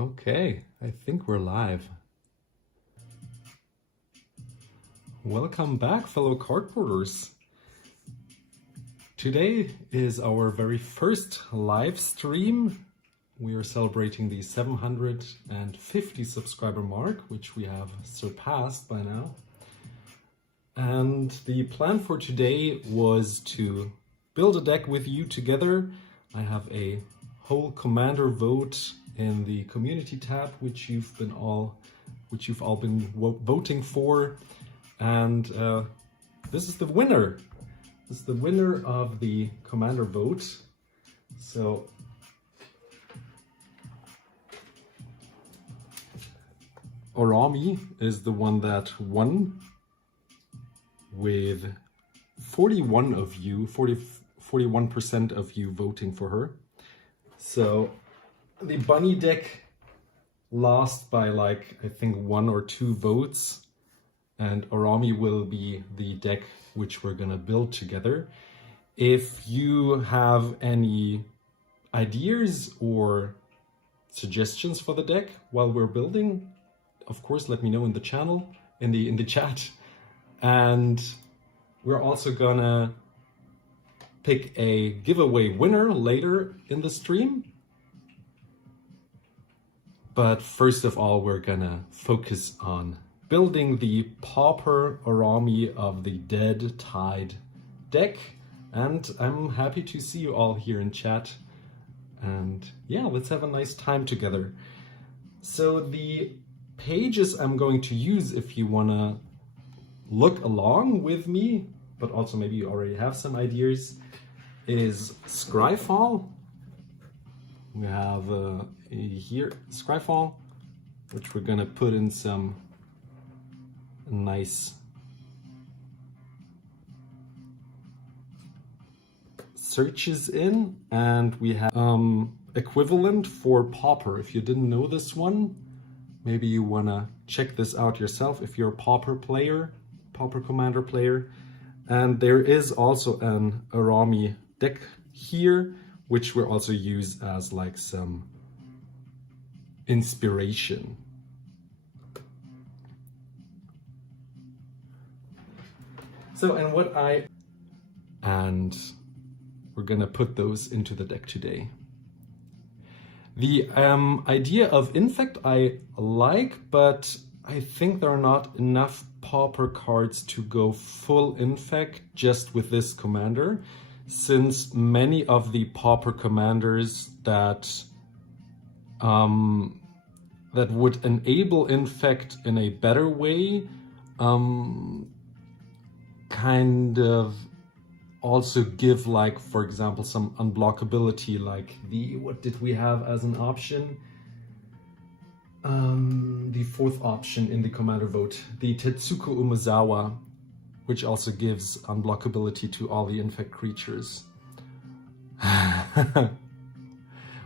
Okay, I think we're live. Welcome back, fellow cardboarders. Today is our very first live stream. We are celebrating the 750 subscriber mark, which we have surpassed by now. And the plan for today was to build a deck with you together. I have a whole commander vote in the community tab, which you've all been voting for, and this is the winner. This is the winner of the commander vote. So Orami is the one that won with 41% of you voting for her. So the bunny deck lost by I think 1 or 2 votes, and Orami will be the deck which we're gonna build together. If you have any ideas or suggestions for the deck while we're building, of course let me know in the channel, in the chat. And we're also gonna pick a giveaway winner later in the stream. But first of all, we're gonna focus on building the Pauper Orami of the Dead Tide deck. And I'm happy to see you all here in chat. And yeah, let's have a nice time together. So the pages I'm going to use, if you wanna look along with me, but also maybe you already have some ideas, is Scryfall. We have here Scryfall, which we're gonna put in some nice searches in, and we have equivalent for Pauper. If you didn't know this one, maybe you wanna check this out yourself if you're a Pauper player, Pauper Commander player. And there is also an Orami deck here, which we'll also use as some inspiration. So, and we're gonna put those into the deck today. The idea of Infect I like, but I think there are not enough Pauper cards to go full Infect just with this commander, since many of the Pauper commanders that would enable Infect in a better way kind of also give, for example, some unblockability, what did we have as an option? The 4th option in the commander vote, the Tetsuko Umezawa, which also gives unblockability to all the Infect creatures.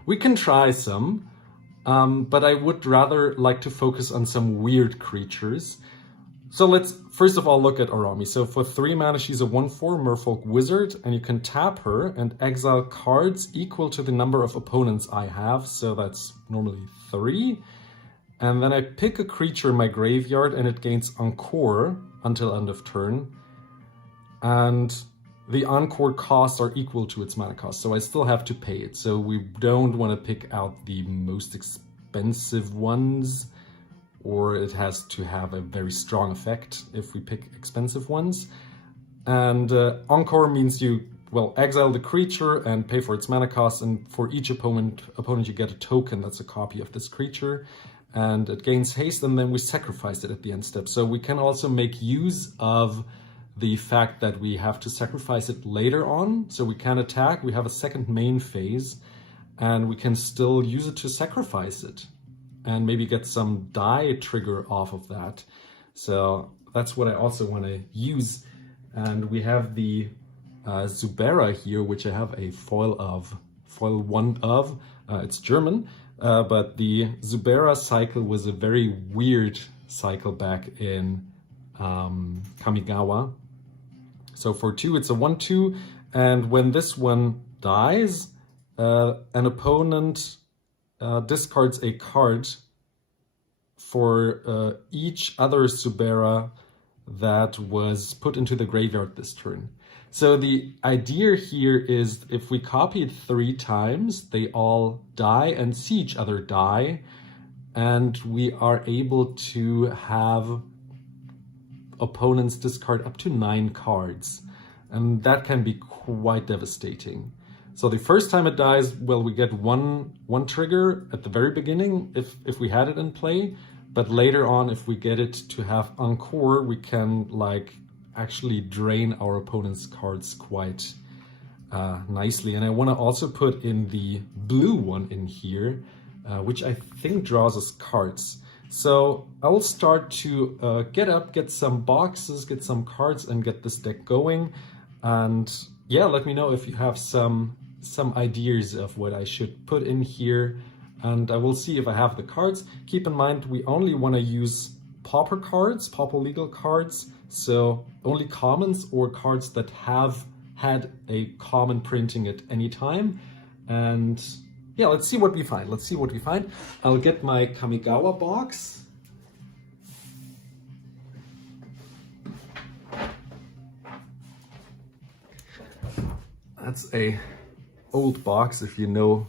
We can try some, but I would rather like to focus on some weird creatures. So let's first of all look at Orami. So for 3 mana, she's a 1/4 Merfolk Wizard, and you can tap her and exile cards equal to the number of opponents I have. So that's normally 3. And then I pick a creature in my graveyard and it gains Encore until end of turn. And the Encore costs are equal to its mana cost, so I still have to pay it. So we don't want to pick out the most expensive ones, or it has to have a very strong effect if we pick expensive ones. And Encore means you, exile the creature and pay for its mana cost, and for each opponent you get a token that's a copy of this creature, and it gains haste, and then we sacrifice it at the end step. So we can also make use of the fact that we have to sacrifice it later on. So we can attack, we have a second main phase, and we can still use it to sacrifice it and maybe get some die trigger off of that. So that's what I also want to use. And we have the Zubera here, which I have a foil 1 of. It's German, but the Zubera cycle was a very weird cycle back in Kamigawa. So for 2, it's a 1/2, and when this one dies, an opponent discards a card for each other Subera that was put into the graveyard this turn. So the idea here is if we copy it 3 times, they all die and see each other die, and we are able to have opponents discard up to 9 cards. And that can be quite devastating. So the first time it dies, well, we get one trigger at the very beginning if we had it in play, but later on, if we get it to have Encore, we can like actually drain our opponent's cards quite nicely. And I want to also put in the blue one in here, which I think draws us cards. So I will start to get some boxes, get some cards, and get this deck going. And yeah, let me know if you have some ideas of what I should put in here, and I will see if I have the cards. Keep in mind, we only want to use pauper cards, pauper legal cards, so only commons or cards that have had a common printing at any time. And yeah, let's see what we find. Let's see what we find. I'll get my Kamigawa box. That's a old box. If you know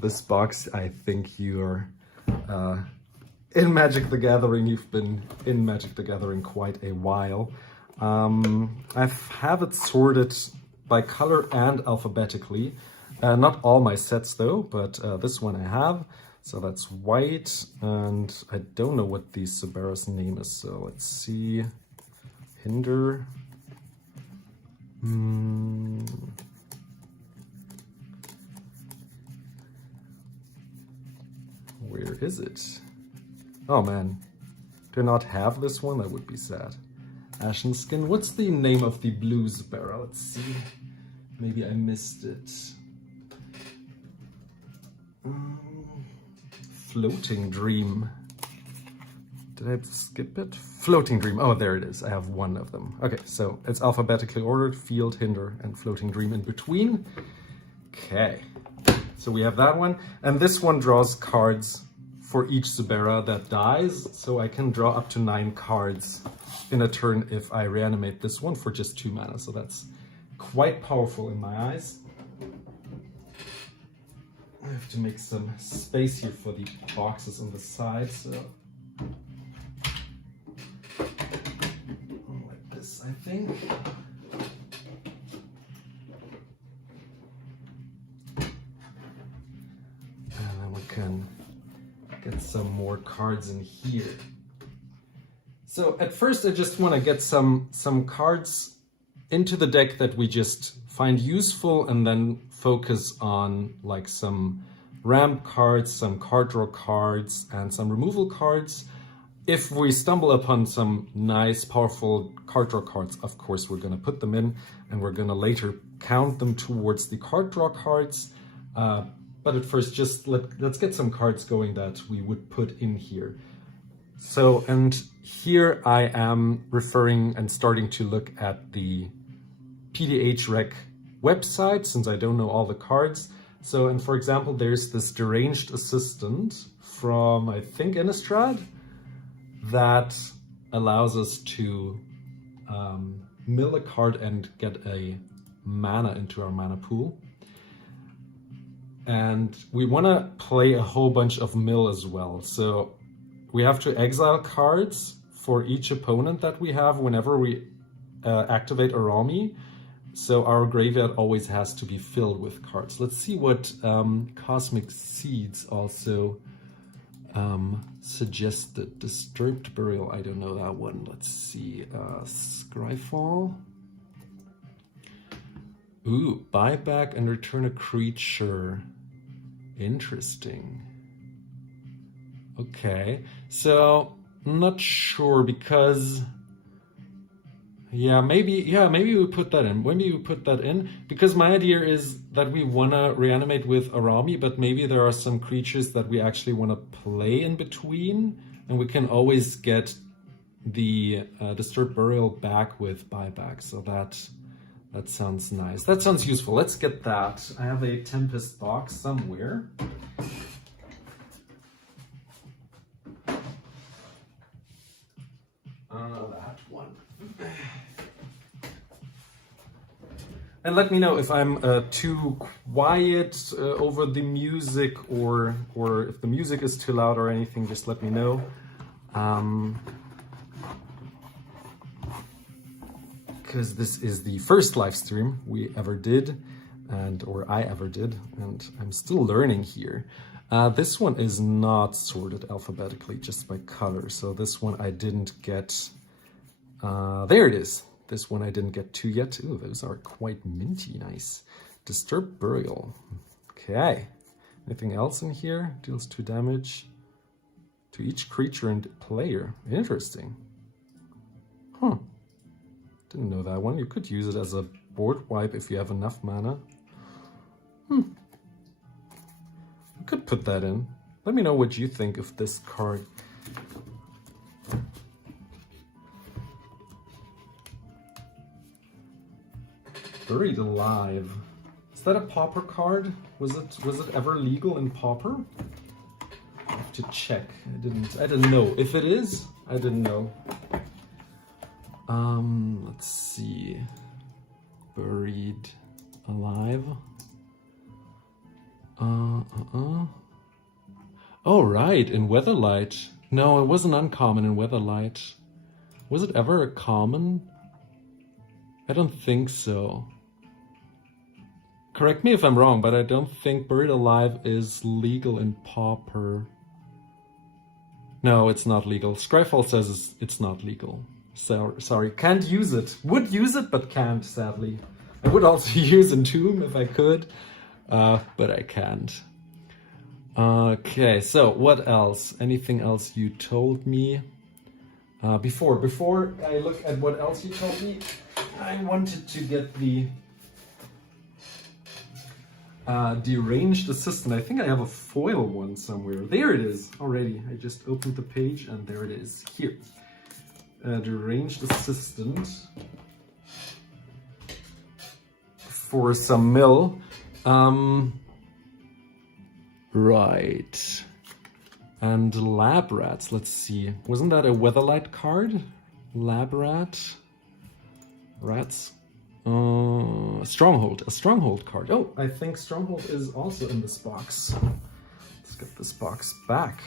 this box, I think you're in Magic the Gathering. You've been in Magic the Gathering quite a while. I have it sorted by color and alphabetically. Not all my sets though, but this one I have. So that's white, and I don't know what the Subera's name is. So let's see. Hinder. Where is it? Oh man, do not have this one? That would be sad. Ashen Skin. What's the name of the blue Subera? Let's see. Maybe I missed it. Floating Dream. Did I skip it? Floating Dream. Oh, there it is. I have one of them. Okay, so it's alphabetically ordered. Field, Hinder, and Floating Dream in between. Okay. So we have that one, and this one draws cards for each Subera that dies, so I can draw up to 9 cards in a turn if I reanimate this one for just 2 mana, so that's quite powerful in my eyes. I have to make some space here for the boxes on the side, so like this, I think. Can get some more cards in here. So at first I just want to get some cards into the deck that we just find useful, and then focus on like some ramp cards, some card draw cards, and some removal cards. If we stumble upon some nice powerful card draw cards, of course we're going to put them in, and we're going to later count them towards the card draw cards. But at first, just let's get some cards going that we would put in here. So, and here I am referring and starting to look at the PDH Rec website, since I don't know all the cards. So, and for example, there's this Deranged Assistant from, I think, Innistrad, that allows us to mill a card and get a mana into our mana pool. And we want to play a whole bunch of mill as well. So we have to exile cards for each opponent that we have whenever we activate Arami. So our graveyard always has to be filled with cards. Let's see what Cosmic Seeds also suggested. Disturbed Burial, I don't know that one. Let's see. Scryfall. Ooh, buy back and return a creature. Interesting. Okay, so not sure, because maybe we put that in. Maybe we put that in because my idea is that we want to reanimate with Arami, but maybe there are some creatures that we actually want to play in between, and we can always get the Disturbed Burial back with buyback. So that sounds nice. That sounds useful. Let's get that. I have a Tempest box somewhere. That one. And let me know if I'm too quiet over the music, or if the music is too loud or anything. Just let me know. Because this is the first live stream we ever did, or I ever did, and I'm still learning here. This one is not sorted alphabetically, just by color. So this one I didn't get. There it is. This one I didn't get to yet. Ooh, those are quite minty nice. Disturb Burial. Okay. Anything else in here? Deals 2 damage to each creature and player. Interesting. Huh. Didn't know that one. You could use it as a board wipe if you have enough mana. You could put that in. Let me know what you think of this card. Buried Alive. Is that a Pauper card? Was it ever legal in Pauper? I have to check. I didn't know. If it is, I didn't know. Let's see. Buried Alive. Oh right, in Weatherlight. No, it wasn't uncommon in Weatherlight. Was it ever a common? I don't think so. Correct me if I'm wrong, but I don't think Buried Alive is legal in Pauper. No, it's not legal. Scryfall says it's not legal. So, sorry, can't use it. Would use it, but can't, sadly. I would also use Entomb if I could, but I can't. Okay, so what else? Anything else you told me? Before I look at what else you told me, I wanted to get the Deranged Assistant. I think I have a foil one somewhere. There it is already. I just opened the page and there it is. Here. Deranged Assistant. For some mill. Right. And Lab Rats, let's see. Wasn't that a Weatherlight card? Lab Rat. Rats. A Stronghold card. Oh, I think Stronghold is also in this box. Let's get this box back.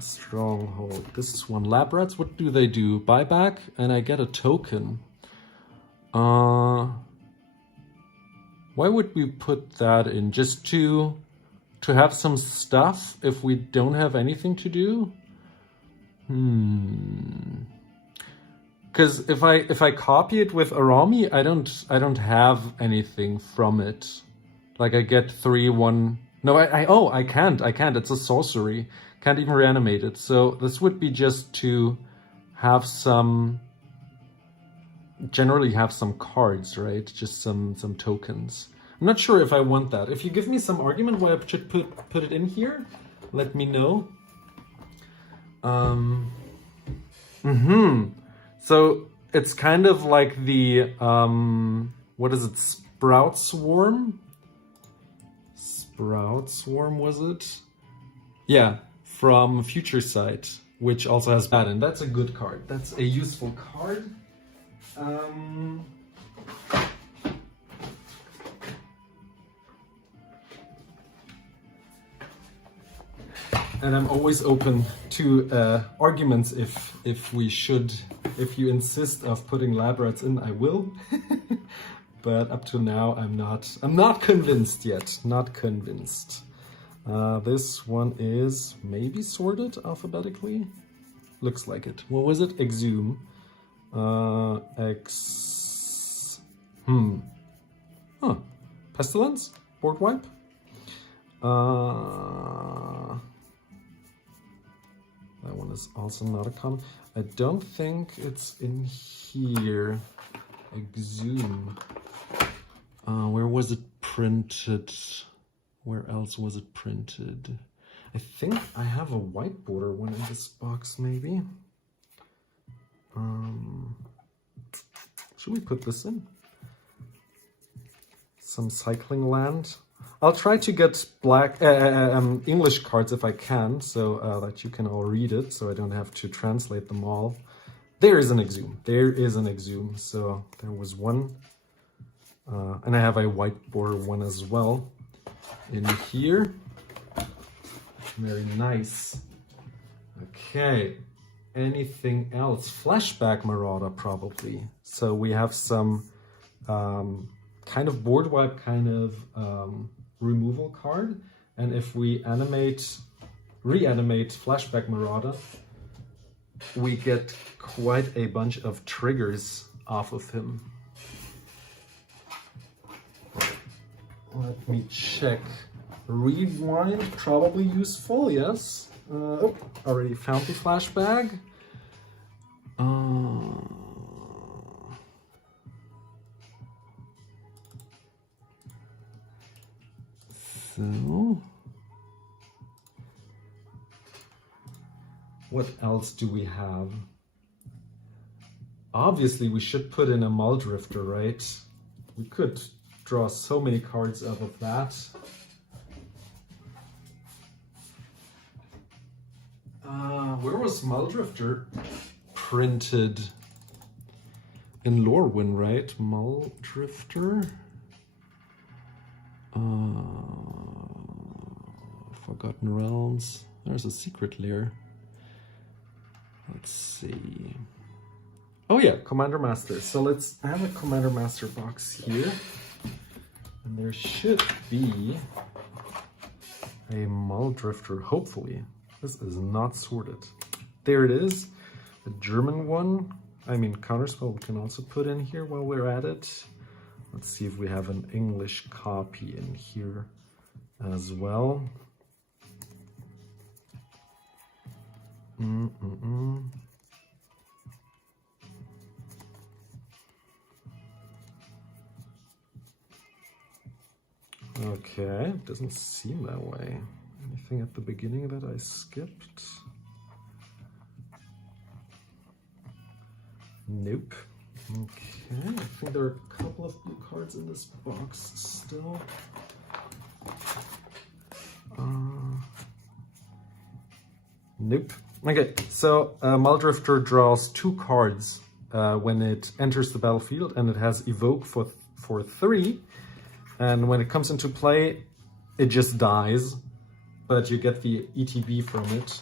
Stronghold. This is one. Lab Rats, what do they do? Buyback, and I get a token. Why would we put that in? Just to have some stuff if we don't have anything to do? Because if I copy it with Arami, I don't have anything from it. Like I get 3/1. No, I can't. It's a sorcery. Can't even reanimate it. So this would be just to have some. Generally have some cards, right? Just some tokens. I'm not sure if I want that. If you give me some argument why I should put it in here, let me know. So it's kind of like the what is it? Sprout Swarm? Sprout Swarm, was it? Yeah, from Future Sight, which also has bad, and that's a good card. That's a useful card. And I'm always open to arguments if you insist of putting Lab Rats in, I will. But up to now, I'm not convinced yet. Not convinced. This one is maybe sorted alphabetically. Looks like it. What was it? Exhume. Pestilence? Board wipe? That one is also not a common. I don't think it's in here. Exhume. Where was it printed? Where else was it printed? I think I have a white border one in this box, maybe. Should we put this in? Some cycling land. I'll try to get English cards if I can, so that you can all read it, so I don't have to translate them all. There is an exhume. There is an exhume. So there was one. And I have a white border one as well in here. Very nice. Okay. Anything else? Flashback Marauder, probably. So we have some kind of board wipe kind of removal card. And if we reanimate Flashback Marauder, we get quite a bunch of triggers off of him. Let me check. Rewind, probably useful, yes. Oh, already found the flashback. So, what else do we have? Obviously, we should put in a Muldrifter, right? We could draw so many cards out of that. Where was Muldrifter printed? In Lorwyn, right? Muldrifter. Forgotten Realms. There's a secret lair. Let's see. Oh yeah, Commander Master. So let's have a Commander Master box here. And there should be a Muldrifter, hopefully. This is not sorted. There it is, a German one. I mean, Counterspell we can also put in here while we're at it. Let's see if we have an English copy in here as well. Okay, doesn't seem that way. Anything at the beginning that I skipped? Nope. Okay, I think there are a couple of blue cards in this box still. Nope. Okay, so Muldrifter draws 2 cards when it enters the battlefield, and it has Evoke for 3. And when it comes into play, it just dies, but you get the ETB from it.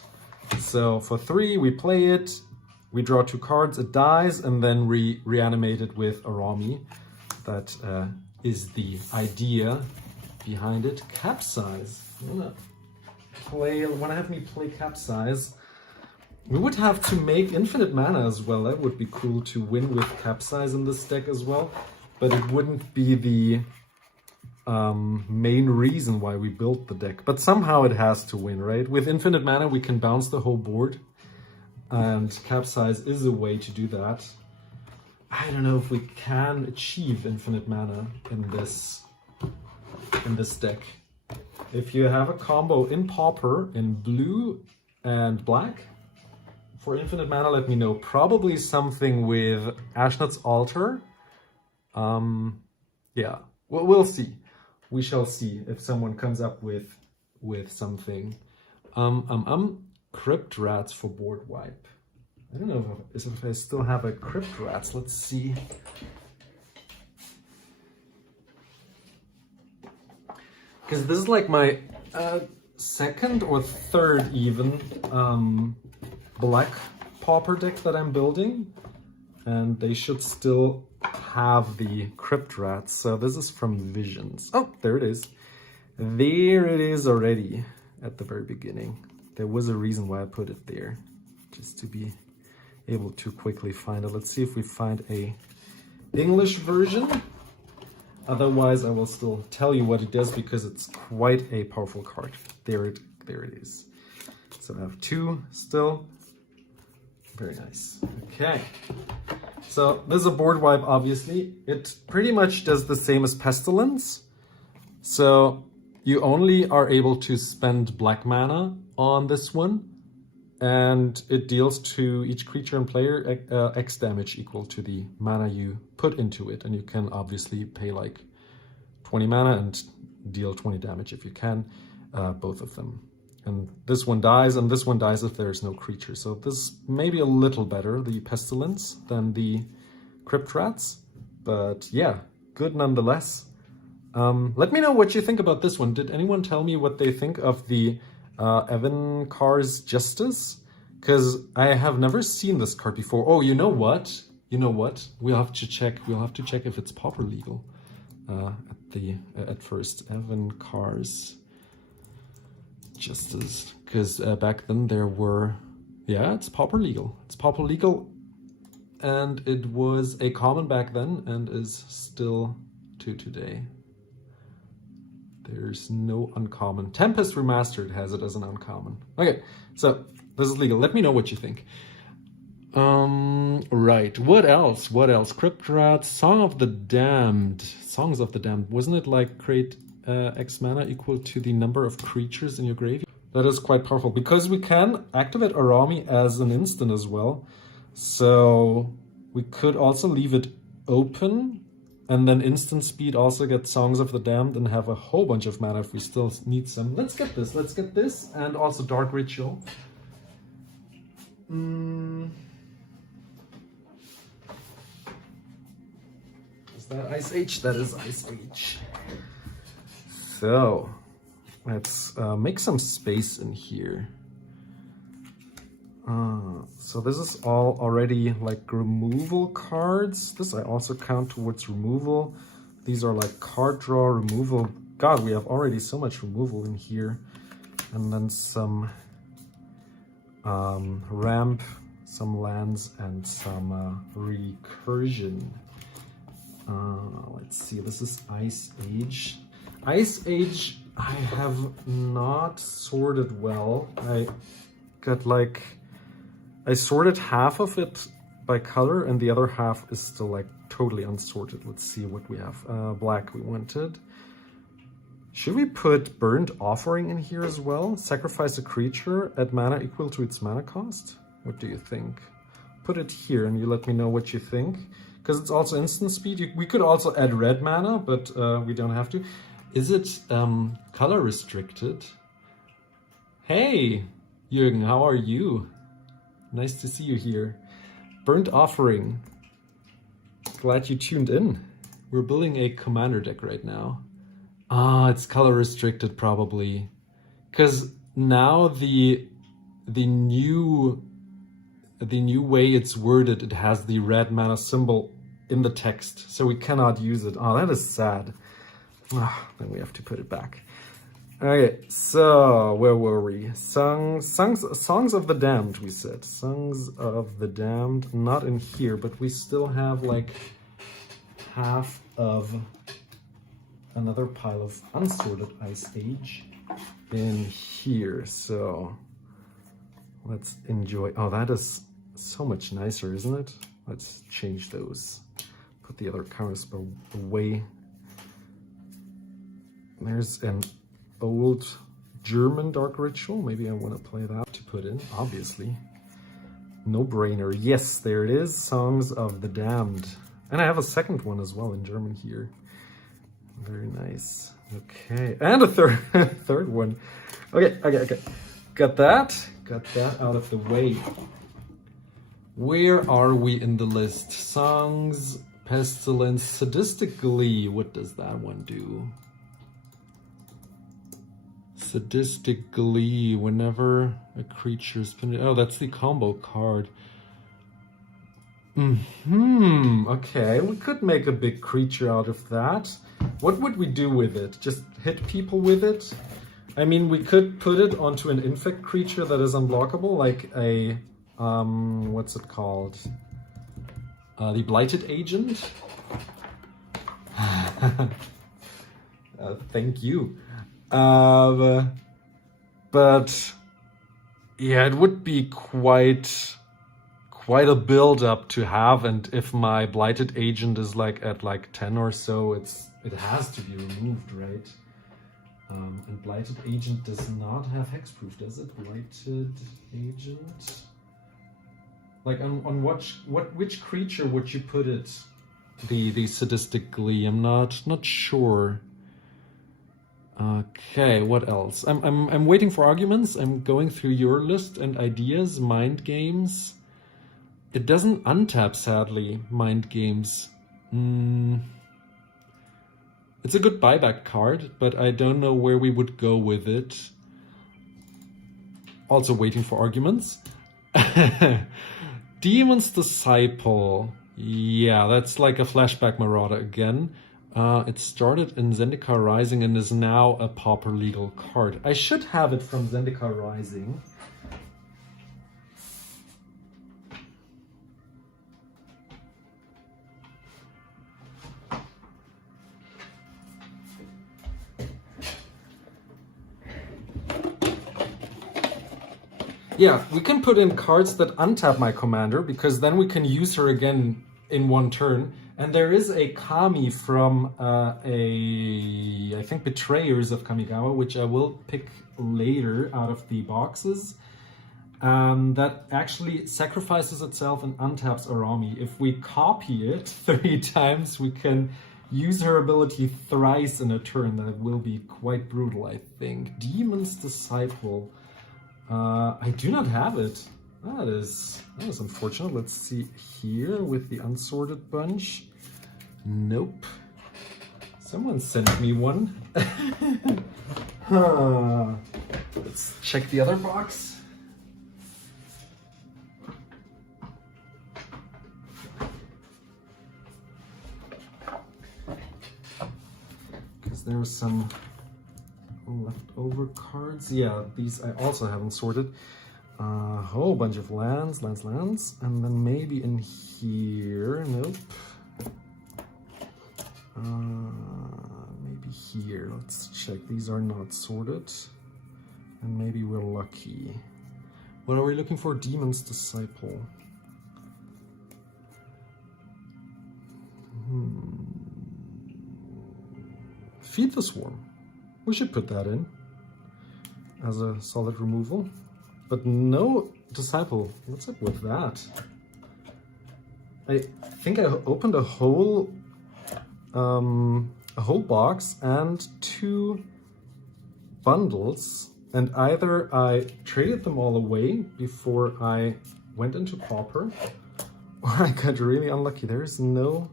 So for 3, we play it, we draw 2 cards, it dies, and then reanimate it with Arami. That is the idea behind it. Capsize. Wanna have me play Capsize? We would have to make infinite mana as well. That would be cool to win with Capsize in this deck as well, but it wouldn't be the main reason why we built the deck. But somehow it has to win, right? With infinite mana, we can bounce the whole board, and Capsize is a way to do that. I don't know if we can achieve infinite mana in this deck. If you have a combo in Pauper, in blue and black, for infinite mana, let me know. Probably something with Ashnod's Altar. Yeah, well, we'll see. We shall see if someone comes up with something. Crypt Rats for board wipe. I don't know if I still have a Crypt Rats. Let's see. Because this is like my second or third even black Pauper deck that I'm building, and they should still have the Crypt Rats. So this is from Visions. Oh, there it is. There it is already at the very beginning. There was a reason why I put it there, just to be able to quickly find it. Let's see if we find a English version. Otherwise, I will still tell you what it does, because it's quite a powerful card. There it is. So I have 2 still. Very nice. Okay. So this is a board wipe, obviously. It pretty much does the same as Pestilence. So you only are able to spend black mana on this one, and it deals to each creature and player X damage equal to the mana you put into it. And you can obviously pay like 20 mana and deal 20 damage if you can, both of them. And this one dies, and this one dies if there's no creature. So this may be a little better, the Pestilence, than the Crypt Rats. But yeah, good nonetheless. Let me know what you think about this one. Did anyone tell me what they think of the Evan Carr's Justice? Because I have never seen this card before. Oh, you know what? You know what? We'll have to check. We'll have to check if it's pauper legal. At first, Evan Carr's Justice. Because back then there were, yeah, it's pauper legal. It's pauper legal, and it was a common back then and is still to today. There's no uncommon. Tempest Remastered has it as an uncommon. Okay, so this is legal. Let me know what you think. Right. What else? What else? Crypt Rats, Song of the Damned. Songs of the Damned. Wasn't it like create X mana equal to the number of creatures in your graveyard? That is quite powerful because we can activate Arami as an instant as well. So we could also leave it open. And then instant speed also get Songs of the Damned and have a whole bunch of mana if we still need some. Let's get this, and also Dark Ritual. Is that Ice Age? That is Ice Age. So, let's make some space in here. So this is all already like removal cards. This I also count towards removal. These are like card draw, removal. God, we have already so much removal in here. And then some ramp, some lands, and some recursion. Let's see, this is Ice Age. Ice Age I have not sorted well. I got like, I sorted half of it by color and the other half is still like totally unsorted. Let's see what we have. Black we wanted. Should we put Burnt Offering in here as well? Sacrifice a creature at mana equal to its mana cost? What do you think? Put it here and you let me know what you think. Because it's also instant speed. We could also add red mana, but we don't have to. Is it color restricted? Hey, Jürgen, how are you? Nice to see you here. Burnt Offering. Glad you tuned in. We're building a commander deck right now. Ah, it's color restricted probably. Because now the new way it's worded, it has the red mana symbol in the text. So we cannot use it. Oh, that is sad. Then we have to put it back. Okay, so where were we? Songs of the Damned, we said. Songs of the Damned, not in here, but we still have like half of another pile of unsorted Ice Age in here. So let's enjoy. Oh, that is so much nicer, isn't it? Let's change those. Put the other counterspell away. There's an old German Dark Ritual. Maybe I want to play that to put in, obviously. No brainer. Yes, there it is. Songs of the Damned. And I have a second one as well in German here. Very nice. Okay, and a third one. Okay. Got that out of the way. Where are we in the list? Songs, Pestilence, Sadistic Glee. What does that one do? Sadistic Glee. Whenever a creature is pinned. Oh, that's the combo card. Okay, we could make a big creature out of that. What would we do with it? Just hit people with it? I mean, we could put it onto an infect creature that is unblockable, like a, what's it called? The Blighted Agent? Thank you. But yeah, it would be quite a build up to have, and if my Blighted Agent is like at like 10 or so, it has to be removed, right? And Blighted Agent does not have hexproof, does it? Blighted Agent, like on which creature would you put it? The Sadistic Glee. I'm not sure. Okay, what else? I'm waiting for arguments. I'm going through your list and ideas. Mind games. It doesn't untap, sadly. Mind games. It's a good buyback card, but I don't know where we would go with it. Also waiting for arguments. Demon's Disciple. Yeah, that's like a flashback Marauder again. It started in Zendikar Rising and is now a Pauper legal card. I should have it from Zendikar Rising. Yeah, we can put in cards that untap my commander, because then we can use her again in one turn. And there is a Kami from I think Betrayers of Kamigawa, which I will pick later out of the boxes, that actually sacrifices itself and untaps Arami. If we copy it 3 times, we can use her ability thrice in a turn. That will be quite brutal, I think. Demon's Disciple. I do not have it. That is unfortunate. Let's see here with the unsorted bunch. Nope. Someone sent me one. Let's check the other box. Because there was some leftover cards. Yeah, these I also haven't sorted. A whole bunch of lands, and then maybe in here. Nope. Maybe here. Let's check. These are not sorted, and maybe we're lucky. What are we looking for? Demon's Disciple. Feed the Swarm. We should put that in as a solid removal, but no Disciple. What's up with that? I think I opened a whole box and 2 bundles, and either I traded them all away before I went into Pauper, or I got really unlucky. There's no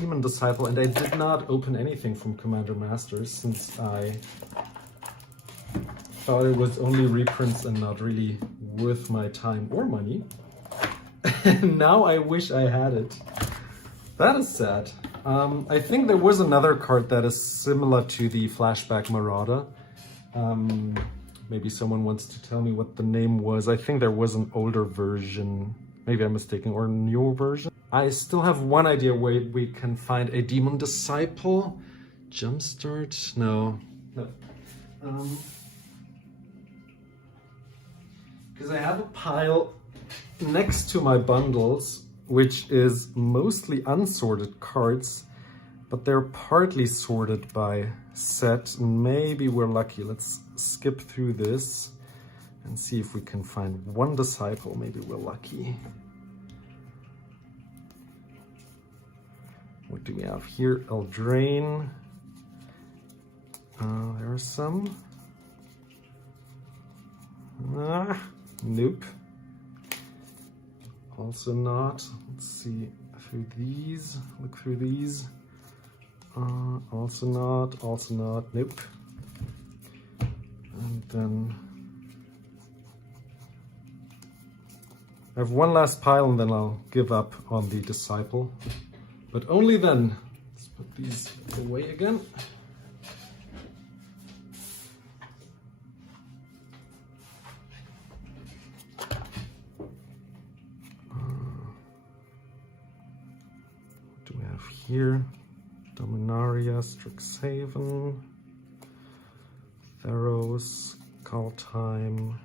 Demon Disciple, and I did not open anything from Commander Masters since I thought it was only reprints and not really worth my time or money. And now I wish I had it. That is sad. I think there was another card that is similar to the Flashback Marauder. Maybe someone wants to tell me what the name was. I think there was an older version. Maybe I'm mistaken, or a newer version. I still have one idea where we can find a Demon Disciple. Jumpstart? No. Because I have a pile next to my bundles, which is mostly unsorted cards, but they're partly sorted by set. Maybe we're lucky. Let's skip through this and see if we can find one Disciple. Maybe we're lucky. What do we have here? Eldraine. There are some. Nope. Also not. Let's see through these. Look through these. Also not. Also not. Nope. And then I have one last pile, and then I'll give up on the Disciple. But only then. Let's put these away again. What do we have here? Dominaria, Strixhaven, Theros, Kaldheim.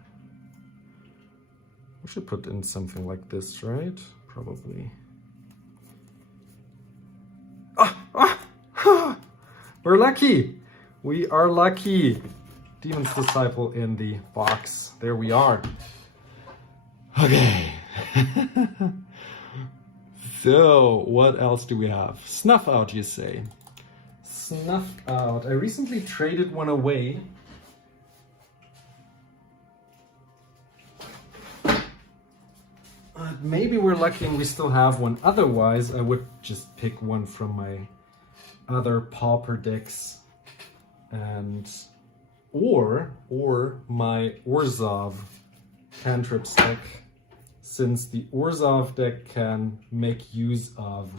We should put in something like this, right? Probably. We're lucky! We are lucky! Demon's Disciple in the box. There we are. Okay. So, what else do we have? Snuff out, you say. snuffed out. I recently traded one away. Maybe we're lucky and we still have one. Otherwise, I would just pick one from my other pauper decks, and or my Orzhov cantrips deck, since the Orzhov deck can make use of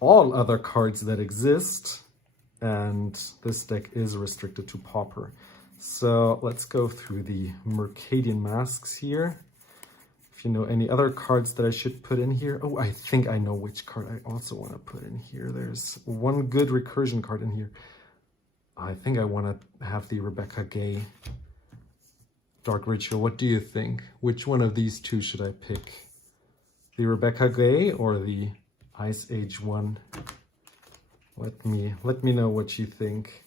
all other cards that exist, and this deck is restricted to pauper. So let's go through the Mercadian Masks here. If you know any other cards that I should put in here. Oh, I think I know which card I also want to put in here. There's one good recursion card in here. I think I want to have the Rebecca Gay Dark Ritual. What do you think? Which one of these two should I pick? The Rebecca Gay or the Ice Age one? Let me know what you think.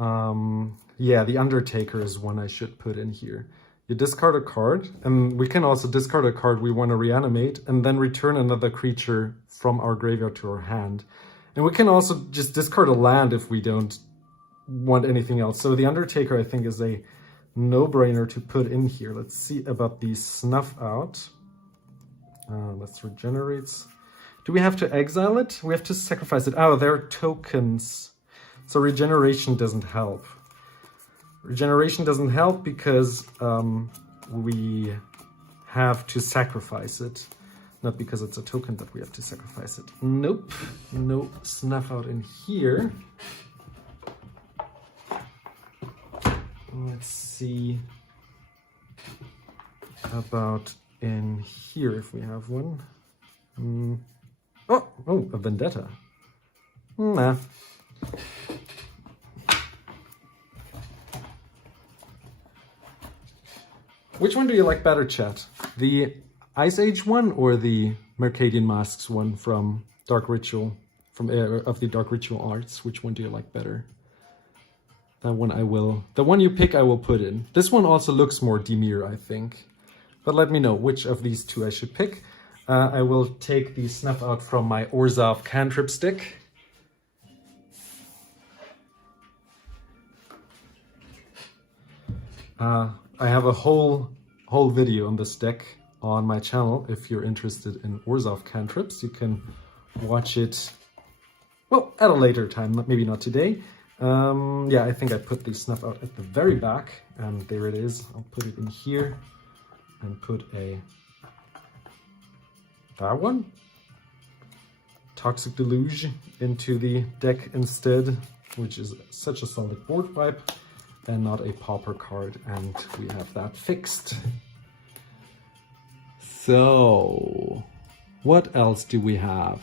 Yeah, the Undertaker is one I should put in here. You discard a card, and we can also discard a card we want to reanimate and then return another creature from our graveyard to our hand. And we can also just discard a land if we don't want anything else. So the Undertaker, I think, is a no-brainer to put in here. Let's see about the Snuff Out. Let's regenerate. Do we have to exile it? We have to sacrifice it. Oh, there are tokens. So regeneration doesn't help. Regeneration doesn't help because we have to sacrifice it. Not because it's a token that we have to sacrifice it. Nope. No Snuff Out in here. Let's see about in here if we have one. Oh, a Vendetta. Nah. Which one do you like better, chat? The Ice Age one or the Mercadian Masks one from Dark Ritual, from of the Dark Ritual Arts? Which one do you like better? That one I will. The one you pick I will put in. This one also looks more Dimir, I think. But let me know which of these two I should pick. I will take the Snuff Out from my Orzhov cantrip stick. I have a whole video on this deck on my channel. If you're interested in Orzhov cantrips, you can watch it, well, at a later time, maybe not today. Yeah, I think I put the Snuff Out at the very back, and there it is. I'll put it in here and put that one, Toxic Deluge, into the deck instead, which is such a solid board wipe and not a pauper card, and we have that fixed. So, what else do we have?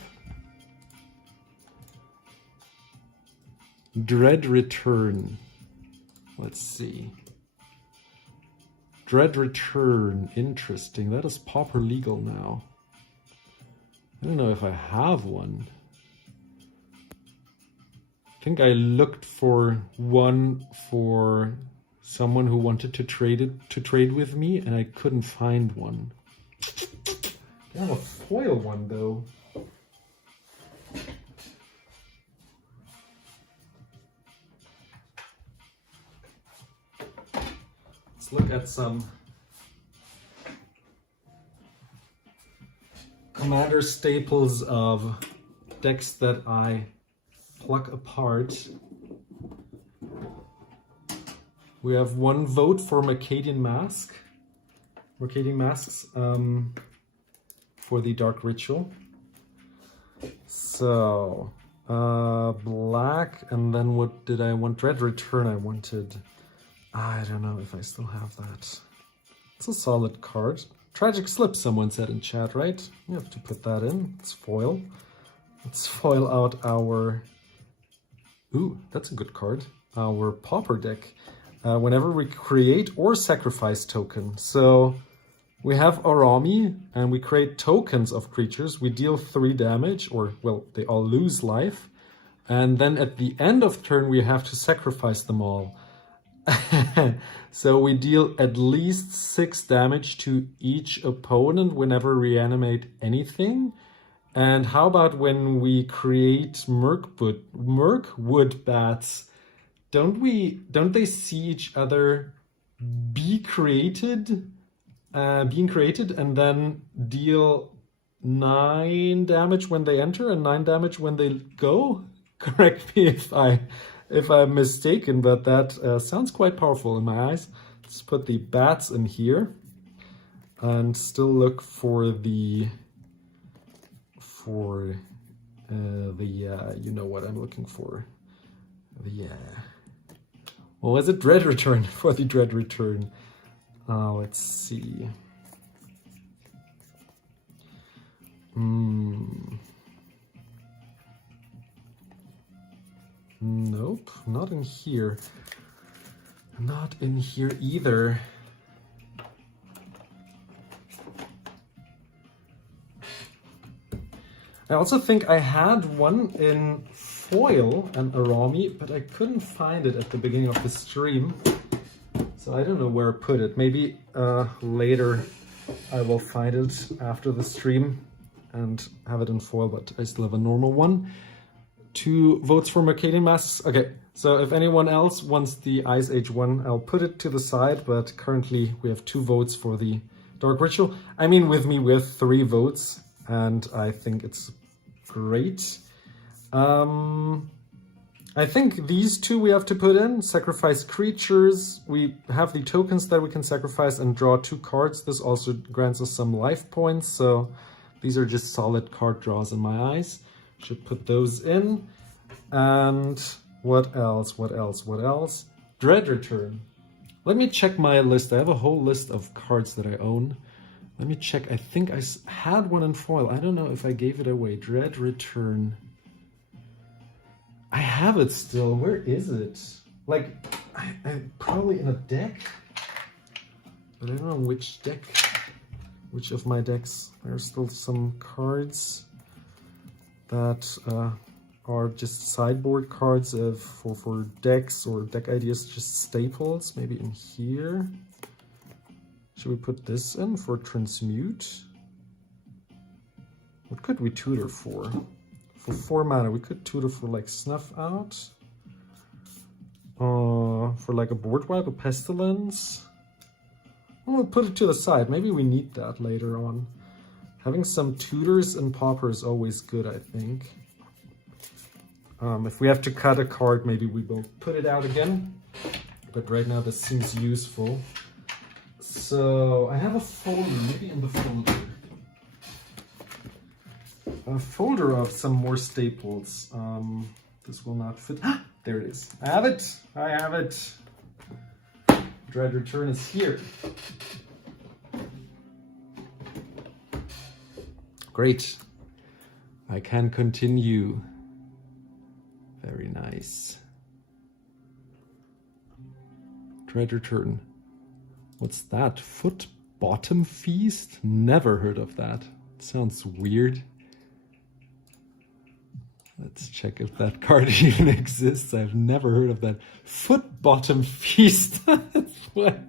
Dread Return. Let's see. Dread Return, interesting. That is pauper legal now. I don't know if I have one. I think I looked for one for someone who wanted to trade with me, and I couldn't find one. I have a foil one though. Let's look at some Commander staples of decks that I pluck apart. We have one vote for Mercadian Masks for the Dark Ritual. So black, and then what did I want? Dread Return I wanted. I don't know if I still have that. It's a solid card. Tragic Slip, someone said in chat, right? You have to put that in. It's foil. Let's foil out our... Ooh, that's a good card. Our Pauper deck. Whenever we create or sacrifice token. So we have Arami, and we create tokens of creatures. We deal 3 damage, or, well, they all lose life. And then at the end of turn, we have to sacrifice them all. So we deal at least 6 damage to each opponent whenever we reanimate anything. And how about when we create Mirkwood bats? Don't they see each other being created and then deal 9 damage when they enter and 9 damage when they go? Correct me if I'm mistaken, but that sounds quite powerful in my eyes. Let's put the bats in here and still look for the you know what I'm looking for. What was it? Dread return, for the dread return. Let's see. Nope, not in here. Not in here either. I also think I had one in foil and Arami, but I couldn't find it at the beginning of the stream. So I don't know where I put it. Maybe later I will find it after the stream and have it in foil, but I still have a normal one. 2 votes for Mercadian Masks. Okay, so if anyone else wants the Ice Age one, I'll put it to the side, but currently we have 2 votes for the Dark Ritual. I mean, with me, we have 3 votes, and I think it's great. I think these 2 we have to put in. Sacrifice creatures. We have the tokens that we can sacrifice and draw 2 cards. This also grants us some life points, so these are just solid card draws in my eyes. Should put those in. And what else? Dread return. Let me check my list. I have a whole list of cards that I own. Let me check. I think I had one in foil. I don't know if I gave it away. Dread return. I have it still. Where is it? Like, I'm probably in a deck. But I don't know which deck. Which of my decks. There are still some cards that are just sideboard cards for decks or deck ideas, just staples. Maybe in here. Should we put this in for transmute? What could we tutor for? For 4 mana, we could tutor for like Snuff Out. For like a board wipe, a Pestilence. We'll put it to the side. Maybe we need that later on. Having some tutors and pauper is always good, I think. If we have to cut a card, maybe we will put it out again. But right now this seems useful. So I have a folder, maybe in the folder. A folder of some more staples. This will not fit. There it is. I have it. I have it. Dread return is here. Great. I can continue. Very nice. Dread return. What's that? Foot bottom feast? Never heard of that. It sounds weird. Let's check if that card even exists. I've never heard of that. Foot bottom feast. What?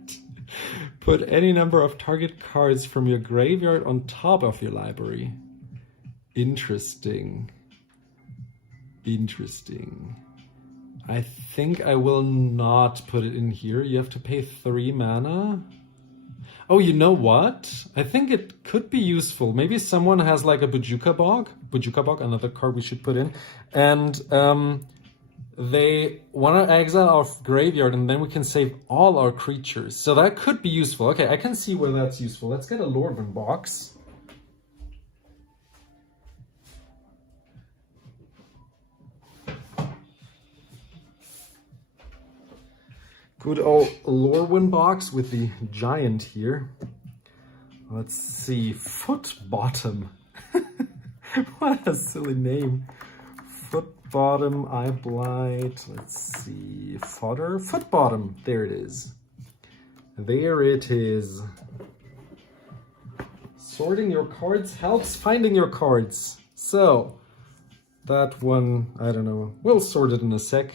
Put any number of target cards from your graveyard on top of your library. Interesting. Interesting. I think I will not put it in here. You have to pay 3 mana. Oh, you know what? I think it could be useful. Maybe someone has like a Bojuka Bog, another card we should put in. And they want to exile our graveyard and then we can save all our creatures. So that could be useful. Okay, I can see where that's useful. Let's get a Lorwyn box. Good old Lorwyn box with the giant here. Let's see, Foot Bottom. What a silly name. Foot Bottom, Eye Blight. Let's see, Fodder, Foot Bottom. There it is. There it is. Sorting your cards helps finding your cards. So, that one, I don't know. We'll sort it in a sec.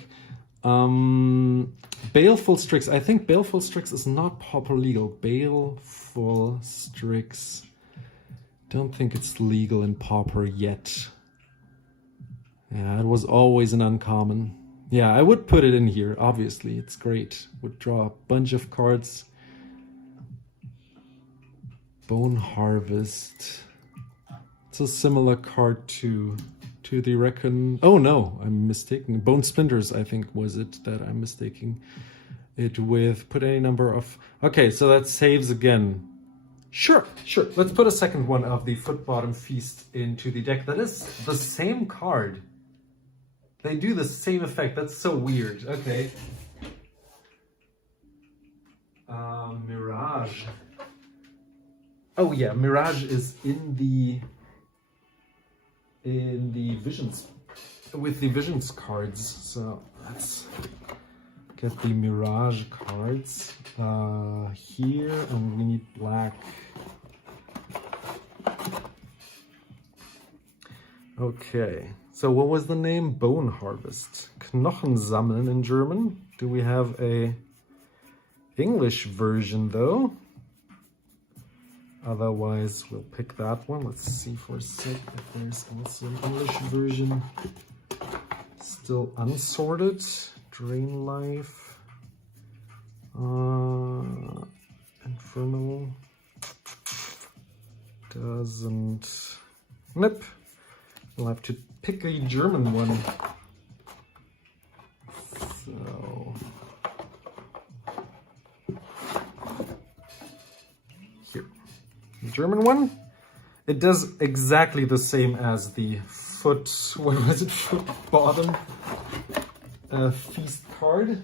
Baleful Strix. I think Baleful Strix is not pauper legal. Baleful Strix. Don't think it's legal in Pauper yet. Yeah, it was always an uncommon. Yeah, I would put it in here, obviously. It's great. Would draw a bunch of cards. Bone Harvest. It's a similar card to the Reckon. Oh no, I'm mistaken. Bone Splinters, I think, was it that I'm mistaking it with. Put any number of. Okay, so that saves again. Sure. Let's put a second one of the Foot Bottom Feast into the deck. That is the same card. They do the same effect. That's so weird. Okay. Mirage. Oh yeah, Mirage is in the Visions, with the Visions cards. So let's get the Mirage cards here, and we need black. Okay, so what was the name? Bone Harvest. Knochen sammeln in German. Do we have a English version though? Otherwise, we'll pick that one. Let's see for a sec if there's also an English version. Still unsorted. Drain Life. Infernal. Doesn't. Nope. We'll have to pick a German one. So. Here. The German one. It does exactly the same as the Foot. What was it? Foot Bottom Feast card.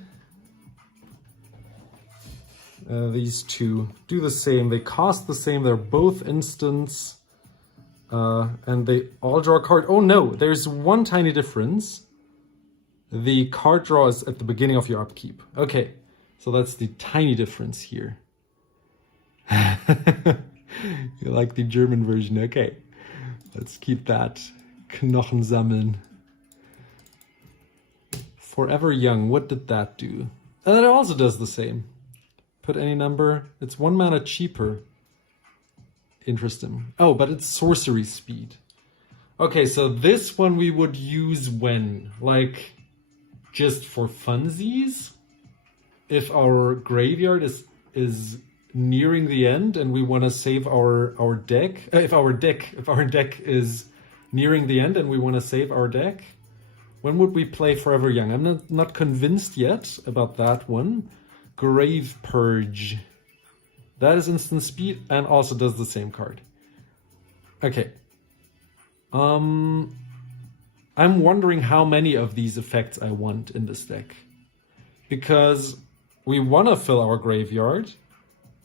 These two do the same. They cost the same. They're both instants. And they all draw a card. Oh no, there's one tiny difference. The card draw is at the beginning of your upkeep. Okay, so that's the tiny difference here. You like the German version? Okay, let's keep that. Knochen sammeln. Forever Young, what did that do? And it also does the same. Put any number. It's 1 mana cheaper. Interesting. Oh, but it's sorcery speed. Okay, so this one we would use when? Like, just for funsies? If our graveyard is nearing the end and we want to save our deck. If our deck is nearing the end and we want to save our deck. When would we play Forever Young? I'm not convinced yet about that one. Grave Purge. That is instant speed and also does the same card. Okay. I'm wondering how many of these effects I want in this deck. Because we want to fill our graveyard.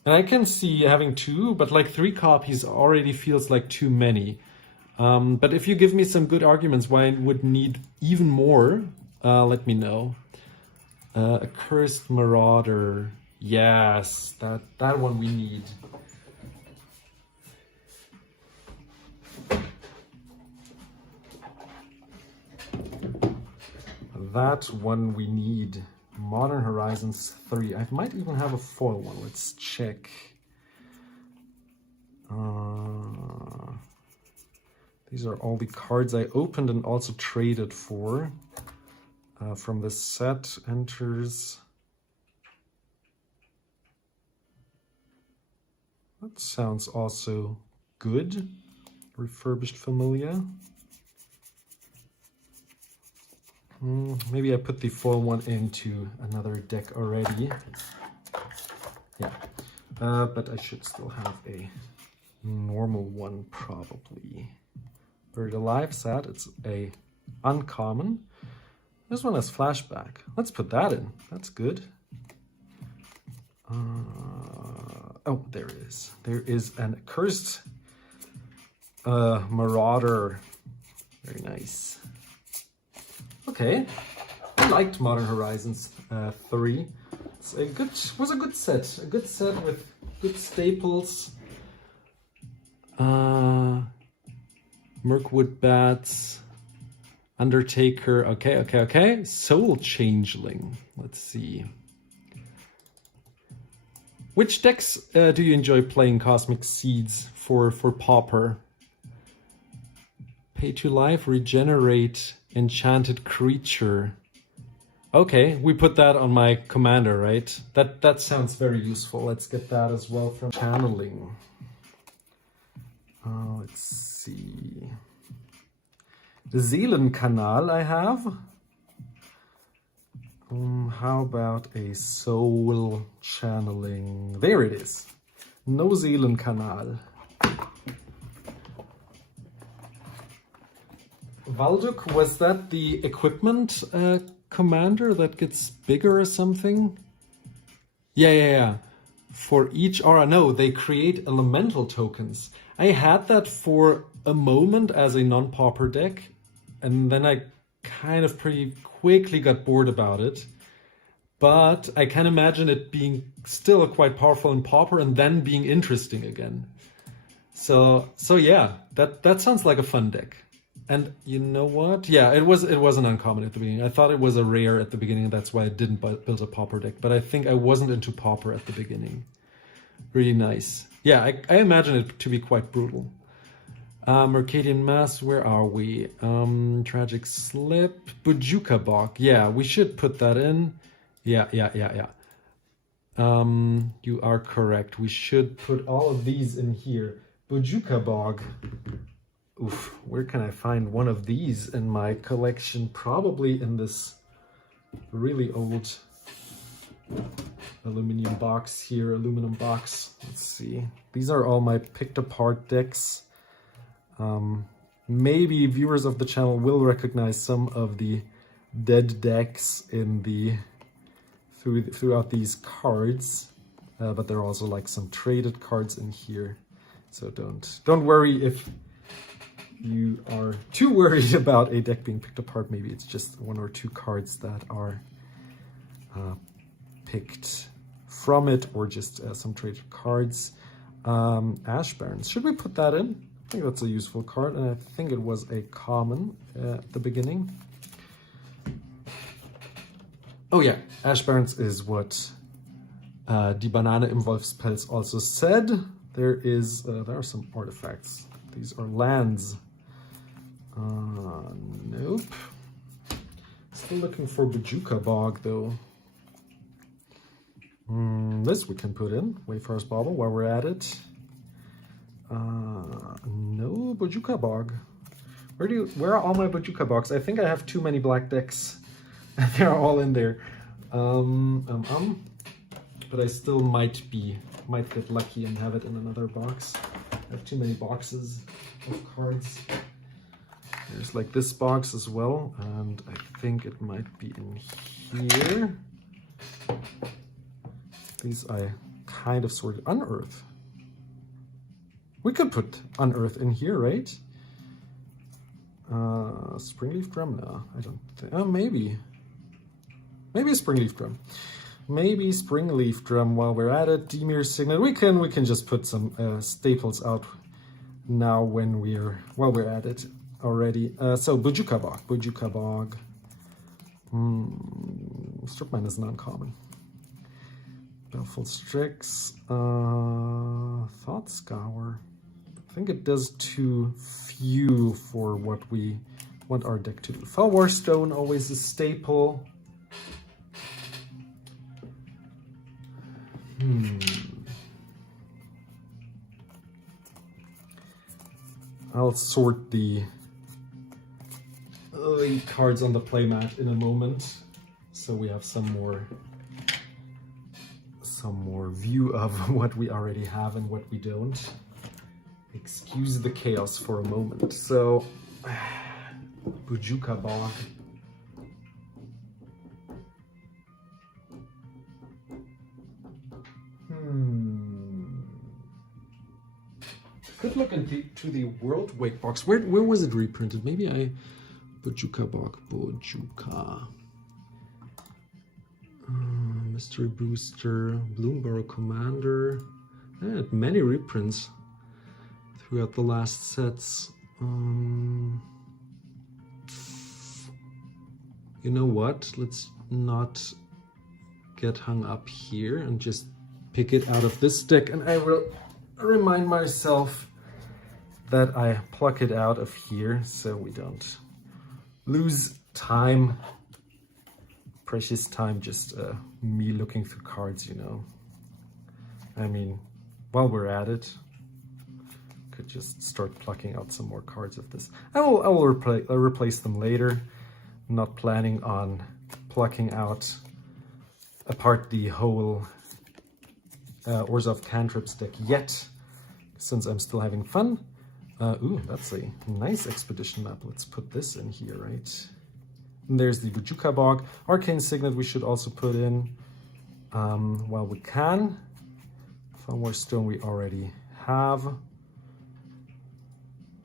And I can see having 2, but like 3 copies already feels like too many. But if you give me some good arguments why I would need even more, let me know. Accursed Marauder. Yes, that one we need. That one we need. Modern Horizons 3. I might even have a foil one. Let's check. These are all the cards I opened and also traded for. From the set enters. That sounds also good. Refurbished Familia. Maybe I put the foil one into another deck already. Yeah, but I should still have a normal one probably. Buried Alive, sad. It's a uncommon. This one has Flashback. Let's put that in. That's good. Oh, there it is. There is an Accursed Marauder. Very nice. Okay, I liked Modern Horizons 3. It's was a good set. A good set with good staples. Mirkwood Bats, Undertaker. Okay. Soul Changeling. Let's see. Which decks do you enjoy playing Cosmic Seeds for Pauper? Pay to life, regenerate enchanted creature. Okay, we put that on my commander, right? That sounds very useful. Let's get that as well from channeling. Let's see. The Seelenkanal I have. How about a soul channeling? There it is. No Seelenkanal. Valduk, was that the equipment commander that gets bigger or something? Yeah. For each aura, no, they create elemental tokens. I had that for a moment as a non-pauper deck, and then I kind of pretty quickly got bored about it. But I can imagine it being still quite powerful in pauper and then being interesting again. So yeah, that sounds like a fun deck. And you know what? Yeah, it was an uncommon at the beginning. I thought it was a rare at the beginning, and that's why I didn't build a pauper deck. But I think I wasn't into pauper at the beginning. Really nice. Yeah, I imagine it to be quite brutal. Mercadian Mass, where are we? Tragic Slip, Bujuka Bog. Yeah, we should put that in. Yeah. You are correct. We should put all of these in here. Bujuka Bog. Oof, where can I find one of these in my collection? Probably in this really old aluminum box. Let's see. These are all my picked apart decks. Maybe viewers of the channel will recognize some of the dead decks in the throughout these cards, but there are also like some traded cards in here. So don't worry if you are too worried about a deck being picked apart. Maybe it's just one or two cards that are picked from it, or just some traded cards. Ash Barrens, should we put that in? I think that's a useful card, and I think it was a common at the beginning. Oh yeah, Ash Barrens is what Die Banane im Wolfspelz also said. There are some artifacts. These are lands. Nope. Still looking for Bujuka Bog though. This we can put in. Wayfarer's Bauble while we're at it. No Bujuka Bog. Where are all my Bujuka Bogs? I think I have too many black decks. They're all in there. But I still might get lucky and have it in another box. I have too many boxes of cards. There's like this box as well, and I think it might be in here. These I kind of sorted. Unearth. We could put Unearth in here, right? Springleaf Drum? No, I don't think. Oh, maybe. Maybe a Springleaf Drum. Maybe Springleaf Drum while we're at it. Demir's Signet. We can just put some staples out now while we're at it already. So Bujuka Bog. Stripmine is an uncommon. Baleful Strix. Thought Scour. I think it does too few for what we want our deck to do. Fellwar Stone, always a staple. I'll sort the cards on the playmat in a moment, so we have some more view of what we already have and what we don't. Excuse the chaos for a moment. So, Bujuka Bog. Could look into the World Wake box. Where was it reprinted? Maybe Bujuka Bog. Bujuka. Mystery Booster, Bloomborough Commander. I had many reprints throughout the last sets. You know what? Let's not get hung up here and just pick it out of this deck. And I will remind myself that I pluck it out of here so we don't lose time, precious time, just me looking through cards, you know. I mean, while we're at it, could just start plucking out some more cards of this. I will replace them later. I'm not planning on plucking out apart the whole Orzhov Cantrips deck yet, since I'm still having fun. Ooh, that's a nice expedition map. Let's put this in here, right? And there's the Bujuka Bog. Arcane Signet we should also put in while we can. Fellmore Stone we already have.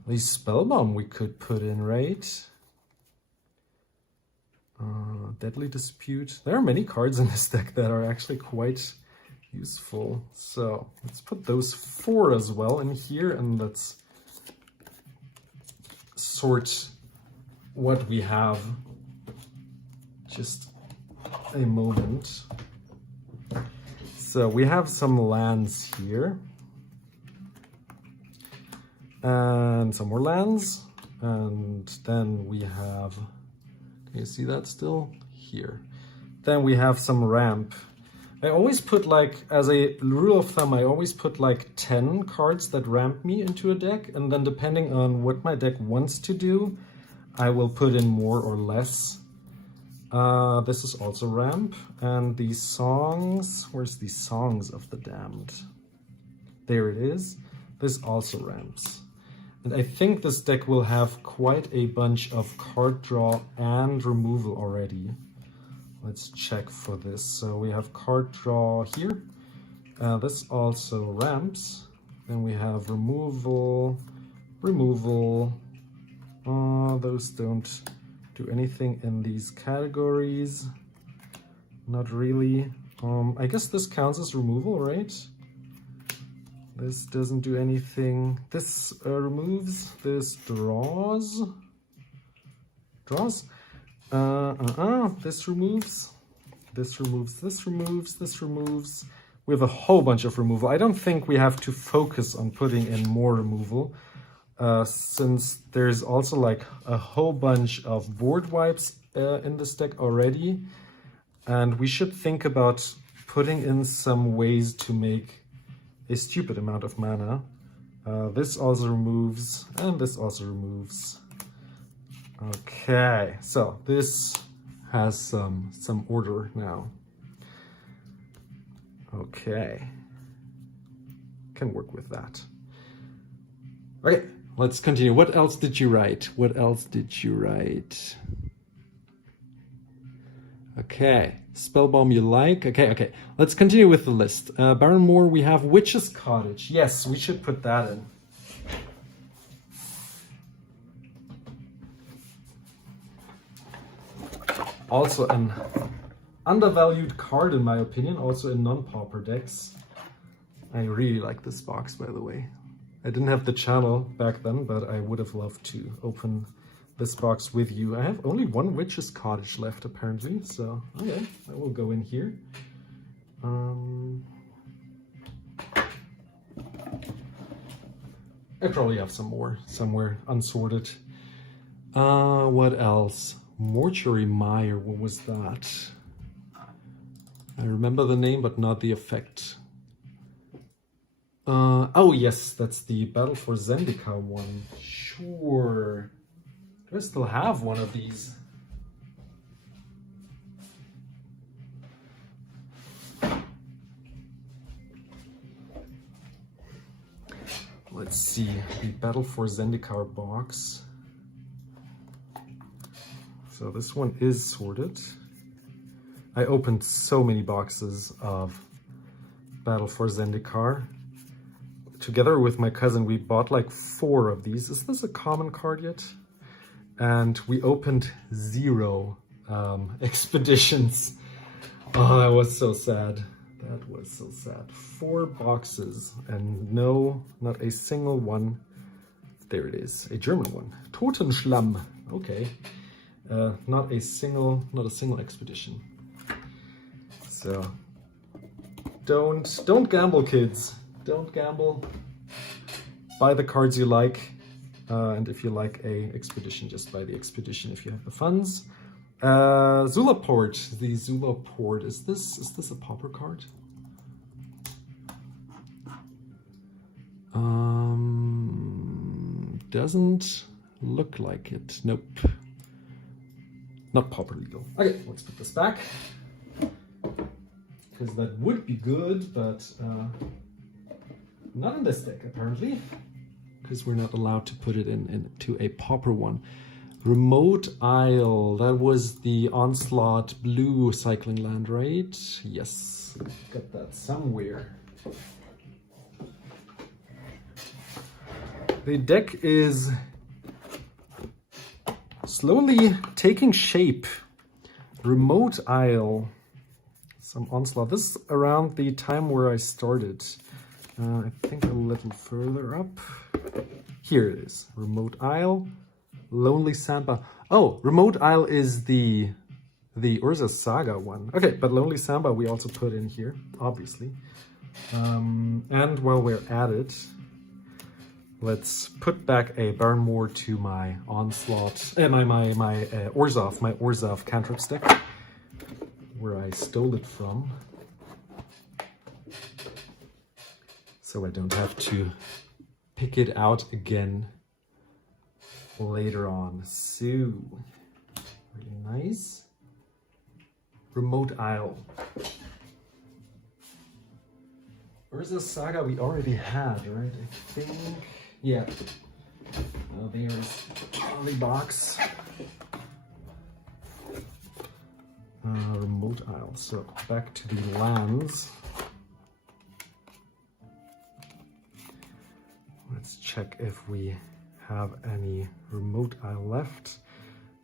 The Spellbomb we could put in, right? Deadly Dispute. There are many cards in this deck that are actually quite useful. So let's put those 4 as well in here, and let's sort what we have. Just a moment. So we have some lands here. And some more lands. And then we have, can you see that still? Here. Then we have some ramp. I always put, like, as a rule of thumb, I always put like 10 cards that ramp me into a deck, and then depending on what my deck wants to do, I will put in more or less. This is also ramp, and the songs, where's the Songs of the Damned? There it is. This also ramps. And I think this deck will have quite a bunch of card draw and removal already. Let's check for this. So we have card draw here. This also ramps. Then we have removal, removal. Those don't do anything in these categories. Not really. I guess this counts as removal, right? This doesn't do anything. This removes. This draws. Draws. This removes. This removes. This removes. This removes. We have a whole bunch of removal. I don't think we have to focus on putting in more removal, since there's also like a whole bunch of board wipes in this deck already. And we should think about putting in some ways to make a stupid amount of mana. This also removes, and this also removes. Okay, so this has some order now. Okay, can work with that. Okay, let's continue. What else did you write? What else did you write? Okay, Spellbomb you like. Okay. Let's continue with the list. Barrenmore, we have Witch's Cottage. Yes, we should put that in. Also an undervalued card in my opinion, also in non-pauper decks. I really like this box, by the way. I didn't have the channel back then, but I would have loved to open this box with you. I have only one Witch's Cottage left apparently, so okay, I will go in here. I probably have some more somewhere unsorted. What else? Mortuary Mire, what was that? I remember the name, but not the effect. Oh yes, that's the Battle for Zendikar one. Sure. Do I still have one of these? Let's see, the Battle for Zendikar box. So this one is sorted. I opened so many boxes of Battle for Zendikar. Together with my cousin, we bought like 4 of these. Is this a common card yet? And we opened 0 expeditions. Oh, that was so sad. That was so sad. 4 boxes and no, not a single one. There it is, a German one. Totenschlamm. Okay. Not a single expedition. So don't gamble, kids. Don't gamble. buy the cards you like. And if you like a expedition, just buy the expedition if you have the funds. Zulaport. The Zulaport. Is this a pauper card? Doesn't look like it. Nope. Not pauper legal. Okay, let's put this back. Because that would be good, but not in this deck apparently. Because we're not allowed to put it into a pauper one. Remote Isle. That was the Onslaught blue cycling land, right? Yes. Got that somewhere. The deck is slowly taking shape. Remote Isle. Some Onslaught. This is around the time where I started. I think a little further up. Here it is. Remote Isle. Lonely Samba. Oh, Remote Isle is the Urza Saga one. Okay, but Lonely Samba we also put in here, obviously. And while we're at it, let's put back a Barrenmoor to my Onslaught, my Orzhov cantrip deck, where I stole it from. So I don't have to pick it out again later on. So, really nice. Remote Isle. Urza Saga we already had, right? I think. Yeah. There's the box. Remote Isle. So back to the lands. Let's check if we have any Remote Isle left.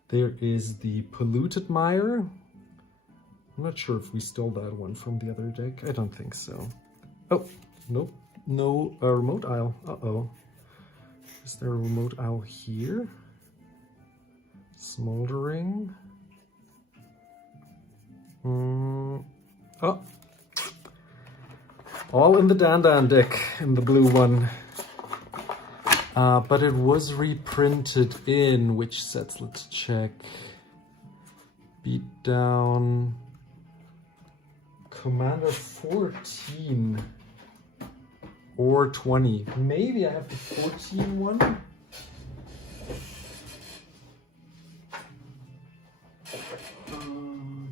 There is the Polluted Mire. I'm not sure if we stole that one from the other deck. I don't think so. Oh, nope. No Remote Isle. Uh-oh. Is there a Remote Isle here? Smoldering. Oh. All in the Dandan deck, in the blue one. But it was reprinted in which sets? Let's check. Beatdown. Commander 14. Or 20. Maybe I have the 14 one.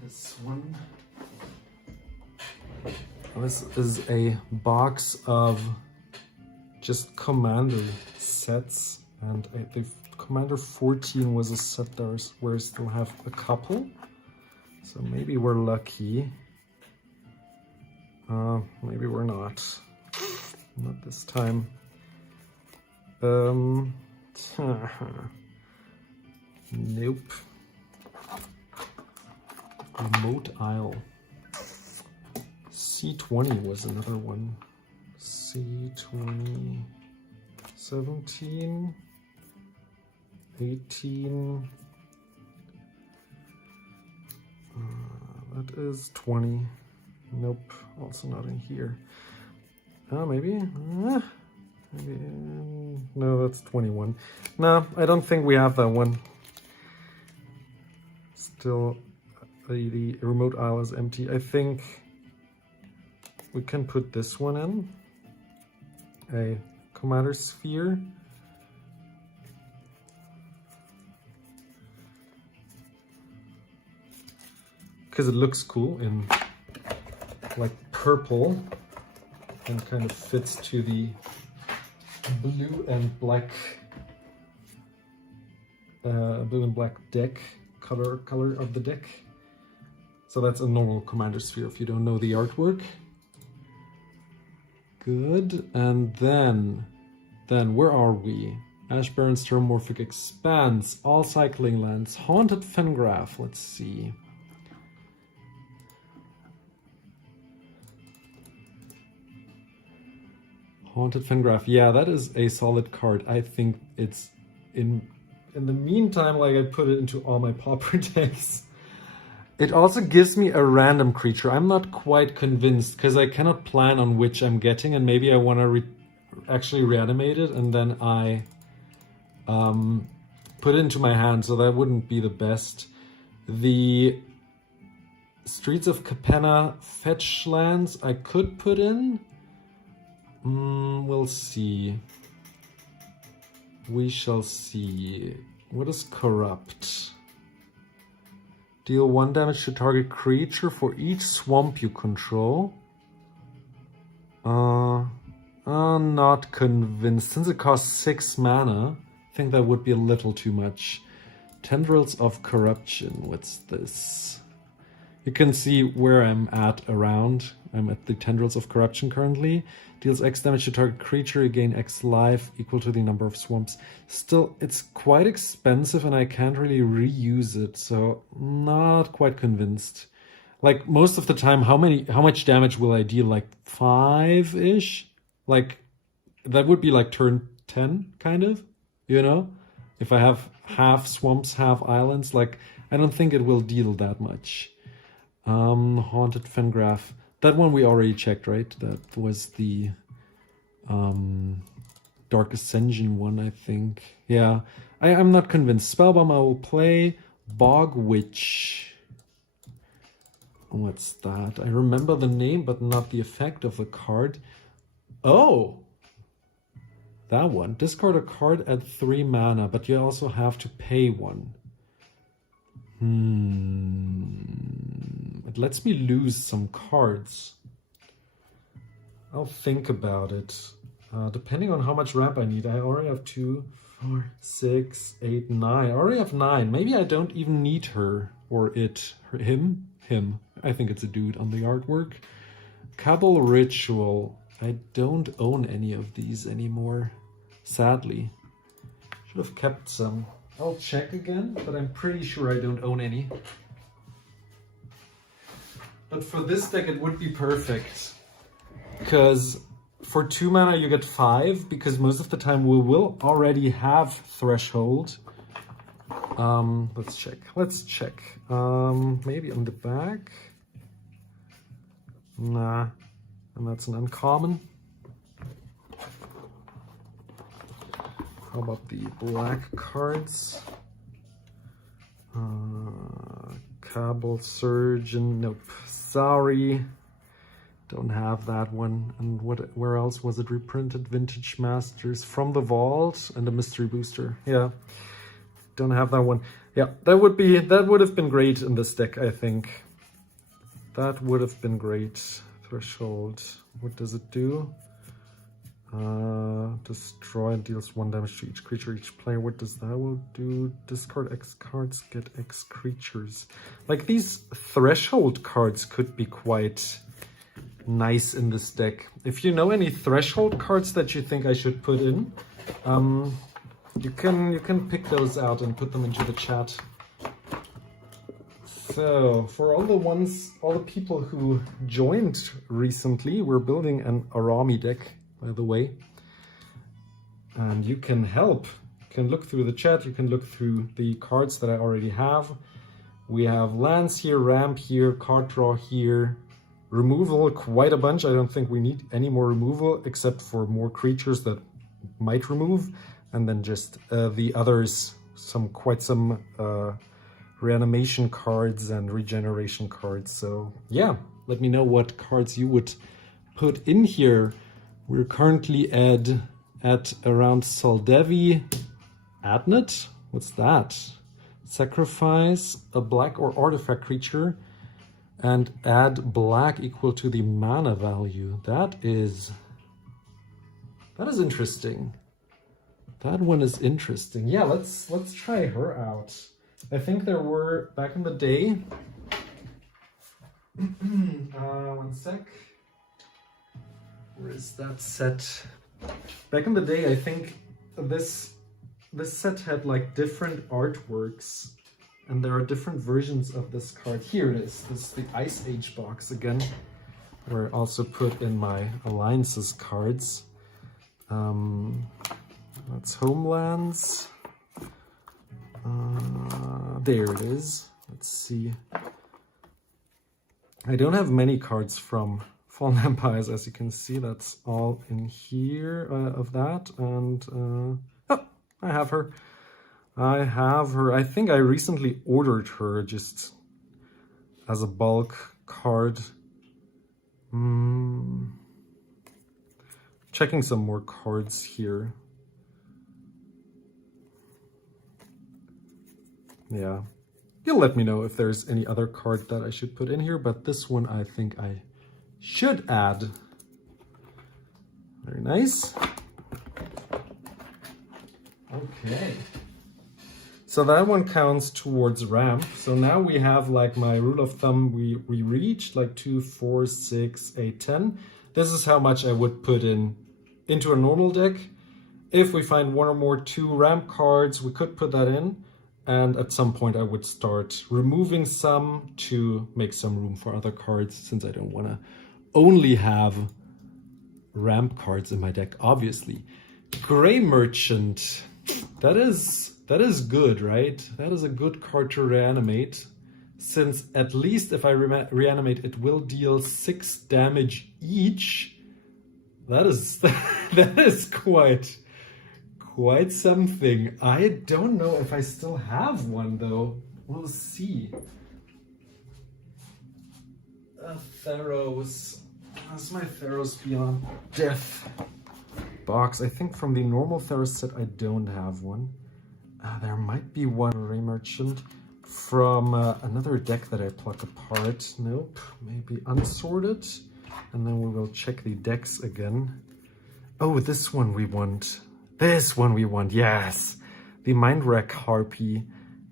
This one. This is a box of just Commander sets, and I think Commander 14 was a set where I still have a couple. So maybe we're lucky. Maybe we're not. Not this time. Nope. Remote Isle. C20 was another one. C20. 17. 18. That is 20. Nope, also not in here. Maybe? Maybe. No, that's 21. No, I don't think we have that one. Still, the Remote Isle is empty. I think we can put this one in. A Commander Sphere. Because it looks cool in like purple and kind of fits to the blue and black deck color of the deck. So that's a normal Commander Sphere if you don't know the artwork. Good. And then where are we? Ash Baron's Terramorphic Expanse, all cycling lands, Haunted Fengraf. Let's see. Haunted Fengraf. Yeah, that is a solid card. I think it's in the meantime, like I put it into all my pauper decks. It also gives me a random creature. I'm not quite convinced because I cannot plan on which I'm getting, and maybe I want to actually reanimated and then I put it into my hand, so that wouldn't be the best. The Streets of Capenna fetch lands I could put in. We'll see. We shall see. What is Corrupt? Deal 1 damage to target creature for each swamp you control. Not convinced. Since it costs 6 mana, I think that would be a little too much. Tendrils of Corruption. What's this? You can see where I'm at around. I'm at the Tendrils of Corruption currently. Deals X damage to target creature, you gain X life equal to the number of swamps. Still, it's quite expensive and I can't really reuse it, so not quite convinced. Like, most of the time, how much damage will I deal? Like 5-ish? Like, that would be like turn 10, kind of, you know? If I have half swamps, half islands, like, I don't think it will deal that much. Haunted Fengraf. That one we already checked, right? That was the Dark Ascension one, I think. Yeah, I'm not convinced. Spellbomb I will play. Bog Witch. What's that? I remember the name, but not the effect of the card. Oh! That one. Discard a card at 3 mana, but you also have to pay 1. It lets me lose some cards. I'll think about it. Depending on how much ramp I need. I already have 2, 4, 6, 8, 9. I already have 9. Maybe I don't even need her or it. Him. I think it's a dude on the artwork. Cabal Ritual. I don't own any of these anymore. Sadly. Should have kept some. I'll check again, but I'm pretty sure I don't own any. But for this deck it would be perfect. Because for 2 mana you get 5, because most of the time we will already have Threshold. Let's check. Maybe on the back. Nah, and that's an uncommon. How about the black cards? Cabal Surgeon, nope. Sorry, don't have that one. And where else was it reprinted? Vintage Masters, From the Vault, and a Mystery Booster. Yeah, don't have that one. Yeah, that would have been great in this deck, I think. That would have been great. Threshold. What does it do? Destroy and deals 1 damage to each creature, each player. What does that will do? Discard X cards, get X creatures. Like, these Threshold cards could be quite nice in this deck. If you know any Threshold cards that you think I should put in, you can pick those out and put them into the chat. So, for all the people who joined recently, we're building an Arami deck, by the way. And you can help. You can look through the chat, you can look through the cards that I already have. We have lands here, ramp here, card draw here, removal, quite a bunch. I don't think we need any more removal, except for more creatures that might remove. And then just the others, quite some reanimation cards and regeneration cards. So yeah, let me know what cards you would put in here. We're currently at around Soldevi Adnet. What's that? Sacrifice a black or artifact creature and add black equal to the mana value. That is interesting. That one is interesting. Yeah, let's try her out. I think there were, back in the day, one sec. Where is that set? Back in the day, I think this set had like different artworks, and there are different versions of this card. Here it is. This is the Ice Age box again, where I also put in my Alliances cards. That's Homelands. There it is. Let's see. I don't have many cards from Fallen Empires, as you can see, that's all in here of that. And oh, I have her. I have her. I think I recently ordered her just as a bulk card. Checking some more cards here. Yeah. You'll let me know if there's any other card that I should put in here, but this one I think I should add. Very nice. Okay. So that one counts towards ramp. So now we have like my rule of thumb we reached, like 2, 4, 6, 8, 10. This is how much I would put into a normal deck. If we find one or more 2 ramp cards, we could put that in. And at some point I would start removing some to make some room for other cards, since I don't want to only have ramp cards in my deck, obviously. Gray Merchant, that is good, right? That is a good card to reanimate, since at least if I reanimate, it will deal 6 damage each. That is that is quite something. I don't know if I still have one though. We'll see. Theros. That's my Theros Beyond Death box. I think from the normal Theros set I don't have one. There might be one Gray Merchant from another deck that I pluck apart. Nope. Maybe unsorted. And then we will check the decks again. Oh, this one we want. This one we want, yes! The Mind Wreck Harpy.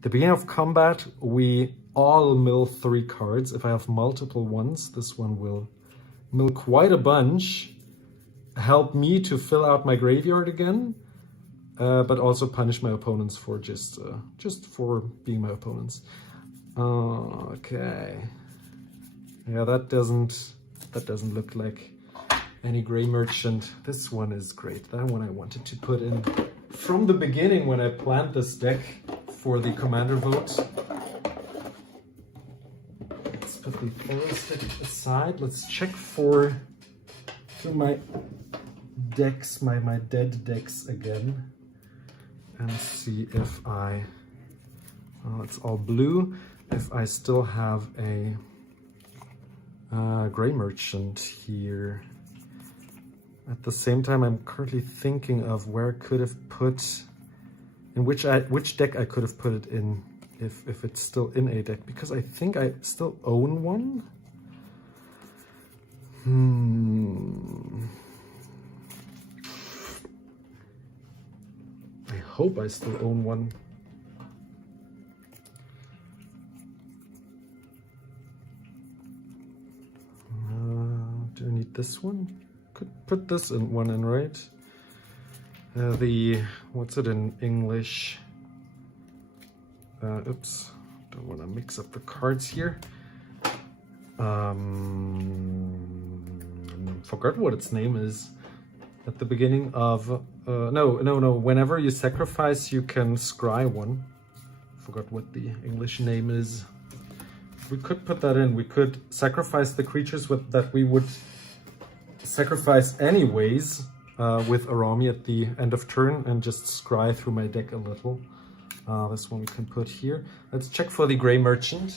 The beginning of combat, we all mill 3 cards. If I have multiple ones, this one will mill quite a bunch. Help me to fill out my graveyard again, but also punish my opponents for just for being my opponents. Okay. Yeah, that doesn't look like any Gray Merchant. This one is great. That one I wanted to put in from the beginning when I planned this deck for the commander vote. Let's put the Theros deck aside. Let's check through my decks, my dead decks again, and see if it's all blue, if I still have a Gray Merchant here. At the same time, I'm currently thinking of where I could have put, in which deck I could have put it in if it's still in a deck, because I think I still own one. I hope I still own one. Do I need this one? Could put this one in, right? What's it in English? Oops, don't want to mix up the cards here. Forgot what its name is. At the beginning of no. Whenever you sacrifice, you can scry one. Forgot what the English name is. We could put that in. We could sacrifice the creatures that we would sacrifice anyways with Arami at the end of turn, and just scry through my deck a little. This one we can put here. Let's check for the Gray Merchant.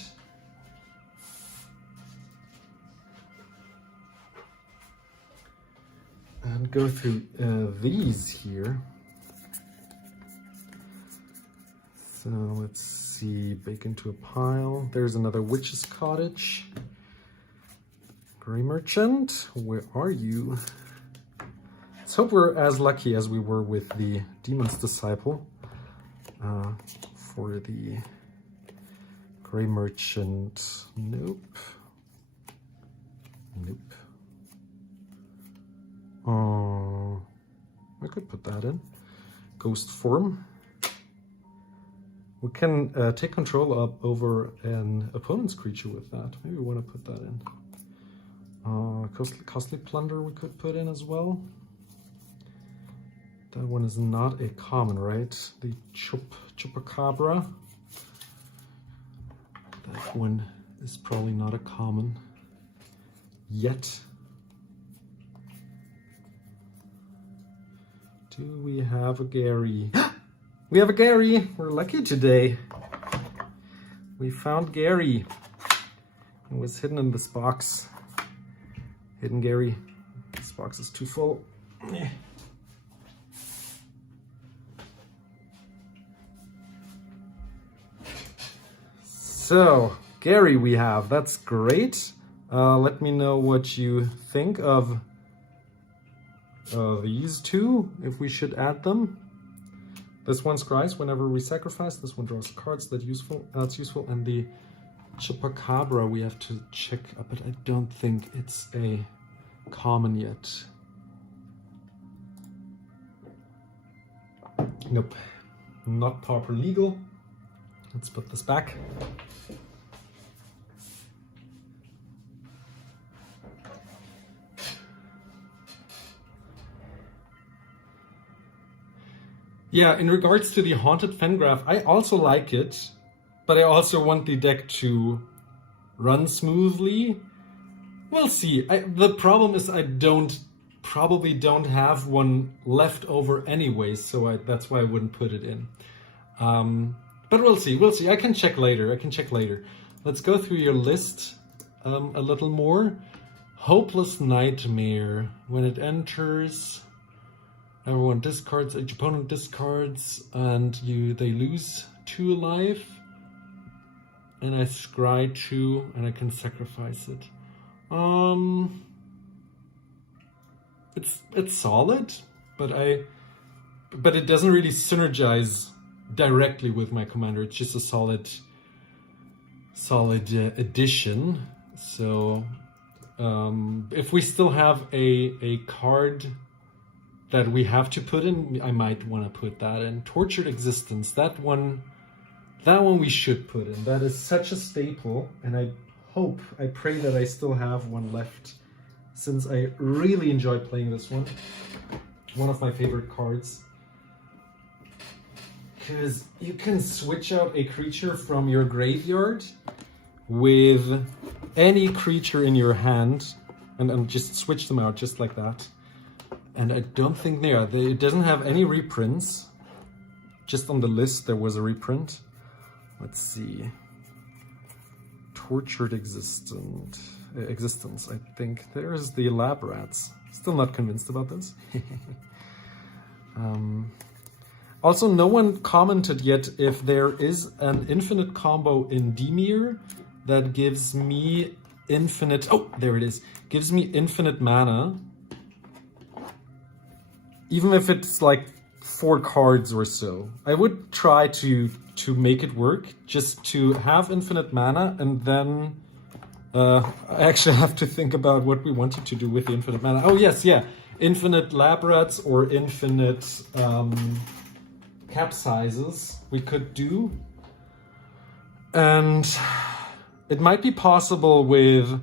And go through these here. So let's see, bake into a pile. There's another Witch's Cottage. Gray Merchant, where are you? Let's hope we're as lucky as we were with the Demon's Disciple for the Gray Merchant. Nope. Oh, I could put that in. Ghost form. We can take control over an opponent's creature with that. Maybe we want to put that in. Costly Plunder we could put in as well. That one is not a common, right? The Chupacabra. That one is probably not a common yet. Do we have a Gary? We have a Gary! We're lucky today. We found Gary. It was hidden in this box. Hidden Gary. This box is too full. So, Gary we have. That's great. Let me know what you think of these two, if we should add them. This one scries whenever we sacrifice. This one draws cards. That's useful. And the Chupacabra we have to check, but I don't think it's a common yet. Nope, not pauper legal. Let's put this back. Yeah, in regards to the Haunted Fengraph, I also like it, but I also want the deck to run smoothly. We'll see. The problem is I probably don't have one left over anyways, so that's why I wouldn't put it in. But we'll see. We'll see. I can check later. Let's go through your list a little more. Hopeless Nightmare. When it enters, everyone discards, each opponent discards, and they lose 2 life. And I scry 2, and I can sacrifice it. It's solid, but it doesn't really synergize directly with my commander. It's just a solid addition. So if we still have a card that we have to put in, I might want to put that in. Tortured Existence, that one we should put in. That is such a staple, and I pray that I still have one left, since I really enjoy playing this one. One of my favorite cards. Because you can switch out a creature from your graveyard with any creature in your hand and just switch them out just like that. And I don't think it doesn't have any reprints. Just on the list there was a reprint. Let's see. Tortured Existence, I think. There's the Lab Rats. Still not convinced about this. Also, no one commented yet if there is an infinite combo in Dimir that gives me infinite... Oh, there it is. Gives me infinite mana. Even if it's like 4 cards or so. I would try to make it work, just to have infinite mana, and then I actually have to think about what we wanted to do with the infinite mana. Oh yes, yeah. Infinite Lab Rats or infinite Capsizes we could do. And it might be possible with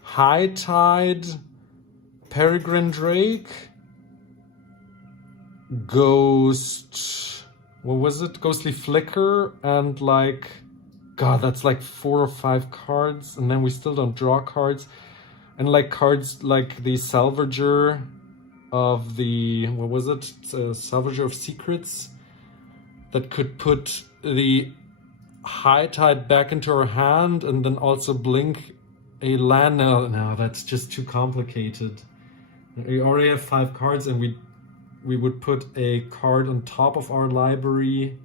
High Tide, Peregrine Drake, Ghost, what was it? Ghostly Flicker, and like, God, that's like 4 or 5 cards, and then we still don't draw cards. And like cards like the Salvager of the, what was it? Salvager of Secrets, that could put the High Tide back into our hand and then also blink a land. No, that's just too complicated. We already have 5 cards, and we would put a card on top of our library.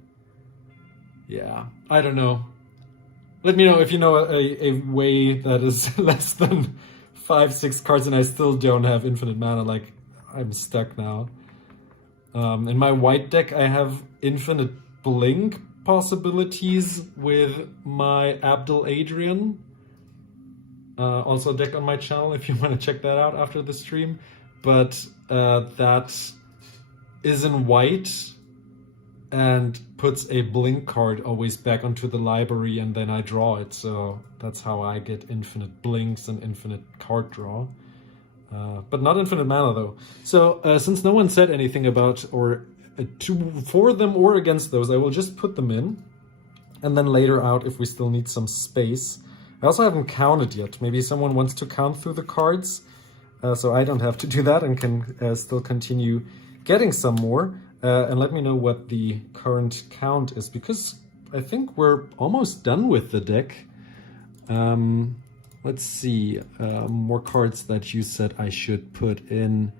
Yeah, I don't know. Let me know if you know a way that is less than 5-6 cards and I still don't have infinite mana. Like, I'm stuck now. In my white deck, I have infinite blink possibilities with my Abdul Adrian. Also a deck on my channel if you want to check that out after the stream. But that is in white and puts a blink card always back onto the library, and then I draw it. So that's how I get infinite blinks and infinite card draw. But not infinite mana though. So since no one said anything about or for them or against those, I will just put them in and then later out if we still need some space. I also haven't counted yet. Maybe someone wants to count through the cards, so I don't have to do that and can still continue getting some more. And let me know what the current count is, because I think we're almost done with the deck. Let's see, more cards that you said I should put in.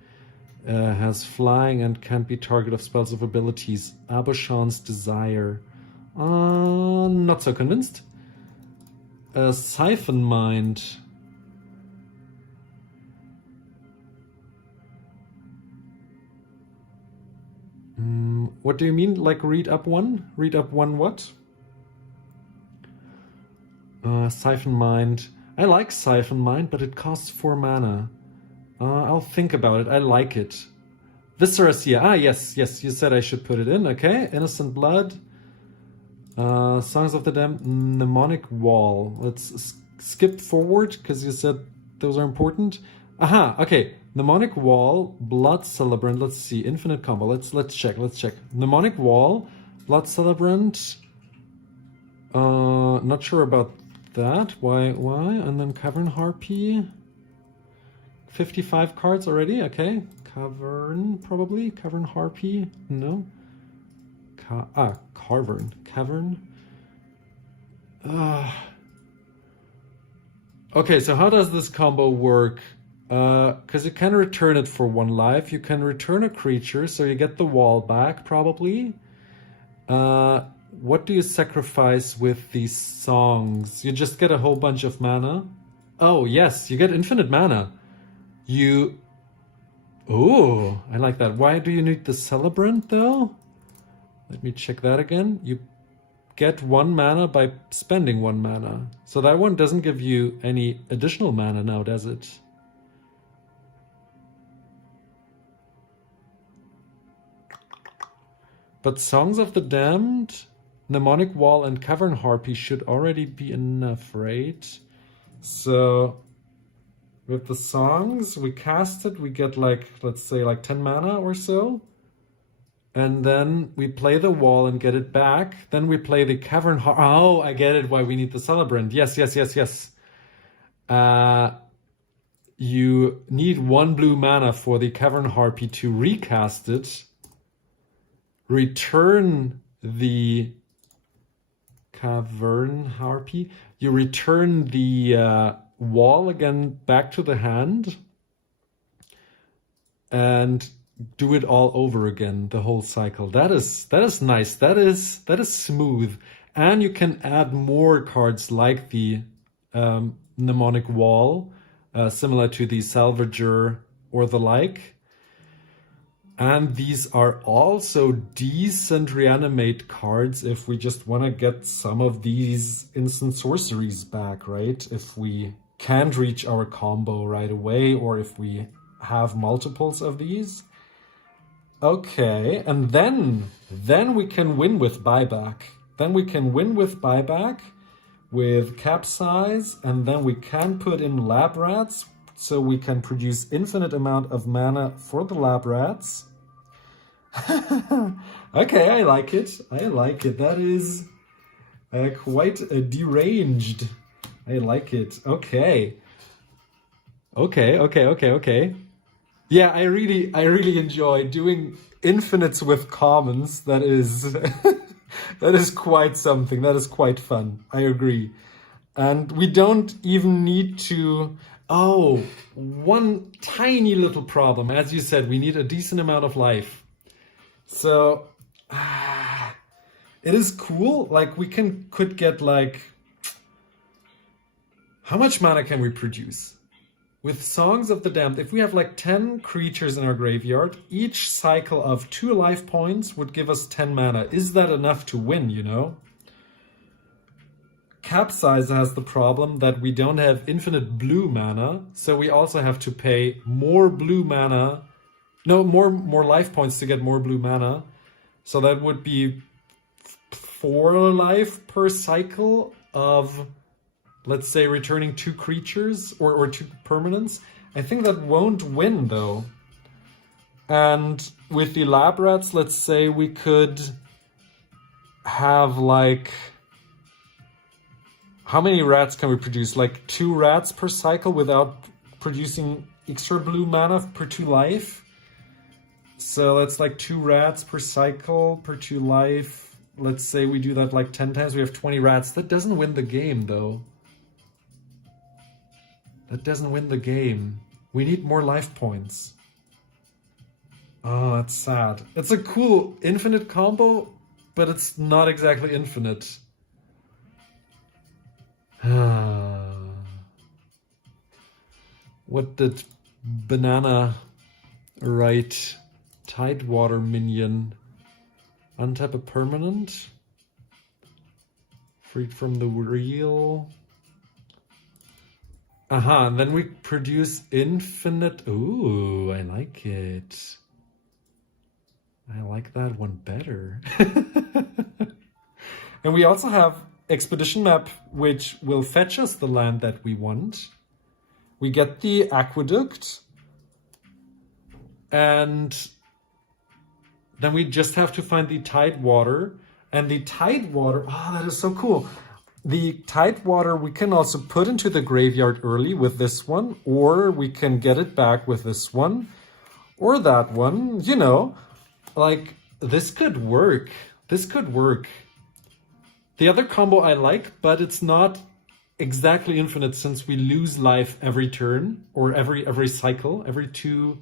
Has flying and can't be target of spells of abilities. Aboshan's Desire. Not so convinced. Siphon Mind. What do you mean? Like read up one? Read up one what? Siphon Mind. I like Siphon Mind, but it costs 4 mana. I'll think about it. I like it. Viscera's here. Ah, yes, yes. You said I should put it in. Okay. Innocent Blood. Songs of the Damned. Mnemonic Wall. Let's skip forward because you said those are important. Aha. Okay. Mnemonic Wall. Blood Celebrant. Let's see. Infinite combo. Let's check. Let's check. Mnemonic Wall. Blood Celebrant. Not sure about that. Why? And then Cavern Harpy. 55 cards already, okay. Cavern, probably. Cavern Harpy, no. Cavern. Okay, so how does this combo work? Because you can return it for 1 life. You can return a creature, so you get the wall back, probably. What do you sacrifice with these songs? You just get a whole bunch of mana. Oh, yes, you get infinite mana. Oh, I like that. Why do you need the Celebrant though? Let me check that again. You get 1 mana by spending 1 mana. So that one doesn't give you any additional mana now, does it? But Songs of the Damned, Mnemonic Wall, and Cavern Harpy should already be enough, right? So with the songs, we cast it, we get like, let's say like 10 mana or so. And then we play the wall and get it back. Then we play the Cavern Harpy. Oh, I get it, why we need the Celebrant. Yes. You need 1 blue mana for the Cavern Harpy to recast it. Return the Cavern Harpy. You return the wall again back to the hand and do it all over again, the whole cycle. That is nice. That is smooth. And you can add more cards like the Mnemonic Wall, similar to the Salvager or the like. And these are also decent reanimate cards if we just want to get some of these instant sorceries back, right? If we can't reach our combo right away, or if we have multiples of these. Okay, and then we can win with buyback. Then we can win with buyback, with capsize, and then we can put in lab rats, so we can produce infinite amount of mana for the lab rats. Okay, I like it. That is quite deranged. I like it. Okay. Yeah, I really enjoy doing infinites with commons. That is that is quite something. That is quite fun. I agree. And we don't even need to... Oh, one tiny little problem. As you said, we need a decent amount of life. So it is cool. Like we could get like... How much mana can we produce? With Songs of the Damned, if we have like 10 creatures in our graveyard, each cycle of 2 life points would give us 10 mana. Is that enough to win, you know? Capsize has the problem that we don't have infinite blue mana, so we also have to pay more blue mana. No, more life points to get more blue mana. So that would be 4 life per cycle of... Let's say returning 2 creatures or 2 permanents. I think that won't win though. And with the lab rats, let's say we could have like... How many rats can we produce? Like 2 rats per cycle without producing extra blue mana per 2 life? So that's like 2 rats per cycle, per 2 life. Let's say we do that like 10 times, we have 20 rats. That doesn't win the game though. That doesn't win the game. We need more life points. Oh, that's sad. It's a cool infinite combo, but it's not exactly infinite. What did Banana write? Tidewater minion. Untap a permanent. Freed from the reel. Aha, and then we produce infinite. Ooh, I like it. I like that one better. And we also have Expedition Map, which will fetch us the land that we want. We get the aqueduct. And then we just have to find the Tidewater. And the Tidewater, oh, that is so cool. The Tidewater we can also put into the graveyard early with this one, or we can get it back with this one, or that one, you know. Like, this could work. This could work. The other combo I like, but it's not exactly infinite since we lose life every turn, or every cycle. Every two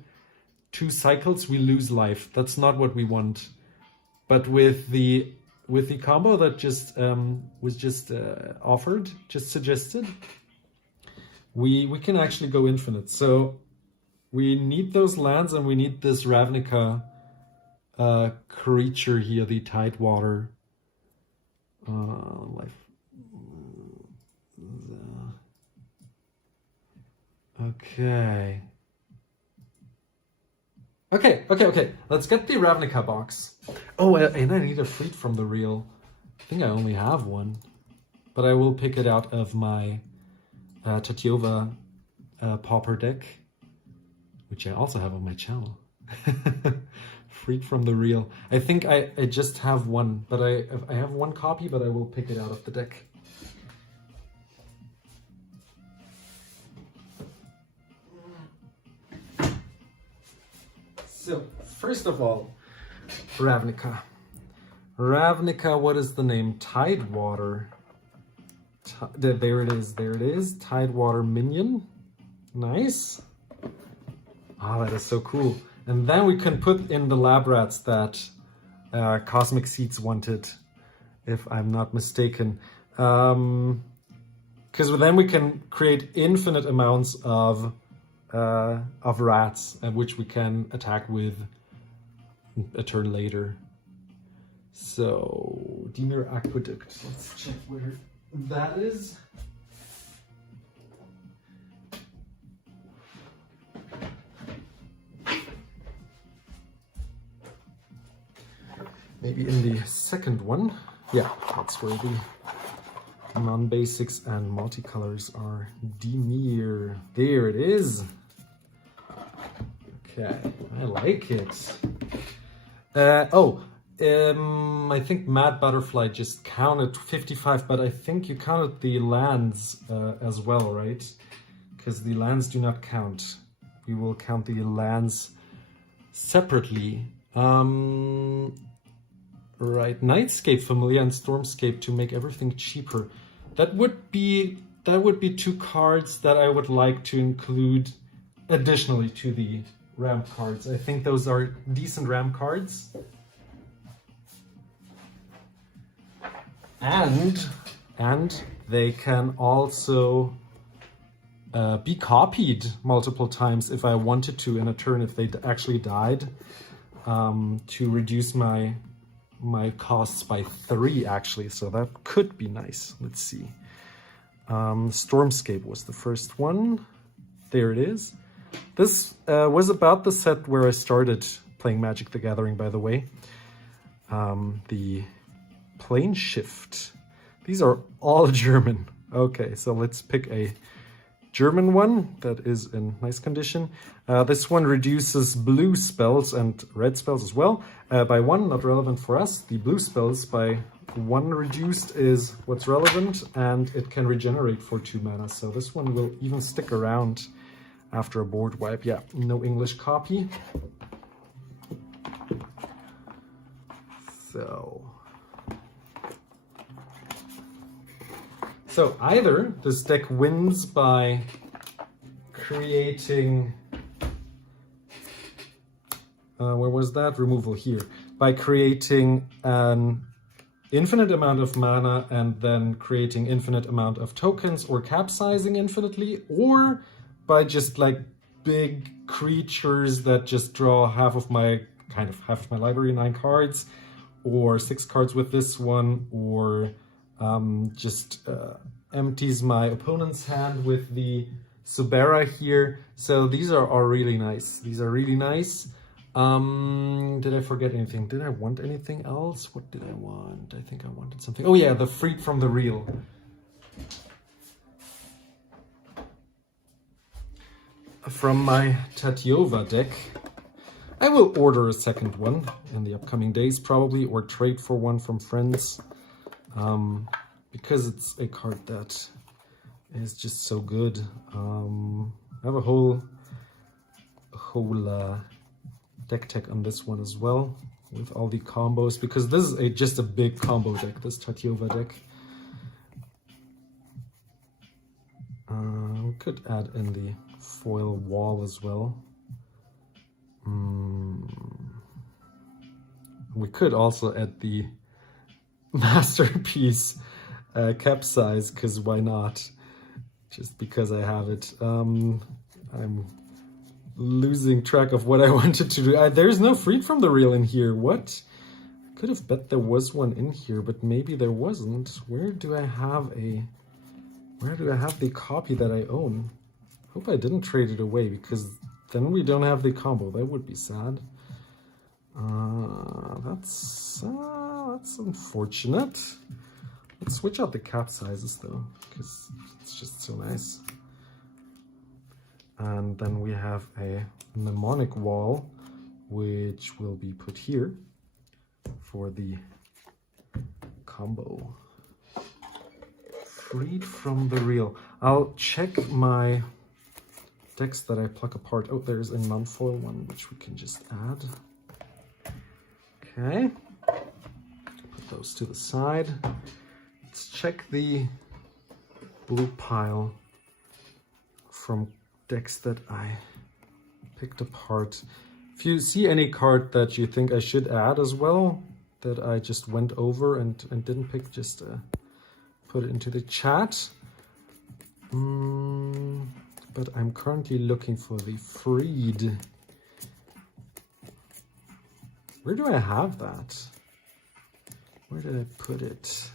cycles we lose life. That's not what we want. But with the combo that just was just offered, just suggested, we can actually go infinite. So we need those lands and we need this Ravnica creature here, the Tidewater. Life. Okay. Okay. Let's get the Ravnica box. Oh, and I need a fleet from the reel. I think I only have one. But I will pick it out of my Tatiova Pauper deck, which I also have on my channel. Freed from the reel. I think I just have one, but I have one copy, but I will pick it out of the deck. So, first of all, Ravnica. Ravnica, what is the name? Tidewater. There it is. Tidewater minion. Nice. Oh, that is so cool. And then we can put in the lab rats that Cosmic Seeds wanted, if I'm not mistaken. Because then we can create infinite amounts of rats, which we can attack with a turn later. So, Dimir Aqueduct. Let's check where that is. Maybe in the second one. Yeah, that's where the non-basics and multicolors are. Dimir. There it is. Okay, I like it. I think Mad Butterfly just counted 55, but I think you counted the lands as well, right? Because the lands do not count. We will count the lands separately. Right, Nightscape Familiar and Stormscape to make everything cheaper. That would be 2 cards that I would like to include additionally to the ramp cards. I think those are decent ramp cards. And they can also be copied multiple times if I wanted to in a turn, if they actually died, to reduce my costs by 3 actually, so that could be nice. Let's see. Stormscape was the first one. There it is. This was about the set where I started playing Magic the Gathering, by the way. The Plane Shift. These are all German. Okay, so let's pick a German one that is in nice condition. This one reduces blue spells and red spells as well by 1, not relevant for us. The blue spells by 1 reduced is what's relevant, and it can regenerate for 2 mana. So this one will even stick around after a board wipe. Yeah, no English copy. So either this deck wins by creating, where was that? Removal here. By creating an infinite amount of mana and then creating infinite amount of tokens, or capsizing infinitely, or by just like big creatures that just draw half of my library, 9 cards, or 6 cards with this one, or just empties my opponent's hand with the Subera here. So these are really nice. These are really nice. Did I forget anything? Did I want anything else? What did I want? I think I wanted something. Oh yeah, the Freed from the Real. From my Tatyova deck. I will order a second one in the upcoming days probably, or trade for one from friends. Because it's a card that is just so good. I have a whole deck tech on this one as well, with all the combos, because this is just a big combo deck, this Tatyova deck. We could add in the foil wall as well. We could also add the masterpiece capsize, because why not? Just because I have it. I'm losing track of what I wanted to do. There's no Freed from the Real in here. What? Could have bet there was one in here, but maybe there wasn't. Where do I have the copy that I own? Hope I didn't trade it away, because then we don't have the combo. That would be sad. That's unfortunate. Let's switch out the capsizes though, because it's just so nice. And then we have a mnemonic wall, which will be put here for the combo. Freed from the Real. I'll check my decks that I pluck apart. Oh, there's a non-foil one, which we can just add. Okay. Put those to the side. Let's check the blue pile from decks that I picked apart. If you see any card that you think I should add as well, that I just went over and didn't pick, just put it into the chat. But I'm currently looking for the Freed. Where do I have that? Where did I put it?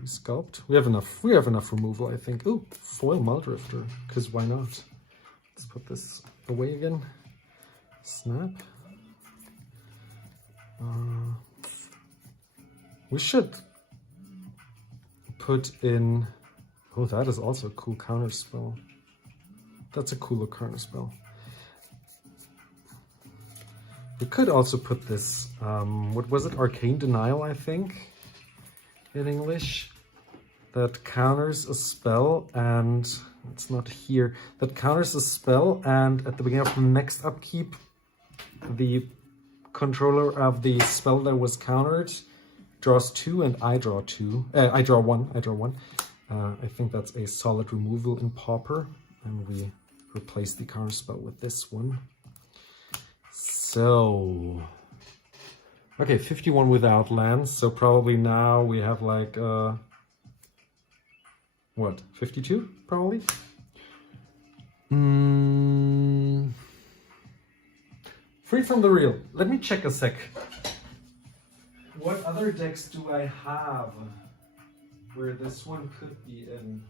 Resculpt. We have enough removal, I think. Oh, foil Muldrifter, because why not? Let's put this away again. Snap. We should put in... Oh, that is also a cool counter spell. That's a cooler counter spell. We could also put this, what was it? Arcane Denial, I think, in English. That counters a spell, and it's not here. That counters a spell, and at the beginning of the next upkeep, the controller of the spell that was countered draws 2, and I draw 2. I draw 1. I think that's a solid removal in Pauper, and we replace the counter spell with this one. So, okay, 51 without lands. So probably now we have like what, 52 probably. Freed from the Real. Let me check a sec. What other decks do I have where this one could be in?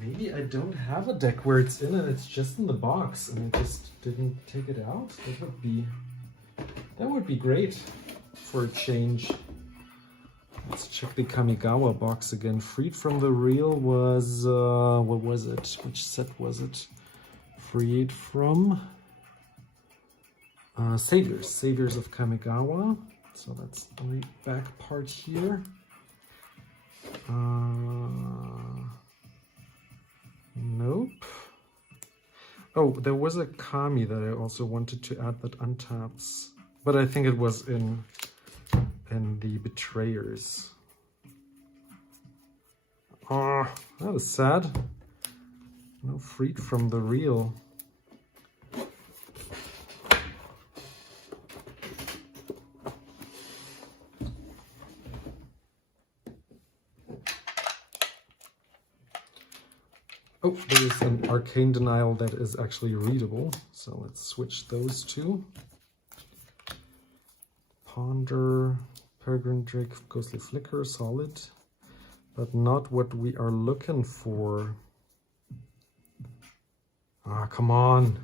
Maybe I don't have a deck where it's in and it's just in the box and I just didn't take it out. That would be great for a change. Let's check the Kamigawa box again. Freed from the Real was, what was it? Which set was it? Freed from? Saviors of Kamigawa. So that's the back part here. Nope. Oh, there was a Kami that I also wanted to add that untaps, but I think it was in the Betrayers. Oh, that is sad. No freed from the real. Oh, there is an Arcane Denial that is actually readable. So let's switch those two. Ponder, Peregrine Drake, Ghostly Flicker, solid. But not what we are looking for. Ah, come on.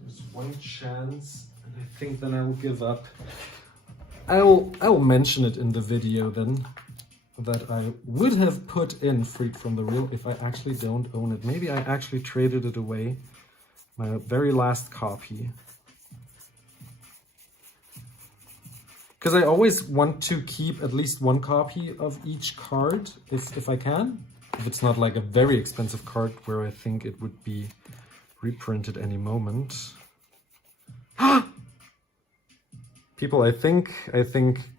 There's one chance. I think then I will give up. I will mention it in the video then that I would have put in Freed from the Real if I actually don't own it. Maybe I actually traded it away, my very last copy. Because I always want to keep at least one copy of each card if I can. If it's not like a very expensive card where I think it would be reprinted any moment. People, I think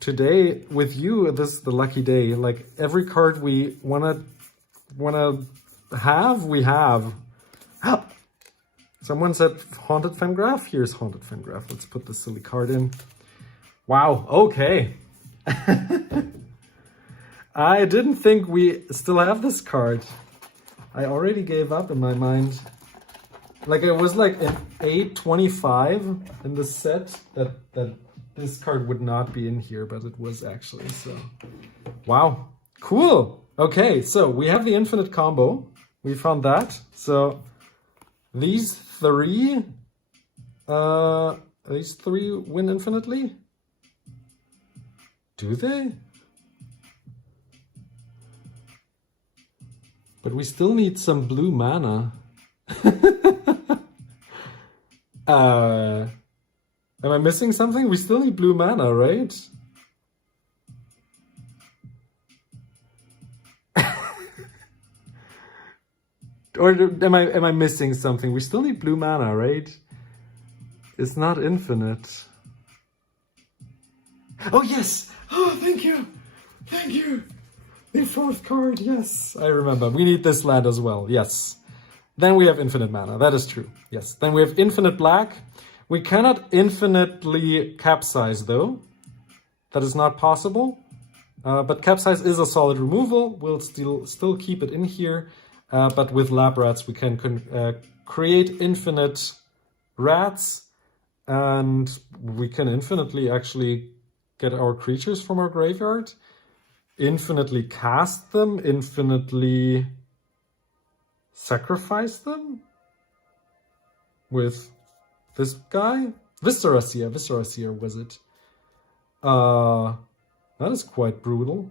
today with you, this is the lucky day. Like every card we wanna have, we have. Someone said Haunted Fangraph. Here's Haunted Fangraph. Let's put the silly card in. Wow. Okay. I didn't think we still have this card. I already gave up in my mind. Like it was like an 825 in the set that this card would not be in here, but it was actually, so. Wow, cool. Okay, so we have the infinite combo. We found that. So these three win infinitely? Do they? But we still need some blue mana. Am I missing something? We still need blue mana, right? Or am I missing something? We still need blue mana, right? It's not infinite. Oh yes! Oh, thank you! Thank you! The fourth card, yes! I remember. We need this land as well, yes. Then we have infinite mana, that is true. Yes. Then we have infinite black. We cannot infinitely capsize though. That is not possible. But capsize is a solid removal. We'll still keep it in here. But with lab rats we can create infinite rats. And we can infinitely actually get our creatures from our graveyard. Infinitely cast them. Infinitely sacrifice them. With this guy? Viscera Seer was it? That is quite brutal.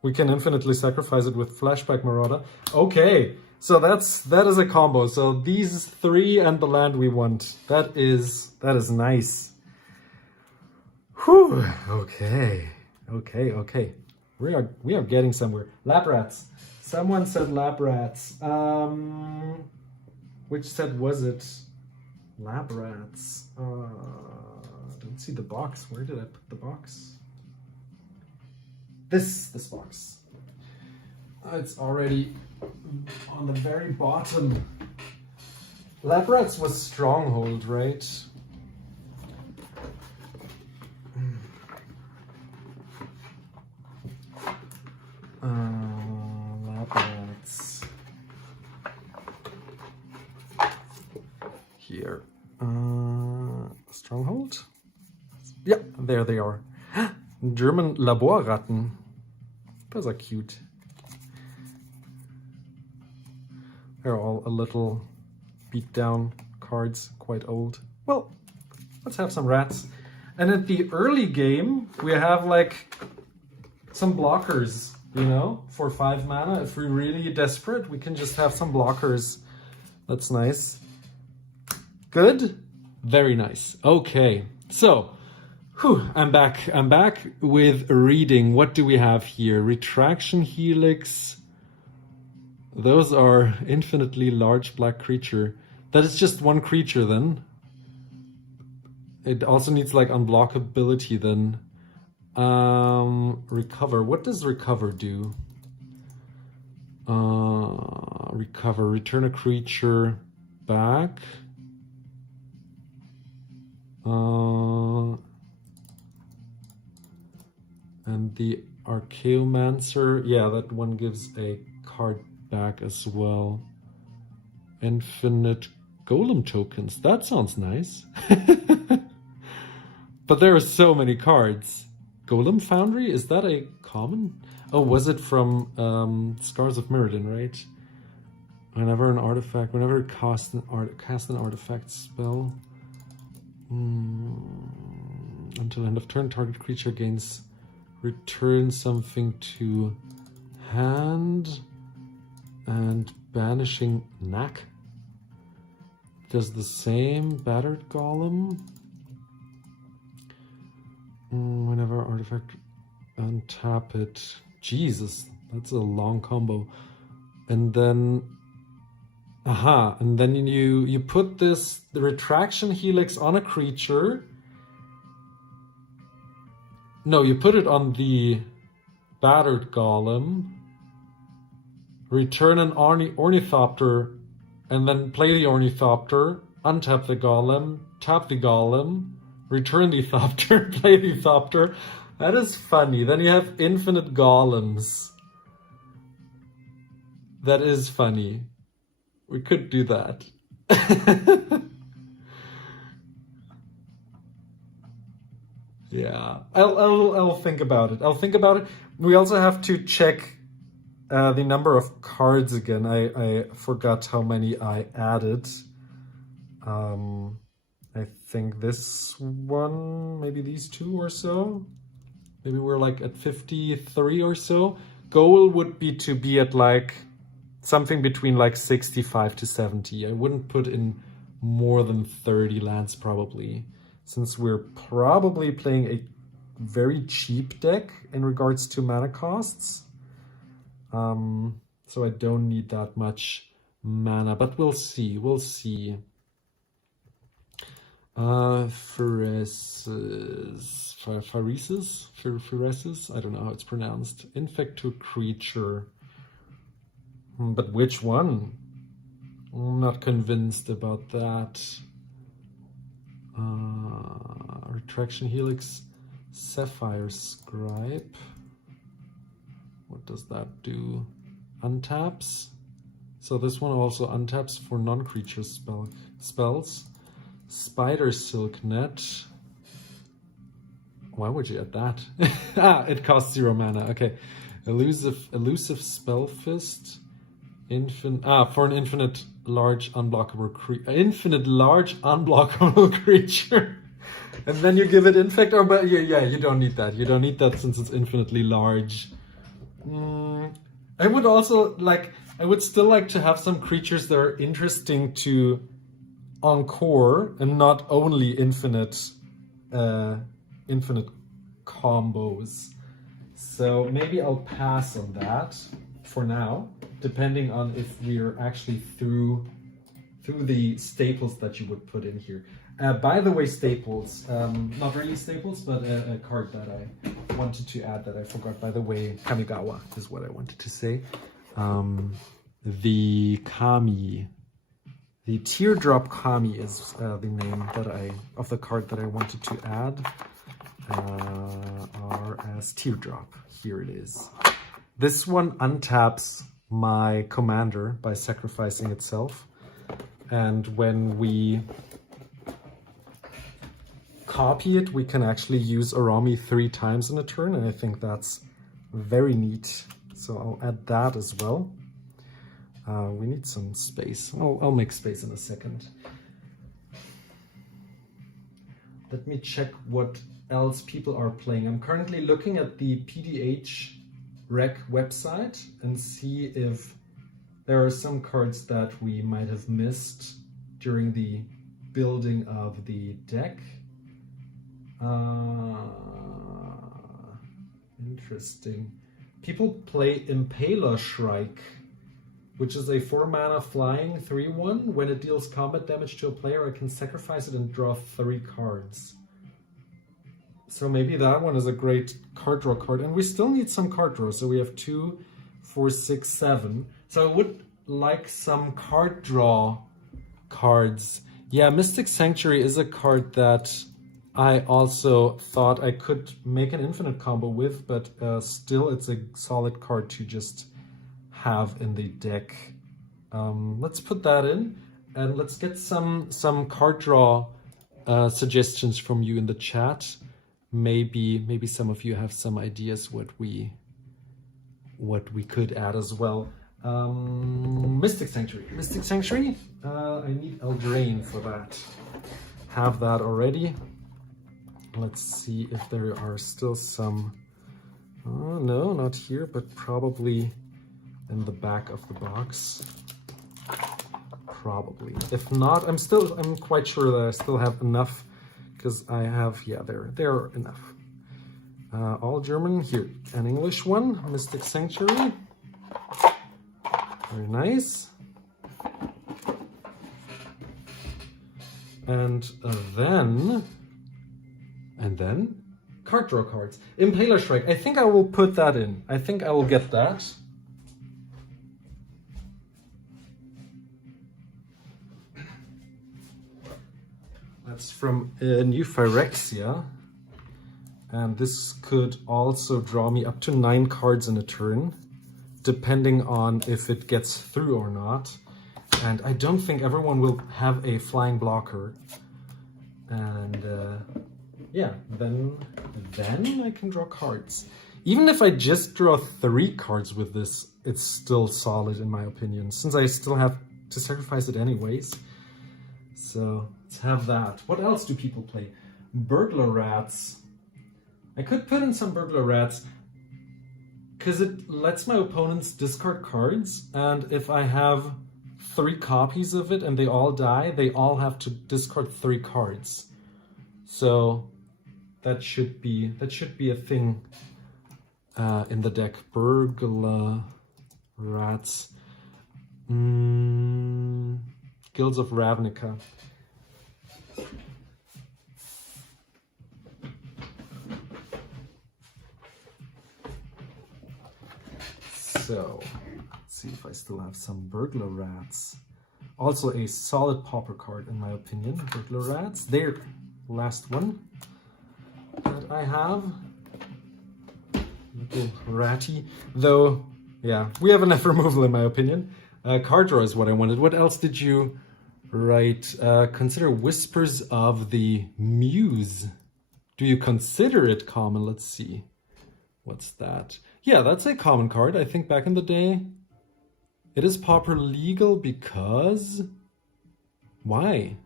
We can infinitely sacrifice it with Flashback Marauder. Okay, so that is a combo. So these three and the land we want. That is nice. Whew. Okay. We are getting somewhere. Lab rats. Someone said lab rats. Which set was it? Lab rats. Don't see the box. Where did I put the box? This box. It's already on the very bottom. Lab rats was Stronghold, right? Lab rats. Here. Stronghold? Yeah, there they are. German Laborratten. Those are cute. They're all a little beat down cards, quite old. Well, let's have some rats. And at the early game, we have like some blockers. you know, for 5 mana. If we're really desperate, we can just have some blockers. That's nice. Good? Very nice. Okay, so, I'm back. I'm back with reading. What do we have here? Retraction Helix. Those are infinitely large black creature. That is just one creature then. It also needs like unblockability then. Recover. What does recover do? Recover. Return a creature back. And the Archaeomancer. Yeah, that one gives a card back as well. Infinite golem tokens. That sounds nice. But there are so many cards. Golem Foundry, is that a common? Oh, was it from Scars of Mirrodin, right? Whenever you cast an artifact spell, until end of turn, target creature gains return something to hand, and banishing Knack does the same. Battered Golem. Whenever artifact, untap it. Jesus, that's a long combo. And then, and then you put the Retraction Helix on a creature. No, you put it on the Battered Golem. Return an Ornithopter, and then play the Ornithopter. Untap the Golem. Tap the Golem. Return the Thopter, play the Thopter. That is funny. Then you have infinite golems. That is funny. We could do that. Yeah, I'll think about it. I'll think about it. We also have to check the number of cards again. I forgot how many I added. I think this one, maybe these two or so. Maybe we're like at 53 or so. Goal would be to be at like something between like 65 to 70. I wouldn't put in more than 30 lands probably, since we're probably playing a very cheap deck in regards to mana costs. So I don't need that much mana, but we'll see. We'll see. Pharesis? I don't know how it's pronounced. Infect to creature. But which one? I'm not convinced about that. Retraction Helix, Sapphire Scribe. What does that do? Untaps. So this one also untaps for non-creature spells. Spider Silk Net. Why would you add that? It costs 0 mana. Okay. Elusive Spell Fist. For an infinite large unblockable creature. And then you give it infect, or but yeah, you don't need that. You don't need that since it's infinitely large. I would also I would still like to have some creatures that are interesting to encore and not only infinite combos. So maybe I'll pass on that for now, depending on if we're actually through the staples that you would put in here. By the way, staples, not really staples, but a card that I wanted to add that I forgot. By the way, Kamigawa is what I wanted to say. The Kami, the Teardrop Kami is the name of the card that I wanted to add. As Teardrop, here it is. This one untaps my commander by sacrificing itself, and when we copy it, we can actually use Arami 3 times in a turn, and I think that's very neat. So I'll add that as well. We need some space. I'll make space in a second. Let me check what else people are playing. I'm currently looking at the PDH rec website and see if there are some cards that we might have missed during the building of the deck. Interesting. People play PELAGIC, which is a 4-mana flying 3/1. When it deals combat damage to a player, I can sacrifice it and draw 3 cards. So maybe that one is a great card draw card. And we still need some card draw. So we have 2, 4, 6, 7. So I would like some card draw cards. Yeah, Mystic Sanctuary is a card that I also thought I could make an infinite combo with, but still it's a solid card to just have in the deck. Let's put that in and let's get some card draw suggestions from you in the chat. Maybe some of you have some ideas what we could add as well. Mystic Sanctuary. I need Eldraine for that. Have that already. Let's see if there are still some. Oh, no, not here, but probably in the back of the box. Probably. If not, I'm quite sure that I still have enough, because I have, yeah, there are enough. All German here. An English one, Mystic Sanctuary. Very nice. And then card draw cards. Impaler Shrike. I think I will put that in. I think I will get that. That's from New Phyrexia. And this could also draw me up to 9 cards in a turn, depending on if it gets through or not. And I don't think everyone will have a flying blocker. And yeah, then I can draw cards. Even if I just draw 3 cards with this, it's still solid in my opinion, since I still have to sacrifice it anyways. So let's have that. What else do people play? Burglar Rats. I could put in some Burglar Rats because it lets my opponents discard cards, and if I have 3 copies of it and they all die, they all have to discard 3 cards. So that should be a thing in the deck. Burglar Rats. Guilds of Ravnica. So, let's see if I still have some Burglar Rats. Also a solid pauper card in my opinion. Burglar Rats. There, last one that I have. Little ratty. Though, yeah, we have enough removal in my opinion. Card draw is what I wanted. What else did you write? Consider Whispers of the Muse. Do you consider it common? Let's see. What's that? Yeah, that's a common card. I think back in the day. It is pauper legal because... Why?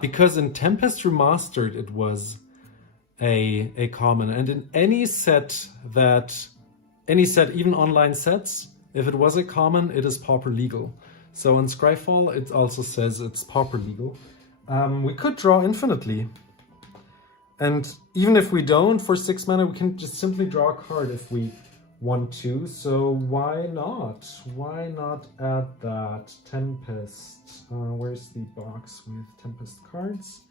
Because in Tempest Remastered it was a common. And in any set, even online sets, if it was a common, it is pauper legal. So in Scryfall, it also says it's pauper legal. We could draw infinitely. And even if we don't, for 6 mana, we can just simply draw a card if we want to. So why not? Why not add that? Tempest. Where's the box with Tempest cards?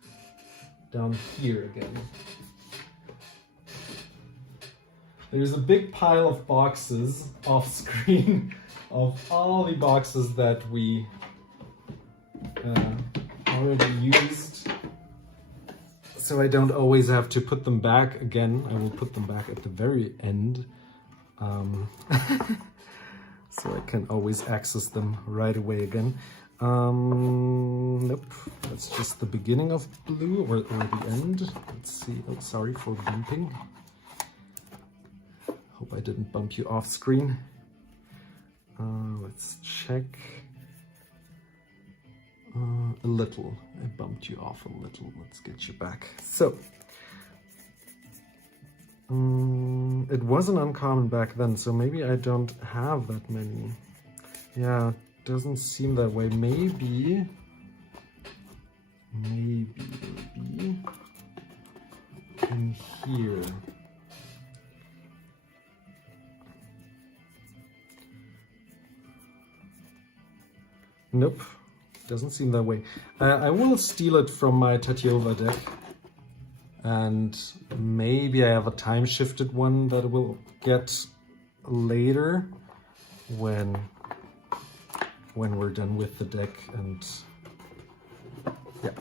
Down here again. There's a big pile of boxes off screen of all the boxes that we already used. So I don't always have to put them back again. I will put them back at the very end. So I can always access them right away again. Nope, that's just the beginning of blue or the end. Let's see. Oh, sorry for bumping. Hope I didn't bump you off screen. Let's check. A little. I bumped you off a little. Let's get you back. So, It wasn't uncommon back then, so maybe I don't have that many. Yeah, doesn't seem that way. Maybe in here. Nope, doesn't seem that way. I will steal it from my Tatiova deck. And maybe I have a time-shifted one that we'll get later when we're done with the deck. And yeah.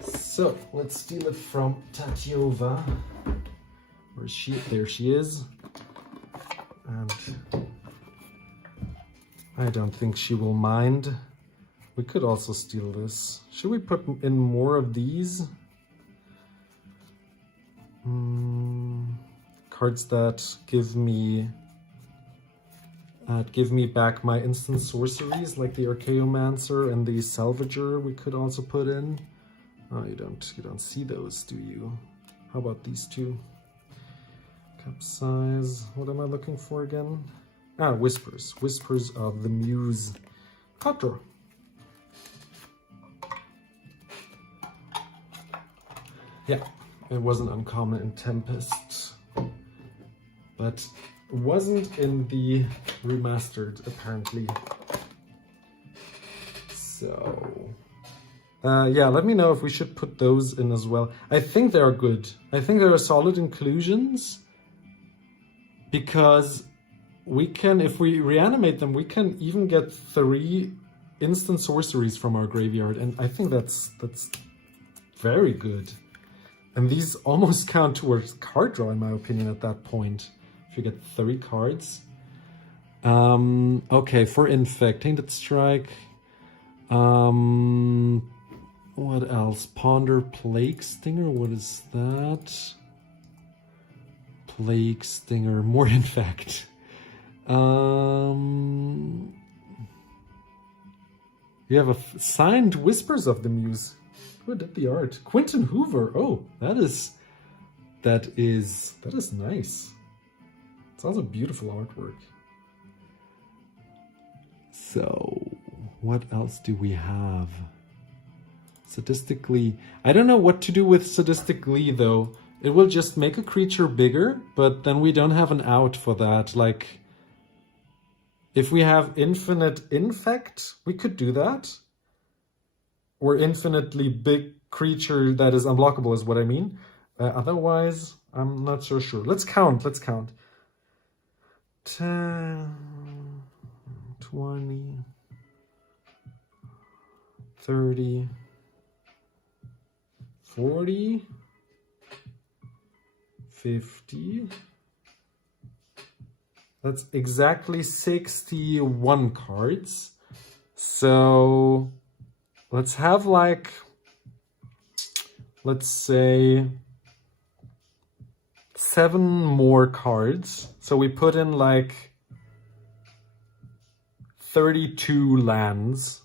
So let's steal it from Tatiova. Where is she? There she is. And I don't think she will mind. We could also steal this. Should we put in more of these? Cards that give me back my instant sorceries, like the Archaeomancer and the Salvager. We could also put in. Oh, you don't see those, do you? How about these two? Capsize. What am I looking for again? Ah, Whispers. Whispers of the Muse. Card draw. Yeah. It wasn't uncommon in Tempest, but wasn't in the remastered, apparently. So, yeah, let me know if we should put those in as well. I think they are good. I think they are solid inclusions, because we can, if we reanimate them, we can even get 3 instant sorceries from our graveyard, and I think that's very good. And these almost count towards card draw, in my opinion, at that point. If you get 3 cards. Okay, for Infect, Tainted Strike. What else? Ponder Plague Stinger, what is that? Plague Stinger, more Infect. You have a signed Whispers of the Muse. Who did the art? Quentin Hoover. Oh, that is nice. It's also beautiful artwork. So, what else do we have? Sadistic Glee. I don't know what to do with Sadistic Glee though. It will just make a creature bigger, but then we don't have an out for that. Like, if we have infinite infect, we could do that. Or infinitely big creature that is unblockable is what I mean. Otherwise, I'm not so sure. Let's count. 10, 20, 30, 40, 50. That's exactly 61 cards. So let's have like, let's say 7 more cards. So we put in like 32 lands.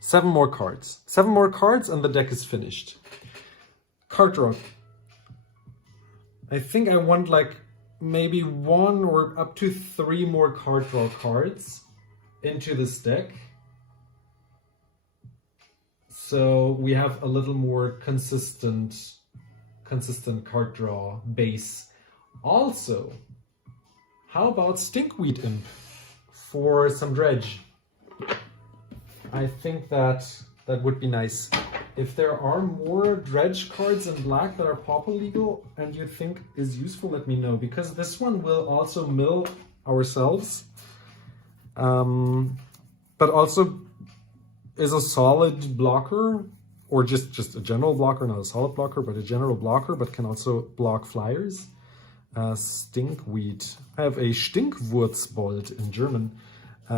7 more cards. 7 more cards and the deck is finished. Card draw. I think I want like maybe 1 or up to 3 more card draw cards into this deck. So we have a little more consistent card draw base. Also, how about Stinkweed Imp for some dredge? I think that would be nice. If there are more dredge cards in black that are Pauper legal and you think is useful, let me know, because this one will also mill ourselves, but also is a solid blocker, or just a general blocker, not a solid blocker, but a general blocker, but can also block flyers. Stinkweed. I have a Stinkwurzbold in German.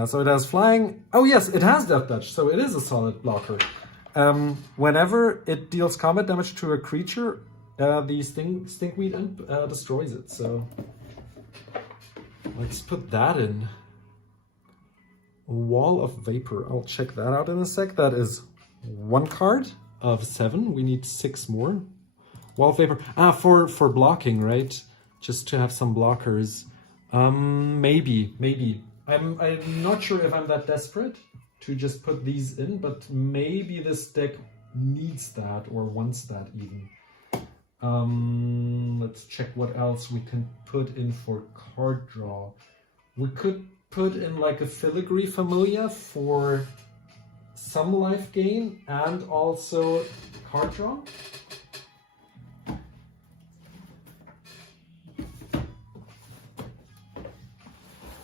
So it has flying. Oh yes, it has Death Touch, so it is a solid blocker. Whenever it deals combat damage to a creature, the Stinkweed Imp destroys it. So let's put that in. Wall of Vapor. I'll check that out in a sec. That is 1 card of 7. We need 6 more. Wall of Vapor. Ah, for blocking, right? just to have some blockers. Maybe. I'm not sure if I'm that desperate to just put these in, but maybe this deck needs that or wants that even. Let's check what else we can put in for card draw. We could put in like a Filigree Familia for some life gain and also card draw.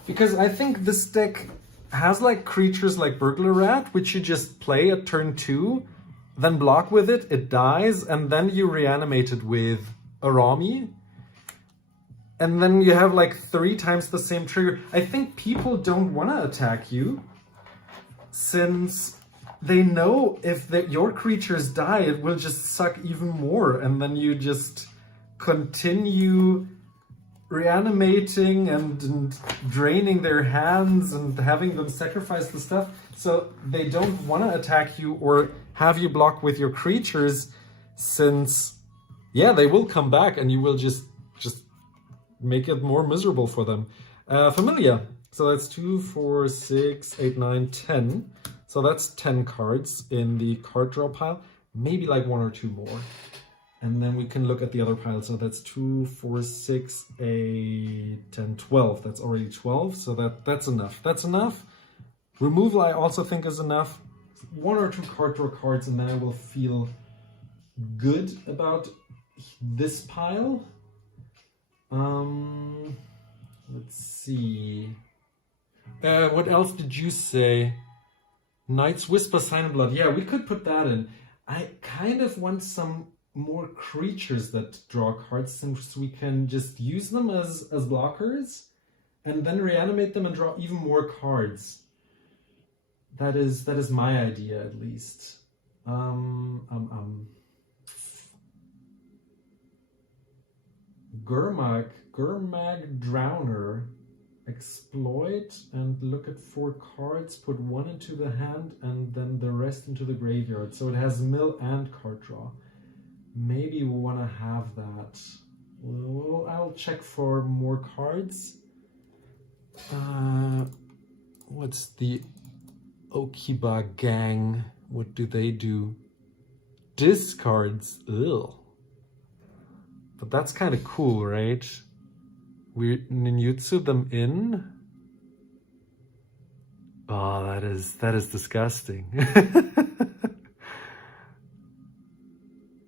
Because I think this deck has like creatures like Burglar Rat, which you just play at turn 2, then block with it, it dies, and then you reanimate it with Arami. And then you have like 3 times the same trigger. I think people don't want to attack you, since they know if your creatures die, it will just suck even more, and then you just continue reanimating and draining their hands and having them sacrifice the stuff. So they don't want to attack you or have you block with your creatures, since, yeah, they will come back and you will just make it more miserable for them. Familia. So that's 2, 4, 6, 8, 9, 10. So that's 10 cards in the card draw pile. Maybe like 1 or 2 more. And then we can look at the other pile. So that's 2, 4, 6, 8, 10, 12. That's already 12. So that's enough. That's enough. Removal I also think is enough. 1 or 2 card draw cards, and then I will feel good about this pile. Let's see. What else did you say? Knight's Whisper, Sign and Blood. Yeah, we could put that in. I kind of want some more creatures that draw cards, since we can just use them as blockers and then reanimate them and draw even more cards. That is my idea, at least. Gurmag Drowner. Exploit and look at 4 cards, put 1 into the hand and then the rest into the graveyard. So it has mill and card draw. Maybe we want to have that. Well, I'll check for more cards. What's the Okiba gang? What do they do? Discards. Ugh. But that's kind of cool, right? We ninjutsu them in. Oh, that is disgusting.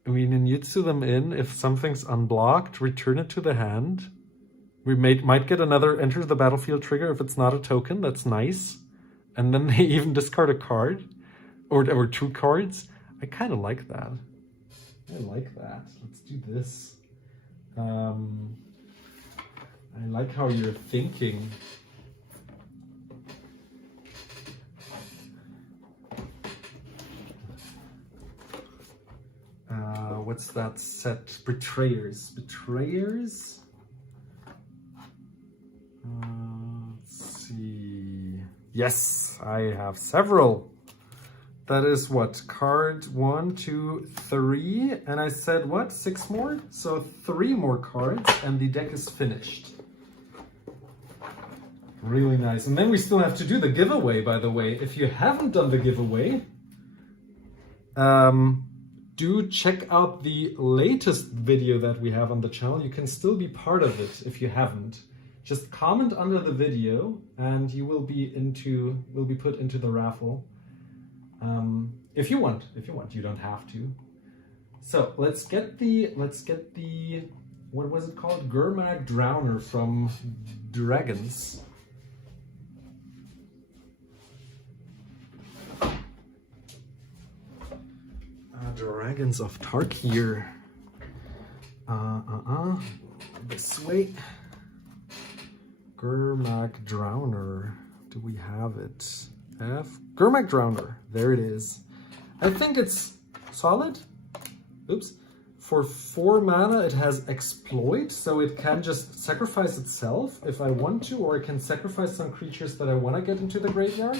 We ninjutsu them in. If something's unblocked, return it to the hand. We might get another enter the battlefield trigger if it's not a token. That's nice. And then they even discard a card or 2 cards. I kind of like that. I like that. Let's do this. I like how you're thinking. What's that set? Betrayers. Betrayers? Let's see. Yes, I have several. That is what? Card 1, 2, 3. And I said what? 6 more? So 3 more cards and the deck is finished. Really nice. And then we still have to do the giveaway, by the way. If you haven't done the giveaway, do check out the latest video that we have on the channel. You can still be part of it if you haven't. Just comment under the video and you will be put into the raffle. If you want, you don't have to. So let's get the what was it called? Gurmag Drowner from Dragons. Dragons of Tarkir. This way. Gurmag Drowner. Do we have it? Gurmag Drowner. There it is. I think it's solid. Oops. For 4 mana, it has Exploit, so it can just sacrifice itself if I want to, or I can sacrifice some creatures that I want to get into the graveyard.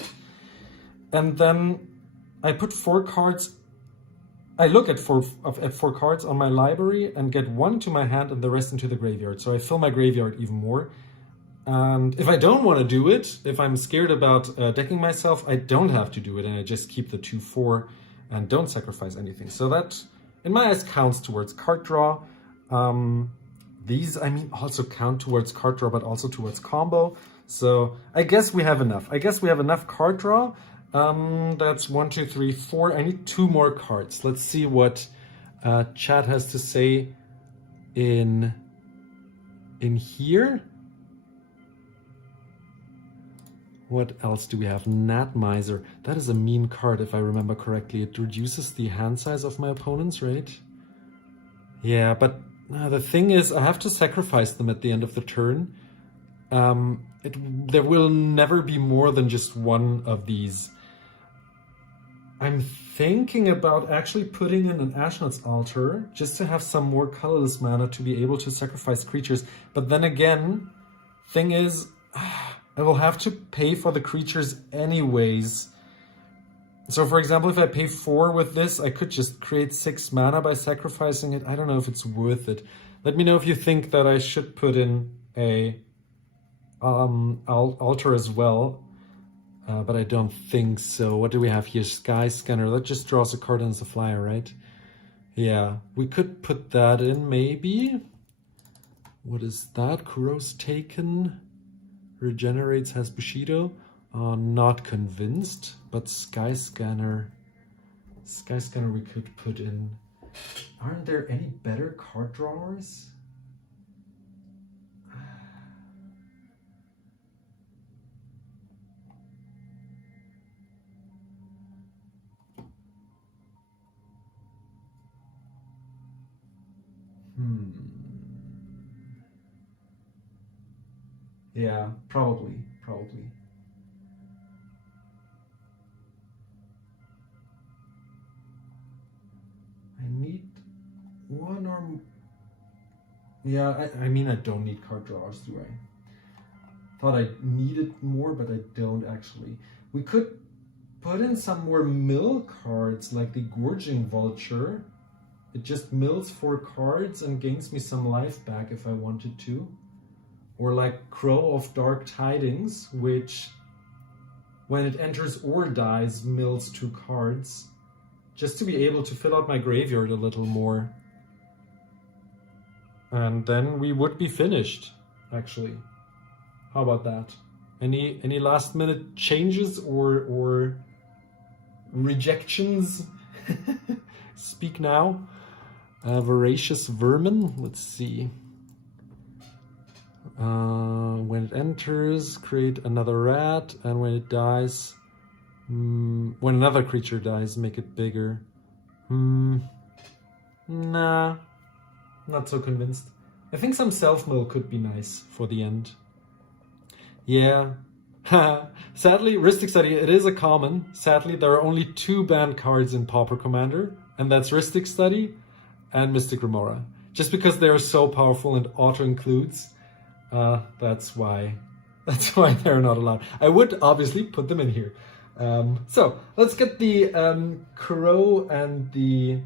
And then I put 4 cards I look at four cards on my library and get one to my hand and the rest into the graveyard. So I fill my graveyard even more. And if I don't want to do it, if I'm scared about decking myself, I don't have to do it, and I just keep the 2/4 and don't sacrifice anything. So that, in my eyes, counts towards card draw. These, I mean, also count towards card draw, but also towards combo. So I guess we have enough. I guess we have enough card draw. That's 1, 2, 3, 4. I need 2 more cards. Let's see what chat has to say in here. What else do we have? Gnat Miser. That is a mean card, if I remember correctly. It reduces the hand size of my opponents, right? Yeah, but the thing is, I have to sacrifice them at the end of the turn. There will never be more than just one of these. I'm thinking about actually putting in an Ashnod's Altar just to have some more colorless mana to be able to sacrifice creatures. But then again, thing is, I will have to pay for the creatures anyways. So for example, if I pay 4 with this, I could just create 6 mana by sacrificing it. I don't know if it's worth it. Let me know if you think that I should put in a altar as well. But I don't think so. What do we have here? Sky Scanner. That just draws a card and it's a flyer, right? Yeah, we could put that in maybe. What is that? Kuro's Taken. Regenerates, has Bushido. Not convinced, but Sky Scanner. Sky Scanner we could put in. Aren't there any better card drawers? Yeah, probably. I need one or... Yeah, I mean, I don't need card drawers, do I? Thought I needed more, but I don't actually. We could put in some more mill cards, like the Gorging Vulture. It just mills 4 cards and gains me some life back if I wanted to. Or like Crow of Dark Tidings, which when it enters or dies, mills 2 cards. Just to be able to fill out my graveyard a little more. And then we would be finished, actually. How about that? Any last minute changes or rejections? Speak now. Voracious Vermin, let's see. When it enters, create another rat, and when it dies, when another creature dies, make it bigger. Nah, not so convinced. I think some self-mill could be nice for the end. Yeah. Sadly, Rhystic Study, it is a common. Sadly, there are only 2 banned cards in Pauper Commander, and that's Rhystic Study and Mystic Remora. Just because they are so powerful and auto-includes, that's why they're not allowed. I would obviously put them in here. So let's get the Crow and the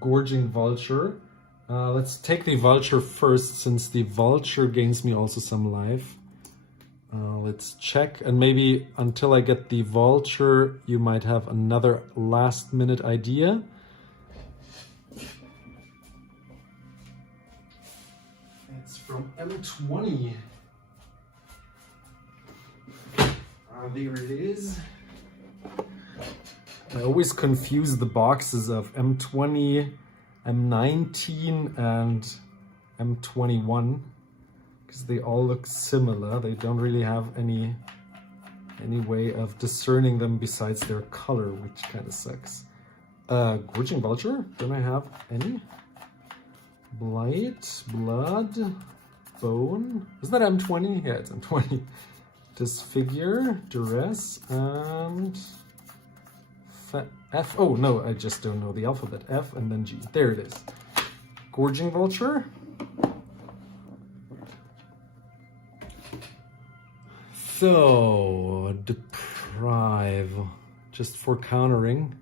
Gorging Vulture. Let's take the Vulture first, since the Vulture gains me also some life. Let's check, and maybe until I get the Vulture, you might have another last minute idea. It's from M20. There it is. I always confuse the boxes of M20, M19, and M21 because they all look similar. They don't really have any way of discerning them besides their color, which kind of sucks. Gorging Vulture, don't I have any? Blight, Blood, Bone. Isn't that M20? Yeah, it's M20. Disfigure, Duress, and F. Oh, no, I just don't know the alphabet. F and then G. There it is. Gorging Vulture. So, Deprive, just for countering.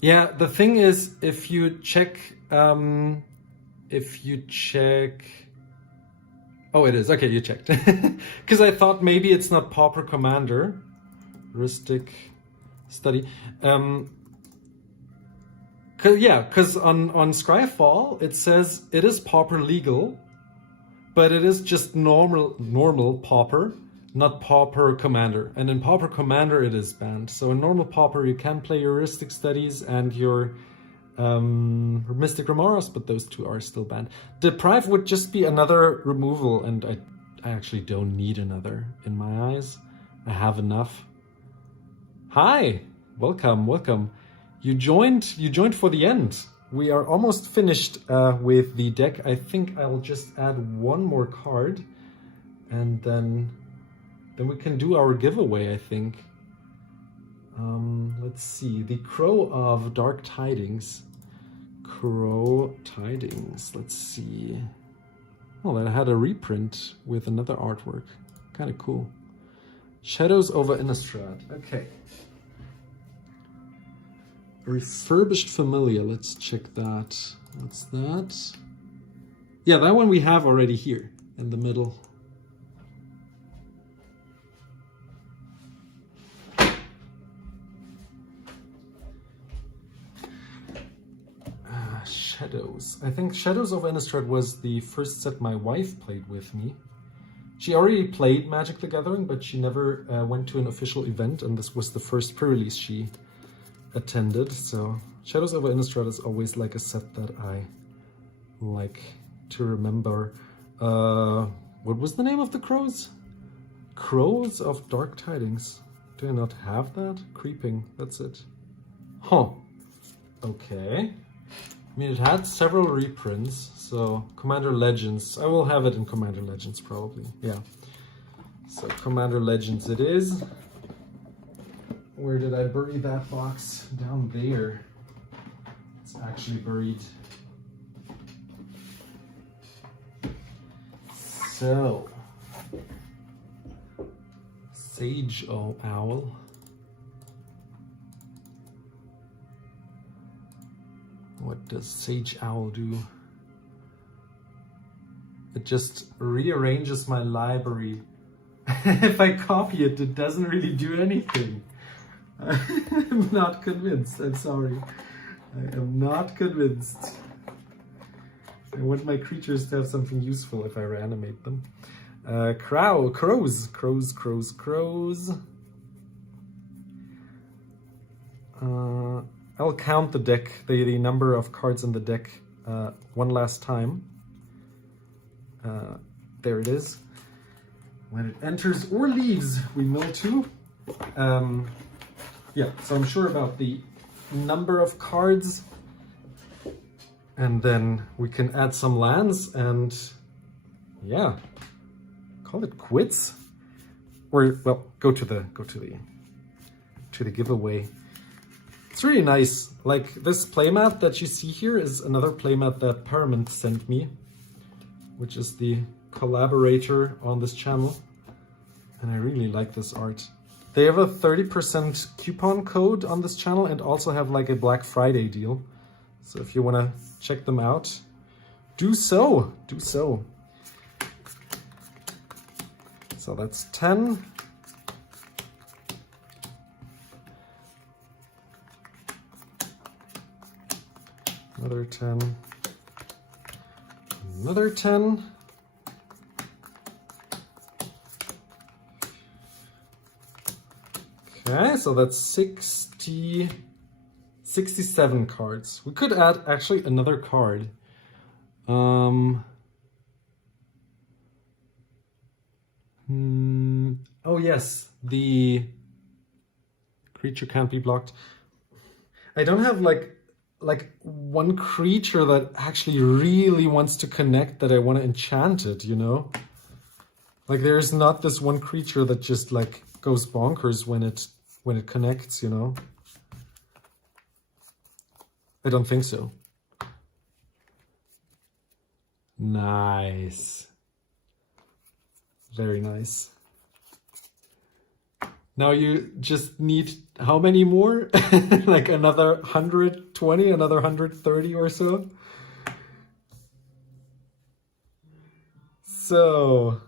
Yeah, the thing is, if you check, oh, it is. Okay, you checked. Because I thought maybe it's not Pauper Commander. Heuristic study. Because on Scryfall it says it is Pauper legal, but it is just normal Pauper, not Pauper Commander. And in Pauper Commander it is banned. So in normal Pauper you can play your Heuristic Studies and your Mystic Remoras, but those two are still banned. Deprive would just be another removal, and I actually don't need another in my eyes. I have enough. Hi, welcome. You joined for the end. We are almost finished with the deck. I think I'll just add one more card, and then we can do our giveaway, I think. Let's see, the Crow of Dark Tidings. Let's see. Oh, that had a reprint with another artwork. Kind of cool. Shadows over Innistrad. Okay. Refurbished Familiar. Let's check that. What's that? Yeah, that one we have already here in the middle. Shadows. I think Shadows of Innistrad was the first set my wife played with me. She already played Magic the Gathering, but she never went to an official event, and this was the first pre-release she attended. So Shadows of Innistrad is always like a set that I like to remember. What was the name of the crows? Crows of Dark Tidings. Do I not have that? Creeping, that's it. Huh. Okay. I mean, it had several reprints, so Commander Legends. I will have it in Commander Legends probably, yeah. So Commander Legends it is. Where did I bury that box? Down there. It's actually buried. So, Sage Owl. What does Sage Owl do? It just rearranges my library. If I copy it, it doesn't really do anything. I'm not convinced, I'm sorry. I am not convinced. I want my creatures to have something useful if I reanimate them. Crows. I'll count the deck, the number of cards in the deck one last time. There it is. When it enters or leaves, we mill 2. Yeah, so I'm sure about the number of cards. And then we can add some lands and yeah, call it quits. Or well, go to the giveaway. It's really nice. Like this playmat that you see here is another playmat that Paramount sent me, which is the collaborator on this channel. And I really like this art. They have a 30% coupon code on this channel and also have like a Black Friday deal. So if you want to check them out, do so. So that's 10. Another 10. Another 10. Okay, so that's 67 cards. We could add actually another card. Oh yes, the creature can't be blocked. I don't have like one creature that actually really wants to connect that I want to enchant it, you know? Like there's not this one creature that just like goes bonkers when it connects, you know? I don't think so. Nice. Very nice. Now you just need how many more? Like another 120, another 130 or so. So,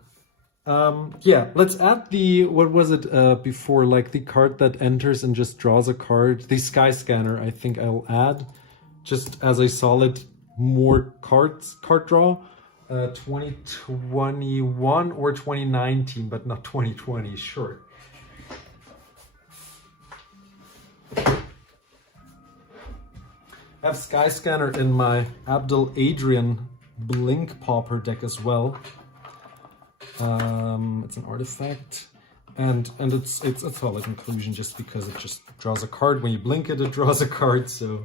yeah, let's add the, what was it before, like the card that enters and just draws a card. The Sky Scanner, I think I'll add just as a solid more card draw. 2021 or 2019, but not 2020, sure. I have Sky Scanner in my Abdul Adrian Blink Pauper deck as well. It's an artifact, and it's a solid inclusion just because it just draws a card. When you blink it, it draws a card, so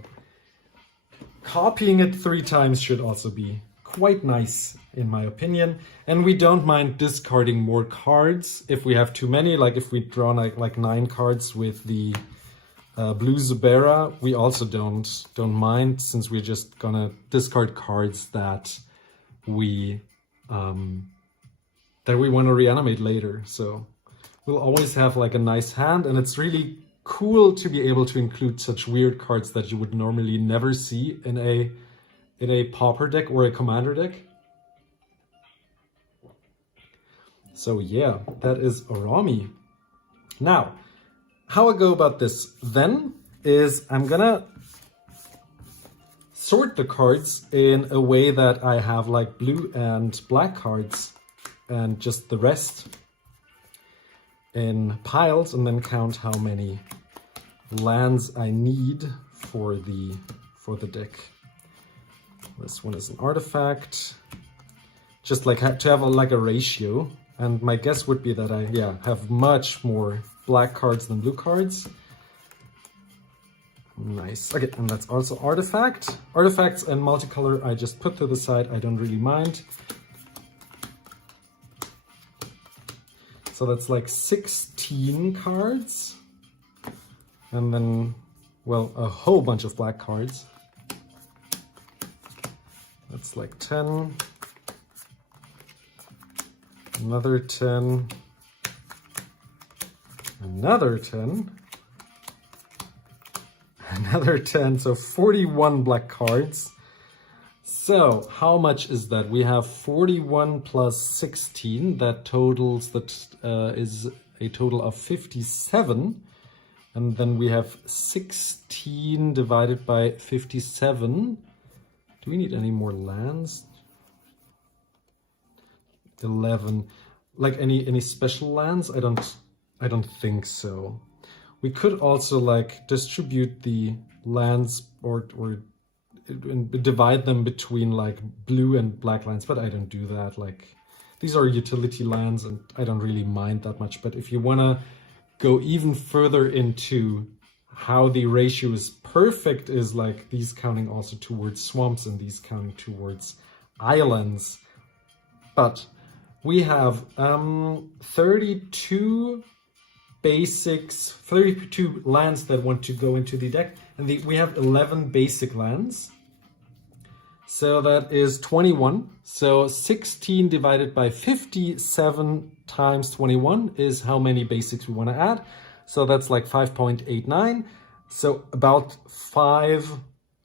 copying it 3 times should also be quite nice in my opinion. And we don't mind discarding more cards if we have too many, like if we draw like 9 cards with the blue Zubera, we also don't mind, since we're just gonna discard cards that we want to reanimate later. So we'll always have like a nice hand, and it's really cool to be able to include such weird cards that you would normally never see in a pauper deck or a commander deck. So yeah, that is Arami. Now, how I go about this then is I'm gonna sort the cards in a way that I have like blue and black cards and just the rest in piles, and then count how many lands I need for the deck. This one is an artifact, just like to have like a ratio. And my guess would be that I have much more black cards than blue cards. Nice. Okay, and that's also artifact. Artifacts and multicolor I just put to the side. I don't really mind. So that's like 16 cards. And then, well, a whole bunch of black cards. That's like 10. Another 10. Another 10. Another 10. So 41 black cards. So how much is that? We have 41 plus 16. That totals, is a total of 57. And then we have 16 divided by 57. Do we need any more lands? 11. Like any special lands? I don't think so. We could also like distribute the lands or divide them between like blue and black lands, but I don't do that. Like, these are utility lands and I don't really mind that much. But if you want to go even further into how the ratio is perfect, is like these counting also towards swamps and these counting towards islands. But we have 32 basics, 32 lands that want to go into the deck, and we have 11 basic lands. So that is 21. So 16 divided by 57 times 21 is how many basics we want to add. So that's like 5.89. So about 5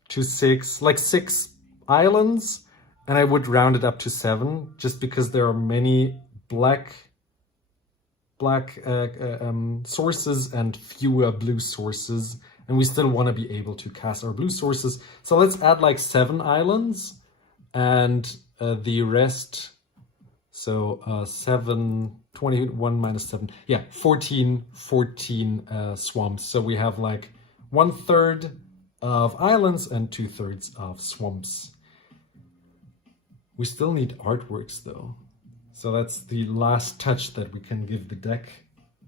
to 6, like 6 islands. And I would round it up to 7, just because there are many black sources and fewer blue sources. And we still want to be able to cast our blue sources. So let's add like 7 islands and the rest. So 7, 21 minus 7. Yeah, 14 swamps. So we have like 1/3 of islands and 2/3 of swamps. We still need artworks though. So that's the last touch that we can give the deck,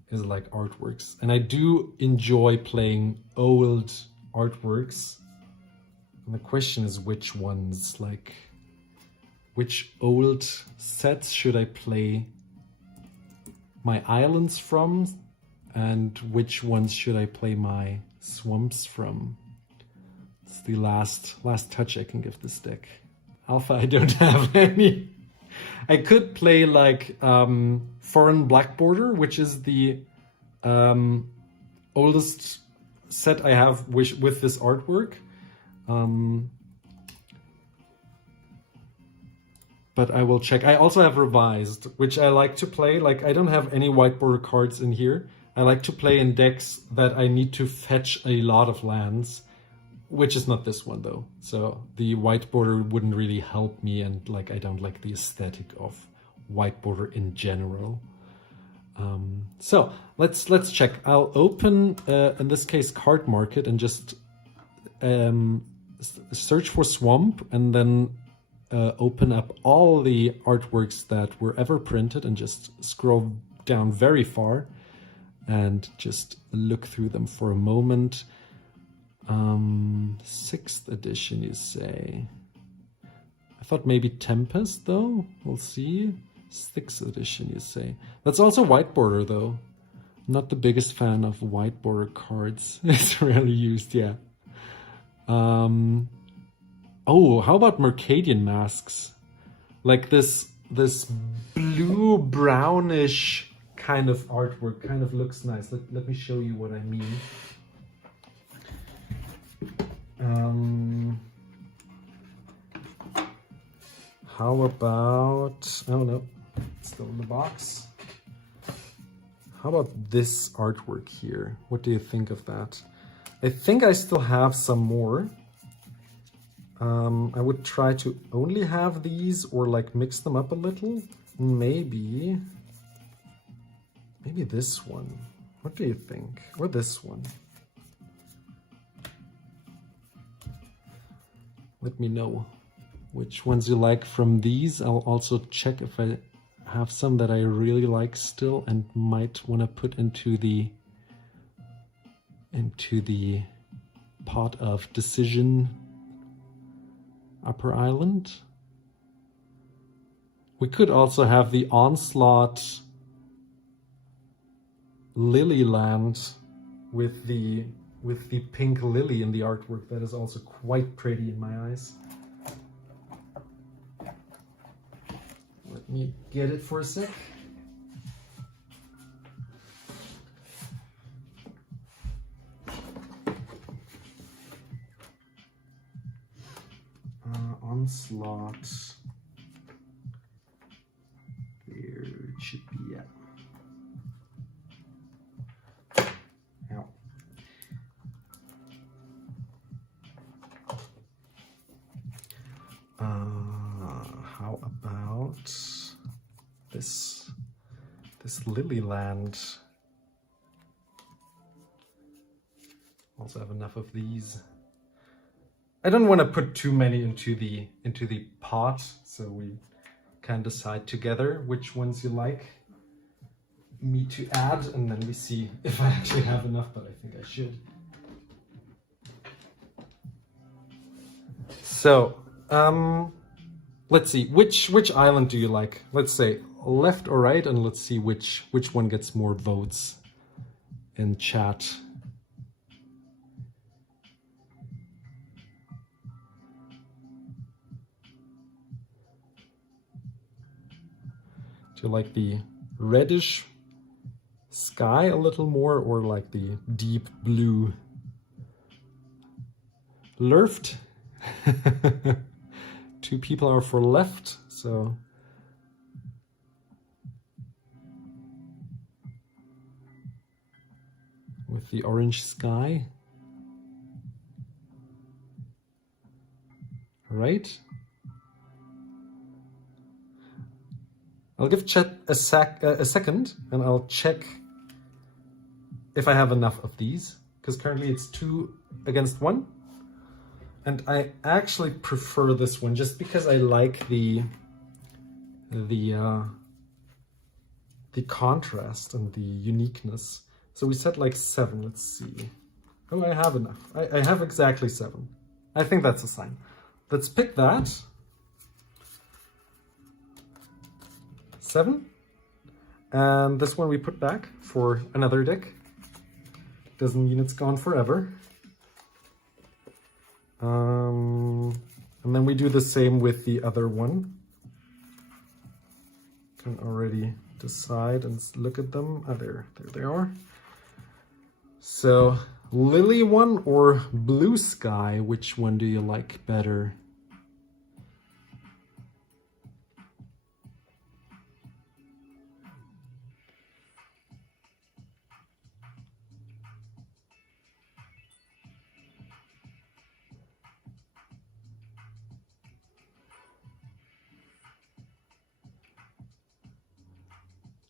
is like artworks. And I do enjoy playing old artworks. And the question is which ones, like which old sets should I play my islands from, and which ones should I play my swamps from? It's the last touch I can give this deck. Alpha, I don't have any. I could play like Foreign Black Border, which is the oldest set I have with this artwork. But I will check. I also have revised, which I like to play. Like, I don't have any white border cards in here. I like to play in decks that I need to fetch a lot of lands, which is not this one though. So the white border wouldn't really help me, and like I don't like the aesthetic of white border in general. So let's check. I'll open in this case CardMarket and just search for Swamp, and then open up all the artworks that were ever printed and just scroll down very far and just look through them for a moment. 6th edition, you say? I thought maybe Tempest, though. We'll see. 6th edition, you say? That's also white border, though. Not the biggest fan of white border cards. It's rarely used, yeah. Oh, how about Mercadian Masks? Like this blue brownish kind of artwork kind of looks nice. Let me show you what I mean. How about, oh no, it's still in the box. How about this artwork here? What do you think of that? I think I still have some more. I would try to only have these or like mix them up a little. Maybe this one. What do you think? Or this one? Let me know which ones you like from these. I'll also check if I have some that I really like still and might want to put into the pot of decision upper island. We could also have the Onslaught Lilyland with the pink lily in the artwork. That is also quite pretty in my eyes. Let me get it for a sec. Onslaught. Where it should be at. Yeah. How about this Lilyland? Also have enough of these. I don't want to put too many into the pot, so we can decide together which ones you like me to add, and then we see if I actually have enough, but I think I should. So, let's see, which island do you like? Let's say left or right, and let's see which one gets more votes in chat. Do you like the reddish sky a little more, or like the deep blue? Left. 2 people are for left, so with the orange sky. Right? I'll give chat a second, and I'll check if I have enough of these, because currently it's 2 against 1. And I actually prefer this one just because I like the contrast and the uniqueness. So we set like 7, let's see. Oh, I have enough. I have exactly 7. I think that's a sign. Let's pick that. 7. And this one we put back for another deck. Doesn't mean it's gone forever. And then we do the same with the other one. Can already decide and look at them. Oh, there they are. So Lily one or Blue Sky, which one do you like better?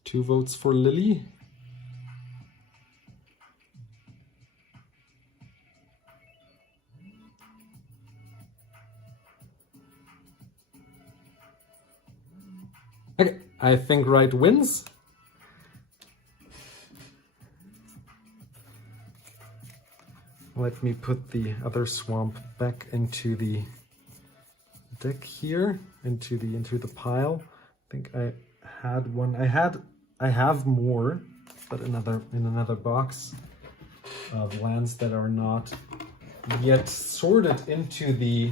Two votes for Lily. Okay, I think right wins. Let me put the other swamp back into the deck here, into the pile. I think I had one. I have more, but in another box of lands that are not yet sorted into the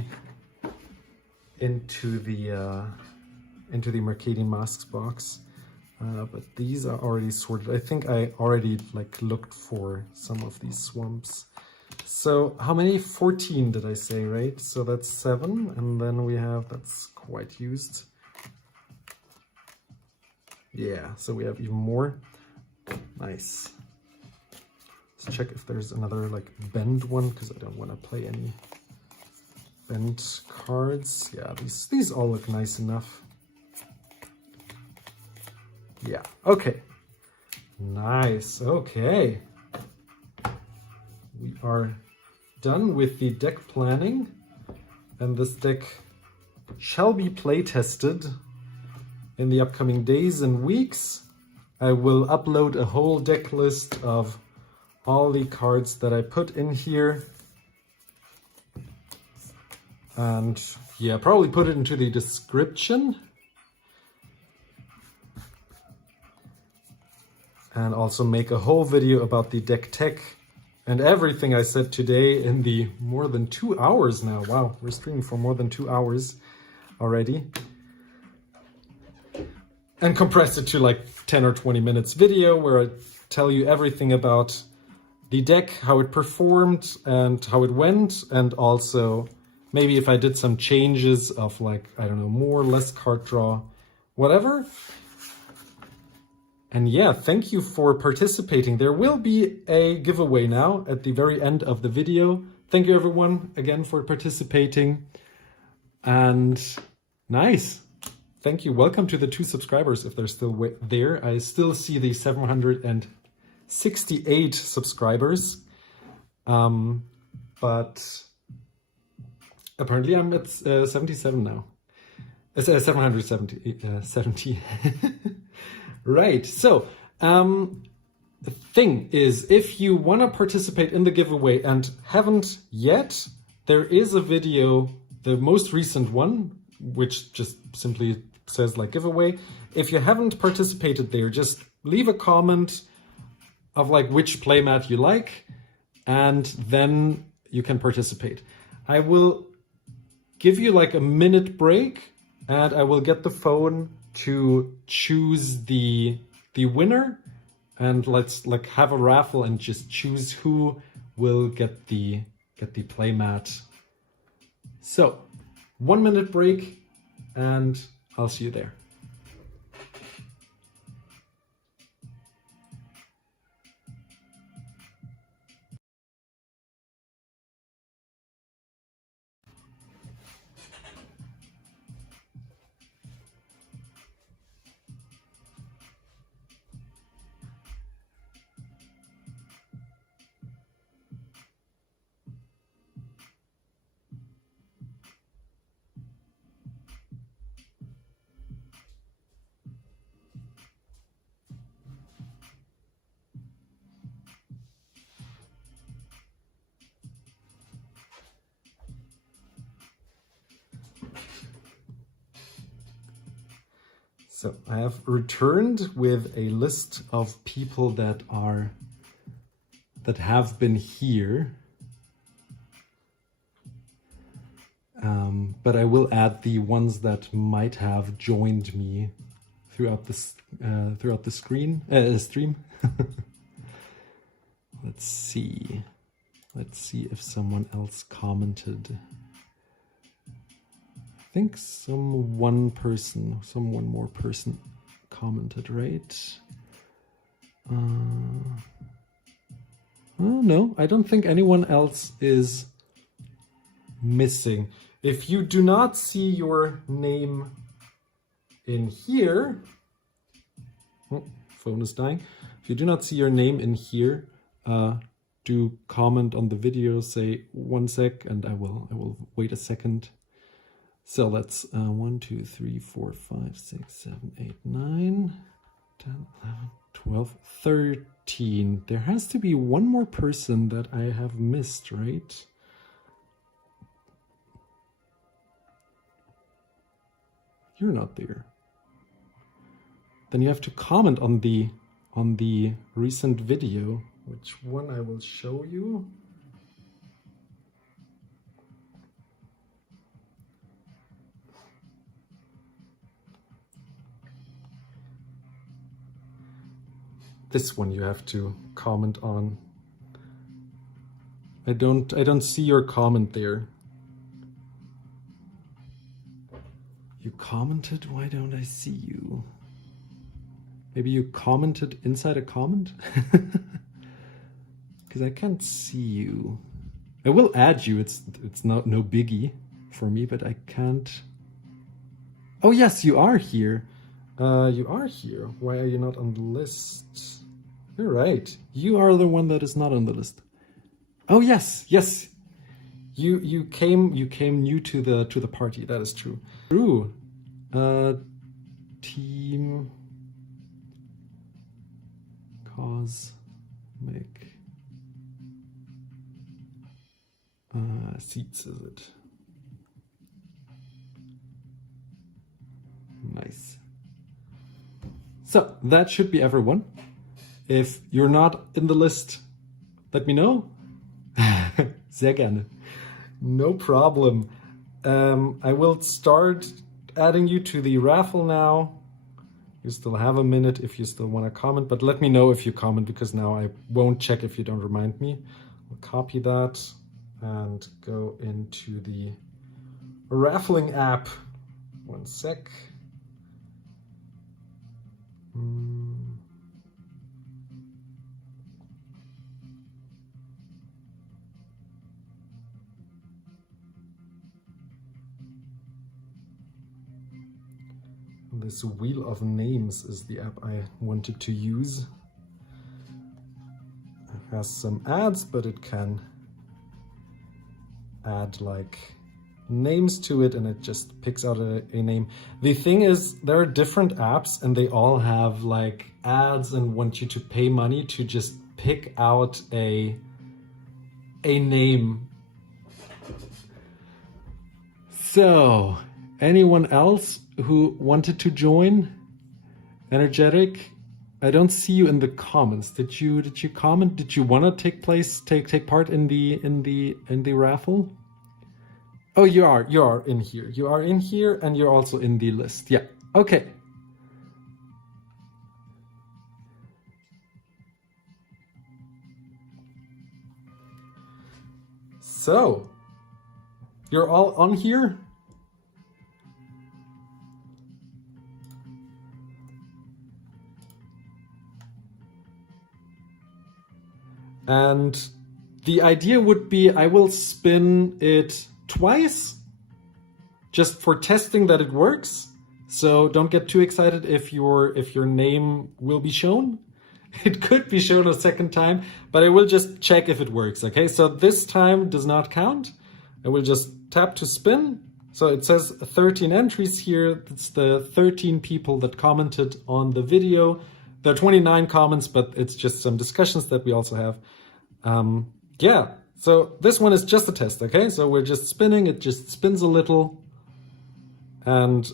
Mercadian Masks box. But these are already sorted. I think I already looked for some of these swamps. So how many? 14 did I say, right? So that's 7, and then we have, that's quite used. Yeah, so we have even more. Nice. Let's check if there's another bend one, because I don't want to play any bent cards. Yeah, these all look nice enough. Yeah, okay. Nice, okay. We are done with the deck planning, and this deck shall be play tested in the upcoming days and weeks. I will upload a whole deck list of all the cards that I put in here, and yeah, probably put it into the description, and also make a whole video about the deck tech and everything I said today in the more than 2 hours now. Wow, we're streaming for more than 2 hours already. And compress it to 10 or 20 minutes video where I tell you everything about the deck, how it performed and how it went, and also maybe if I did some changes of I don't know, more, less card draw, whatever. And yeah, thank you for participating. There will be a giveaway now at the very end of the video. Thank you everyone again for participating. And nice. Thank you. Welcome to the 2 subscribers if they're still there. I still see the 768 subscribers. But apparently I'm at 77 now. 770. Right, so the thing is, if you want to participate in the giveaway and haven't yet, there is a video, the most recent one, which just simply says giveaway. If you haven't participated there, just leave a comment of which playmat you like, and then you can participate. I will give you a minute break, and I will get the phone to choose the winner, and let's have a raffle and just choose who will get the playmat. So 1 minute break, and I'll see you there. So I have returned with a list of people that have been here, but I will add the ones that might have joined me throughout the stream. Let's Let's see. Let's see if someone else commented. I think one more person commented, right? Oh, no, I don't think anyone else is missing. If you do not see your name in here, oh, phone is dying. If you do not see your name in here, do comment on the video, say 1 sec, and I will wait a second. So that's 1, 2, 3, 4, 5, 6, 7, 8, 9, 10, 11, 12, 13. There has to be one more person that I have missed, right? You're not there. Then you have to comment on the recent video, which one I will show you. This one you have to comment on. I don't see your comment there. You commented? Why don't I see you? Maybe you commented inside a comment? Because I can't see you. I will add you. It's no biggie for me, but I can't. Oh yes, you are here. You are here. Why are you not on the list? You're right. You are the one that is not on the list. Oh yes, yes. You came new to the party. That is true. True. Team Cosmic Seats, is it? Nice. So that should be everyone. If you're not in the list, let me know. Sehr gerne. No problem. I will start adding you to the raffle now. You still have a minute if you still want to comment, but let me know if you comment, because now I won't check if you don't remind me. I'll copy that and go into the raffling app. 1 sec. This Wheel of Names is the app I wanted to use. It has some ads, but it can add like names to it and it just picks out a name. The thing is, there are different apps and they all have like ads and want you to pay money to just pick out a name. So, anyone else who wanted to join? Energetic? I don't see you in the comments. Did you comment? Did you want to take part in the raffle? Oh, you are in here. You are in here and you're also in the list. Yeah. Okay. So, you're all on here? And the idea would be I will spin it twice just for testing that it works. So don't get too excited if your name will be shown. It could be shown a second time, but I will just check if it works. Okay, so this time does not count. I will just tap to spin. So it says 13 entries here. It's the 13 people that commented on the video. There are 29 comments, but it's just some discussions that we also have. Yeah, so this one is just a test, okay? So we're just spinning, it just spins a little, and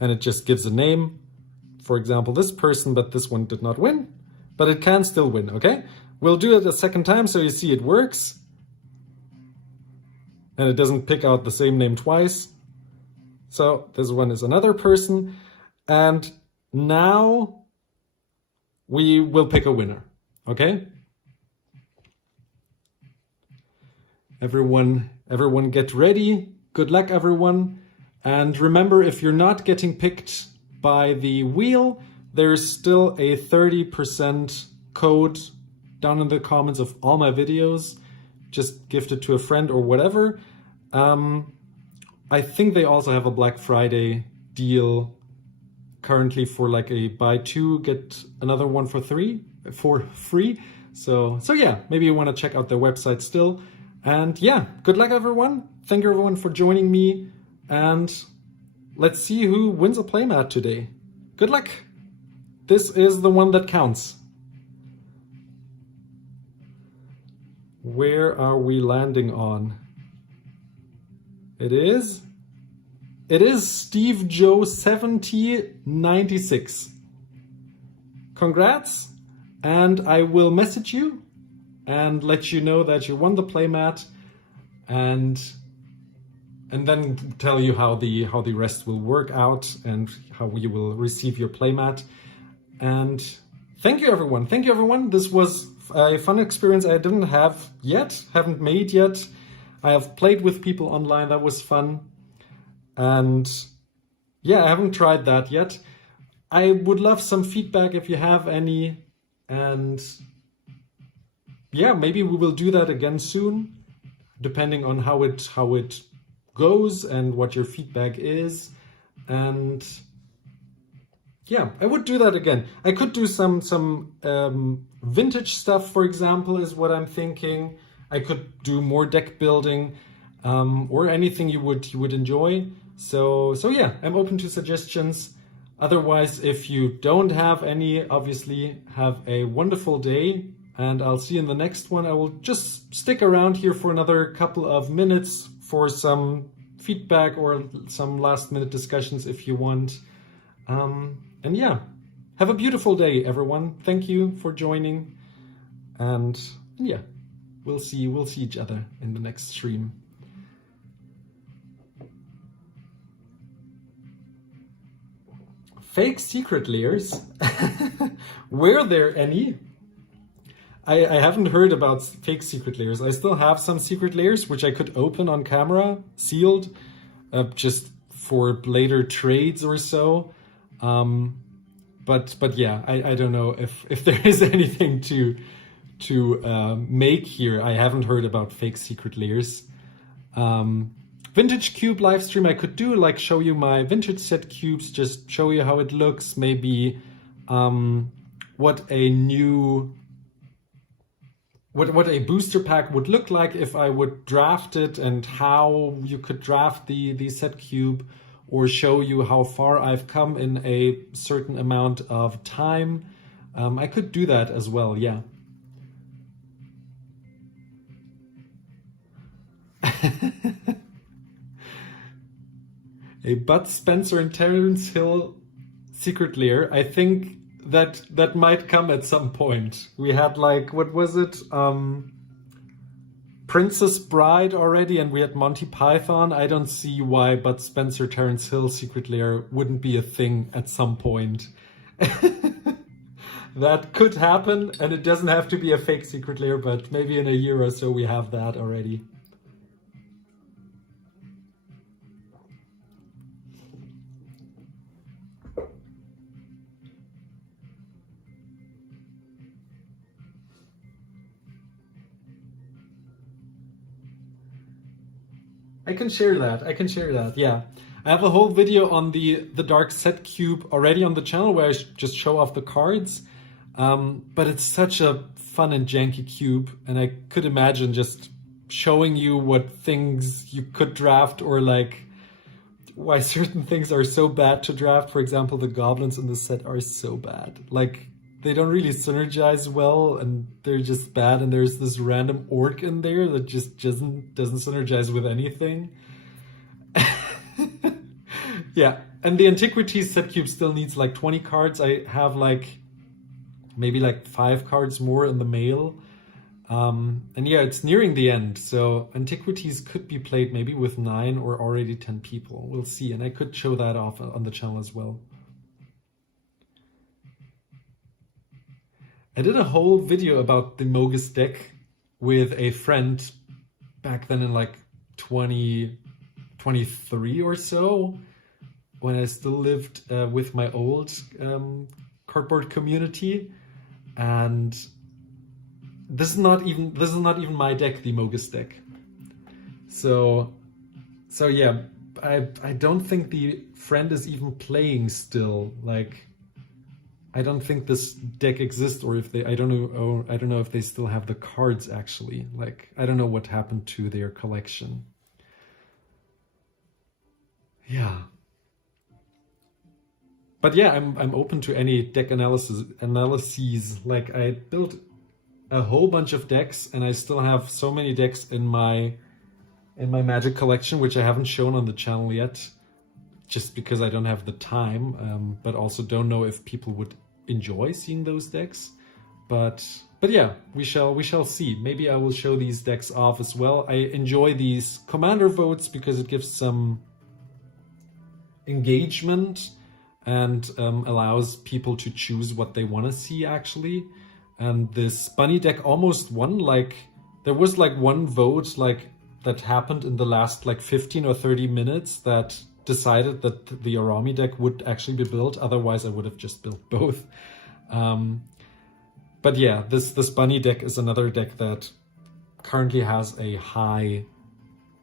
it just gives a name. For example, this person, but this one did not win, but it can still win, okay? We'll do it a second time so you see it works. And it doesn't pick out the same name twice. So this one is another person. And now we will pick a winner, okay? Everyone get ready. Good luck, everyone. And remember, if you're not getting picked by the wheel, there's still a 30% code down in the comments of all my videos. Just gift it to a friend or whatever. I think they also have a Black Friday deal currently for like a buy two, get another one for free. So yeah, maybe you want to check out their website still. And yeah, good luck, everyone. Thank you, everyone, for joining me. And let's see who wins a playmat today. Good luck. This is the one that counts. Where are we landing on? It is Steve Joe 7096. Congrats, and I will message you and let you know that you won the playmat, and then tell you how the rest will work out and how you will receive your playmat. And thank you, everyone. Thank you, everyone. This was a fun experience I haven't made yet. I have played with people online. That was fun. And yeah, I haven't tried that yet. I would love some feedback if you have any. And yeah, maybe we will do that again soon, depending on how it goes and what your feedback is. And yeah, I would do that again. I could do some vintage stuff, for example, is what I'm thinking. I could do more deck building, or anything you would enjoy. So yeah, I'm open to suggestions. Otherwise, if you don't have any, obviously have a wonderful day, and I'll see you in the next one. I will just stick around here for another couple of minutes for some feedback or some last minute discussions if you want. And yeah, have a beautiful day, everyone. Thank you for joining. And yeah, we'll see each other in the next stream. Fake secret layers? Were there any? I haven't heard about fake secret layers. I still have some secret layers which I could open on camera, sealed, just for later trades or so. But yeah, I don't know if there is anything to make here. I haven't heard about fake secret layers. Vintage cube live stream I could do, like show you my vintage set cubes, just show you how it looks, maybe what a booster pack would look like if I would draft it, and how you could draft the set cube, or show you how far I've come in a certain amount of time. I could do that as well, yeah. A Bud Spencer and Terence Hill secret layer. I think that might come at some point. We had, like, what was it? Princess Bride already, and we had Monty Python. I don't see why Bud Spencer, Terence Hill secret layer wouldn't be a thing at some point. That could happen, and it doesn't have to be a fake secret layer, but maybe in a year or so we have that already. I can share that, yeah. I have a whole video on the Dark Set Cube already on the channel where I just show off the cards. But it's such a fun and janky cube, and I could imagine just showing you what things you could draft, or like why certain things are so bad to draft. For example, the goblins in the set are so bad. Like, they don't really synergize well, and they're just bad, and there's this random orc in there that just doesn't synergize with anything. Yeah, and the Antiquities set cube still needs like 20 cards. I have like maybe like 5 cards more in the mail. And yeah, it's nearing the end, so Antiquities could be played maybe with 9 or already 10 people. We'll see, and I could show that off on the channel as well. I did a whole video about the Mogus deck with a friend back then in like 2023 or so, when I still lived with my old cardboard community, and this is not even my deck, the Mogus deck. So yeah, I don't think the friend is even playing still. Like, I don't think this deck exists, or if they, I don't know if they still have the cards actually. Like, I don't know what happened to their collection. Yeah. But yeah, I'm open to any deck analyses. Like, I built a whole bunch of decks, and I still have so many decks in my Magic collection, which I haven't shown on the channel yet, just because I don't have the time, but also don't know if people would enjoy seeing those decks. But yeah, we shall see. Maybe I will show these decks off as well. I enjoy these commander votes because it gives some engagement and allows people to choose what they want to see actually. And this bunny deck almost won. Like, there was like one vote like that happened in the last like 15 or 30 minutes that decided that the Arami deck would actually be built. Otherwise I would have just built both. But yeah, this bunny deck is another deck that currently has a high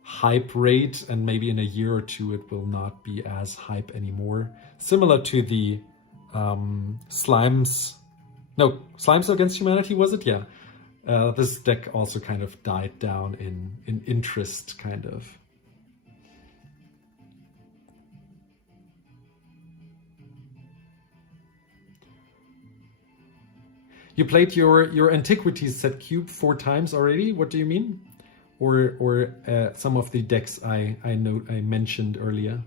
hype rate, and maybe in a year or two it will not be as hype anymore. Similar to the Slimes Against Humanity, was it? Yeah. This deck also kind of died down in interest, kind of. You played your Antiquities set cube 4 times already? What do you mean? Or some of the decks I mentioned earlier?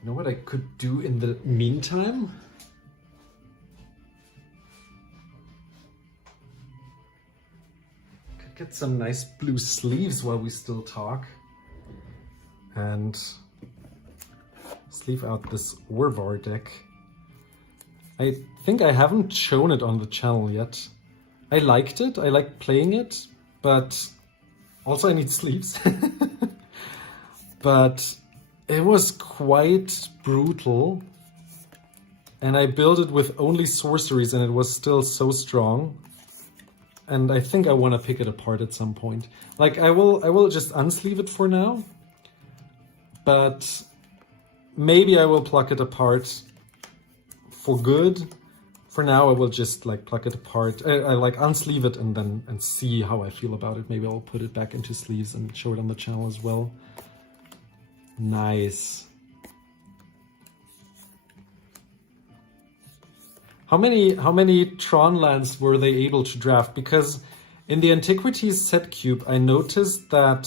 You know what I could do in the meantime? Could get some nice blue sleeves while we still talk. And sleeve out this Orvar deck. I think I haven't shown it on the channel yet. I liked it, I liked playing it, but also I need sleeves. But it was quite brutal, and I built it with only sorceries and it was still so strong. And I think I want to pick it apart at some point. Like, I will just unsleeve it for now, but maybe I will pluck it apart for good. For now I will just like pluck it apart. I like unsleeve it and see how I feel about it. Maybe I'll put it back into sleeves and show it on the channel as well. Nice. How many Tron lands were they able to draft? Because in the Antiquities set cube, I noticed that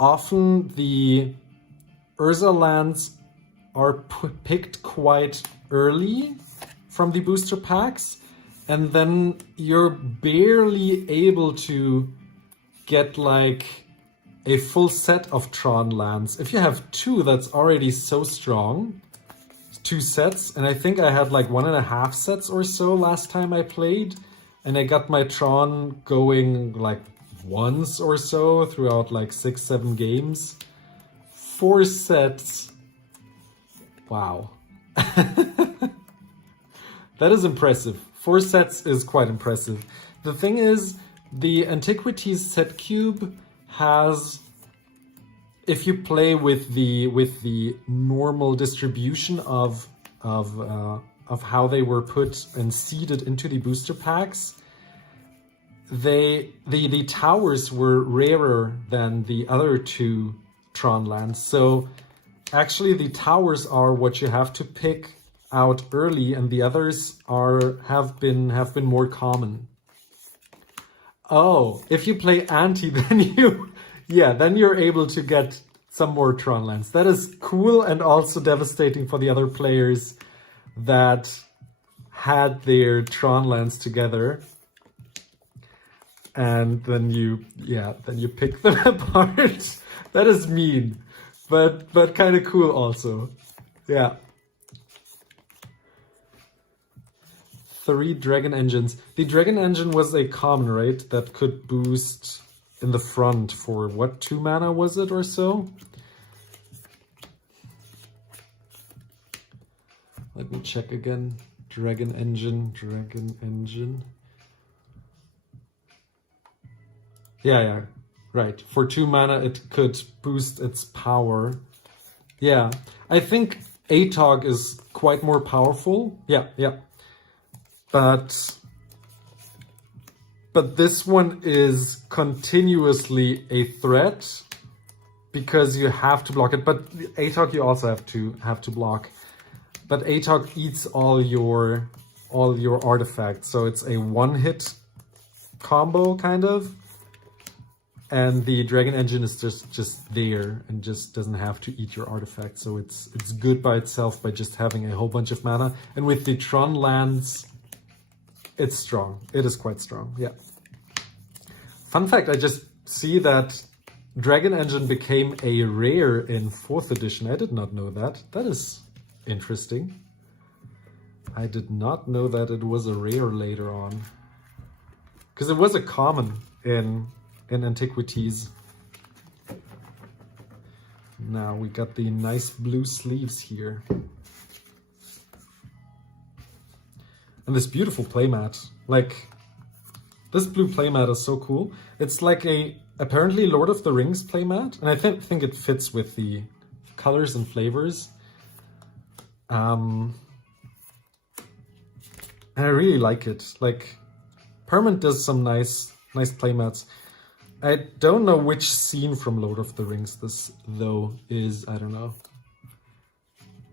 often the Urza lands are picked quite early from the booster packs, and then you're barely able to get like a full set of Tron lands. If you have 2, that's already so strong. 2 sets, and I think I had like 1.5 sets or so last time I played, and I got my Tron going like once or so throughout like 6-7 games. 4 sets. Wow. That is impressive. 4 sets is quite impressive. The thing is, the Antiquities set cube has, if you play with the normal distribution of how they were put and seeded into the booster packs, the towers were rarer than the other 2 Tron lands. So actually the towers are what you have to pick out early, and the others have been more common. Oh, if you play anti, then yeah, then you're able to get some more Tron lands. That is cool and also devastating for the other players that had their Tron lands together. And then you pick them apart. That is mean, but kind of cool also. Yeah. 3 Dragon Engines. The Dragon Engine was a common, right? That could boost in the front for what, 2 mana was it or so? Let me check again. Dragon Engine. Yeah, right. For 2 mana it could boost its power. Yeah, I think Atog is quite more powerful. Yeah. But this one is continuously a threat because you have to block it. But Atog you also have to block. But Atog eats all your artifacts, so it's a 1-hit combo kind of. And the Dragon Engine is just there and just doesn't have to eat your artifacts, so it's good by itself by just having a whole bunch of mana. And with the Tron lands, it's strong. It is quite strong, yeah. Fun fact, I just see that Dragon Engine became a rare in 4th edition. I did not know that. That is interesting. I did not know that it was a rare later on. Because it was a common in Antiquities. Now we got the nice blue sleeves here. And this beautiful playmat. Like, this blue playmat is so cool. It's like a, apparently Lord of the Rings playmat. And I think it fits with the colors and flavors. And I really like it. Like, Permanent does some nice playmats. I don't know which scene from Lord of the Rings this, though, is. I don't know.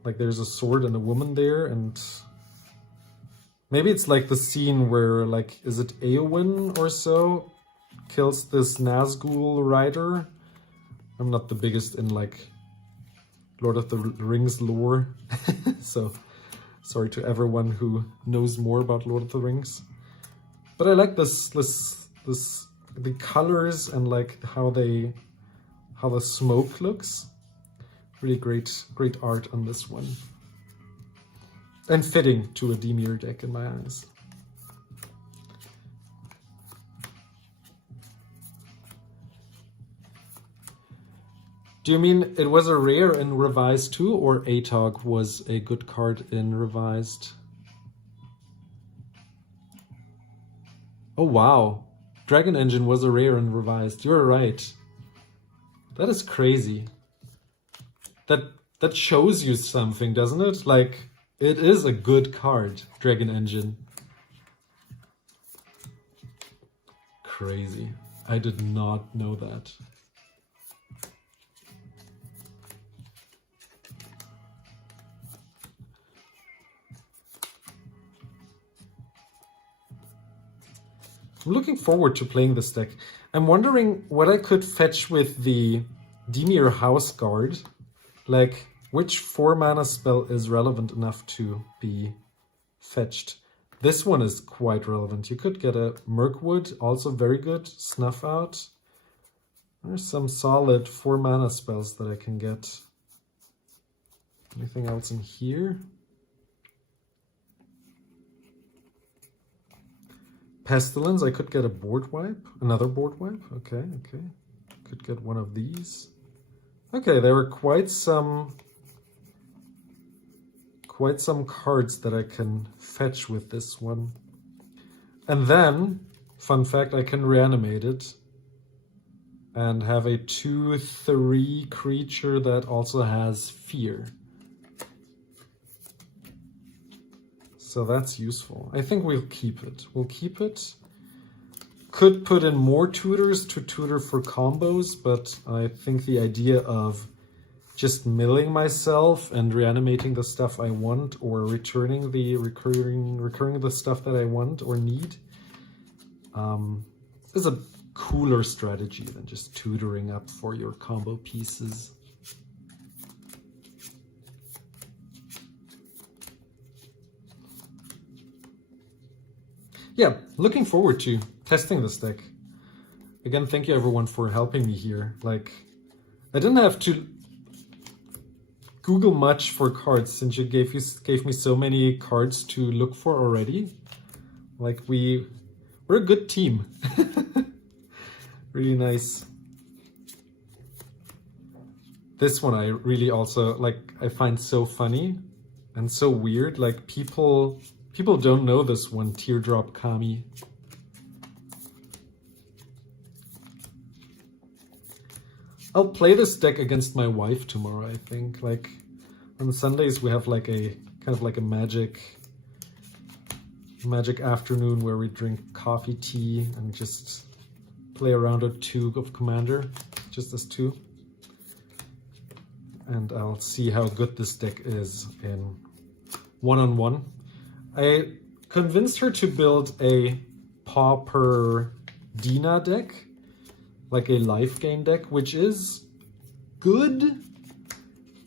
Like, there's a sword and a woman there, and maybe it's like the scene where, like, is it Eowyn or so kills this Nazgul rider? I'm not the biggest in, like, Lord of the Rings lore, so sorry to everyone who knows more about Lord of the Rings. But I like the colors and like how the smoke looks. Really great art on this one. And fitting to a Dimir deck in my eyes. Do you mean it was a rare in Revised too, or Atog was a good card in Revised? Oh wow, Dragon Engine was a rare in Revised. You're right. That is crazy. That shows you something, doesn't it? Like, it is a good card, Dragon Engine. Crazy. I did not know that. I'm looking forward to playing this deck. I'm wondering what I could fetch with the Dimir House Guard. Like, which 4-mana spell is relevant enough to be fetched? This one is quite relevant. You could get a Mirkwood, also very good. Snuff Out. There's some solid 4-mana spells that I can get. Anything else in here? Pestilence, I could get a board wipe. Another board wipe. Okay. Could get one of these. Okay, there were quite some cards that I can fetch with this one. And then, fun fact, I can reanimate it and have a 2/3 creature that also has fear. So that's useful. I think we'll keep it. We'll keep it. Could put in more tutors to tutor for combos, but I think the idea of just milling myself and reanimating the stuff I want, or returning the recurring the stuff that I want or need, is a cooler strategy than just tutoring up for your combo pieces. Yeah, looking forward to testing this deck. Again, thank you everyone for helping me here. Like, I didn't have to Google much for cards since you gave me so many cards to look for already. Like, we're a good team. Really nice. This one I really also, like, I find so funny and so weird. Like, people don't know this one, Teardrop Kami. I'll play this deck against my wife tomorrow, I think. Like, on Sundays we have like a kind of like a magic afternoon where we drink coffee, tea, and just play a round or two of Commander, just as two. And I'll see how good this deck is in one-on-one. I convinced her to build a Pauper Dina deck, like a life gain deck, which is good,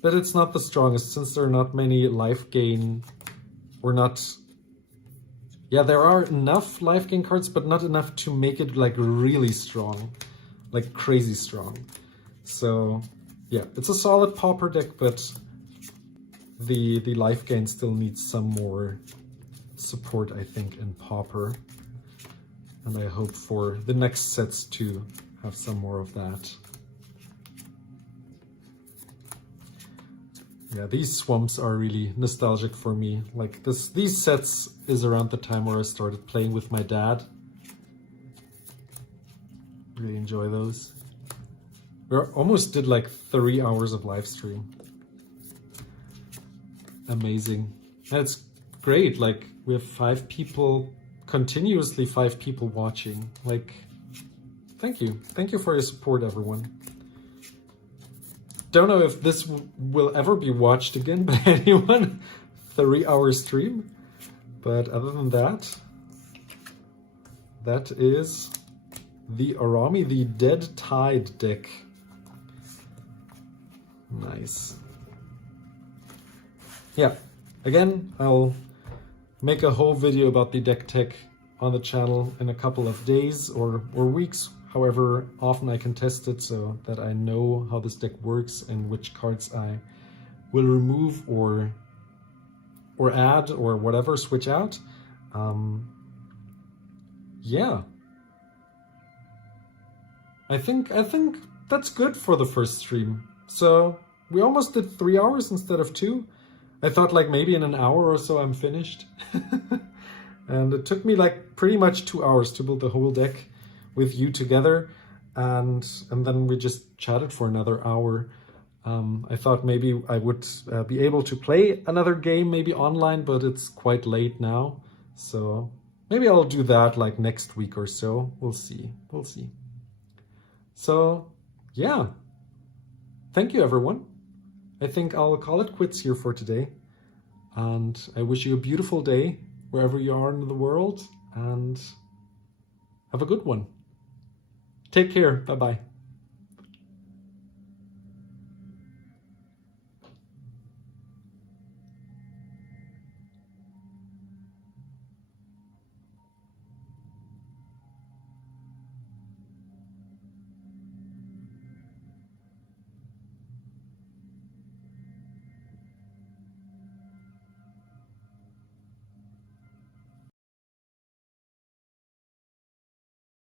but it's not the strongest since there are not many life gain, or not, yeah, there are enough life gain cards, but not enough to make it like really strong, like crazy strong. So yeah, it's a solid Pauper deck, but the life gain still needs some more support, I think, in Pauper. And I hope for the next sets to have some more of that. Yeah, these swamps are really nostalgic for me. Like these sets is around the time where I started playing with my dad. Really enjoy those. We almost did like 3 hours of live stream. Amazing. And it's great, like we have 5 people, continuously 5 people watching. Like, thank you. Thank you for your support, everyone. Don't know if this will ever be watched again by anyone. 3-hour stream. But other than that, that is the Arami, the Dead Tide deck. Nice. Yeah, again, I'll make a whole video about the deck tech on the channel in a couple of days or weeks, however often I can test it, so that I know how this deck works and which cards I will remove or add or whatever, switch out. Yeah, I think that's good for the first stream. So we almost did 3 hours instead of 2. I thought like maybe in an hour or so I'm finished. And it took me like pretty much 2 hours to build the whole deck with you together. And then we just chatted for another hour. I thought maybe I would be able to play another game, maybe online, but it's quite late now. So maybe I'll do that like next week or so. We'll see. We'll see. So yeah. Thank you, everyone. I think I'll call it quits here for today. And I wish you a beautiful day wherever you are in the world, and have a good one. Take care. Bye-bye.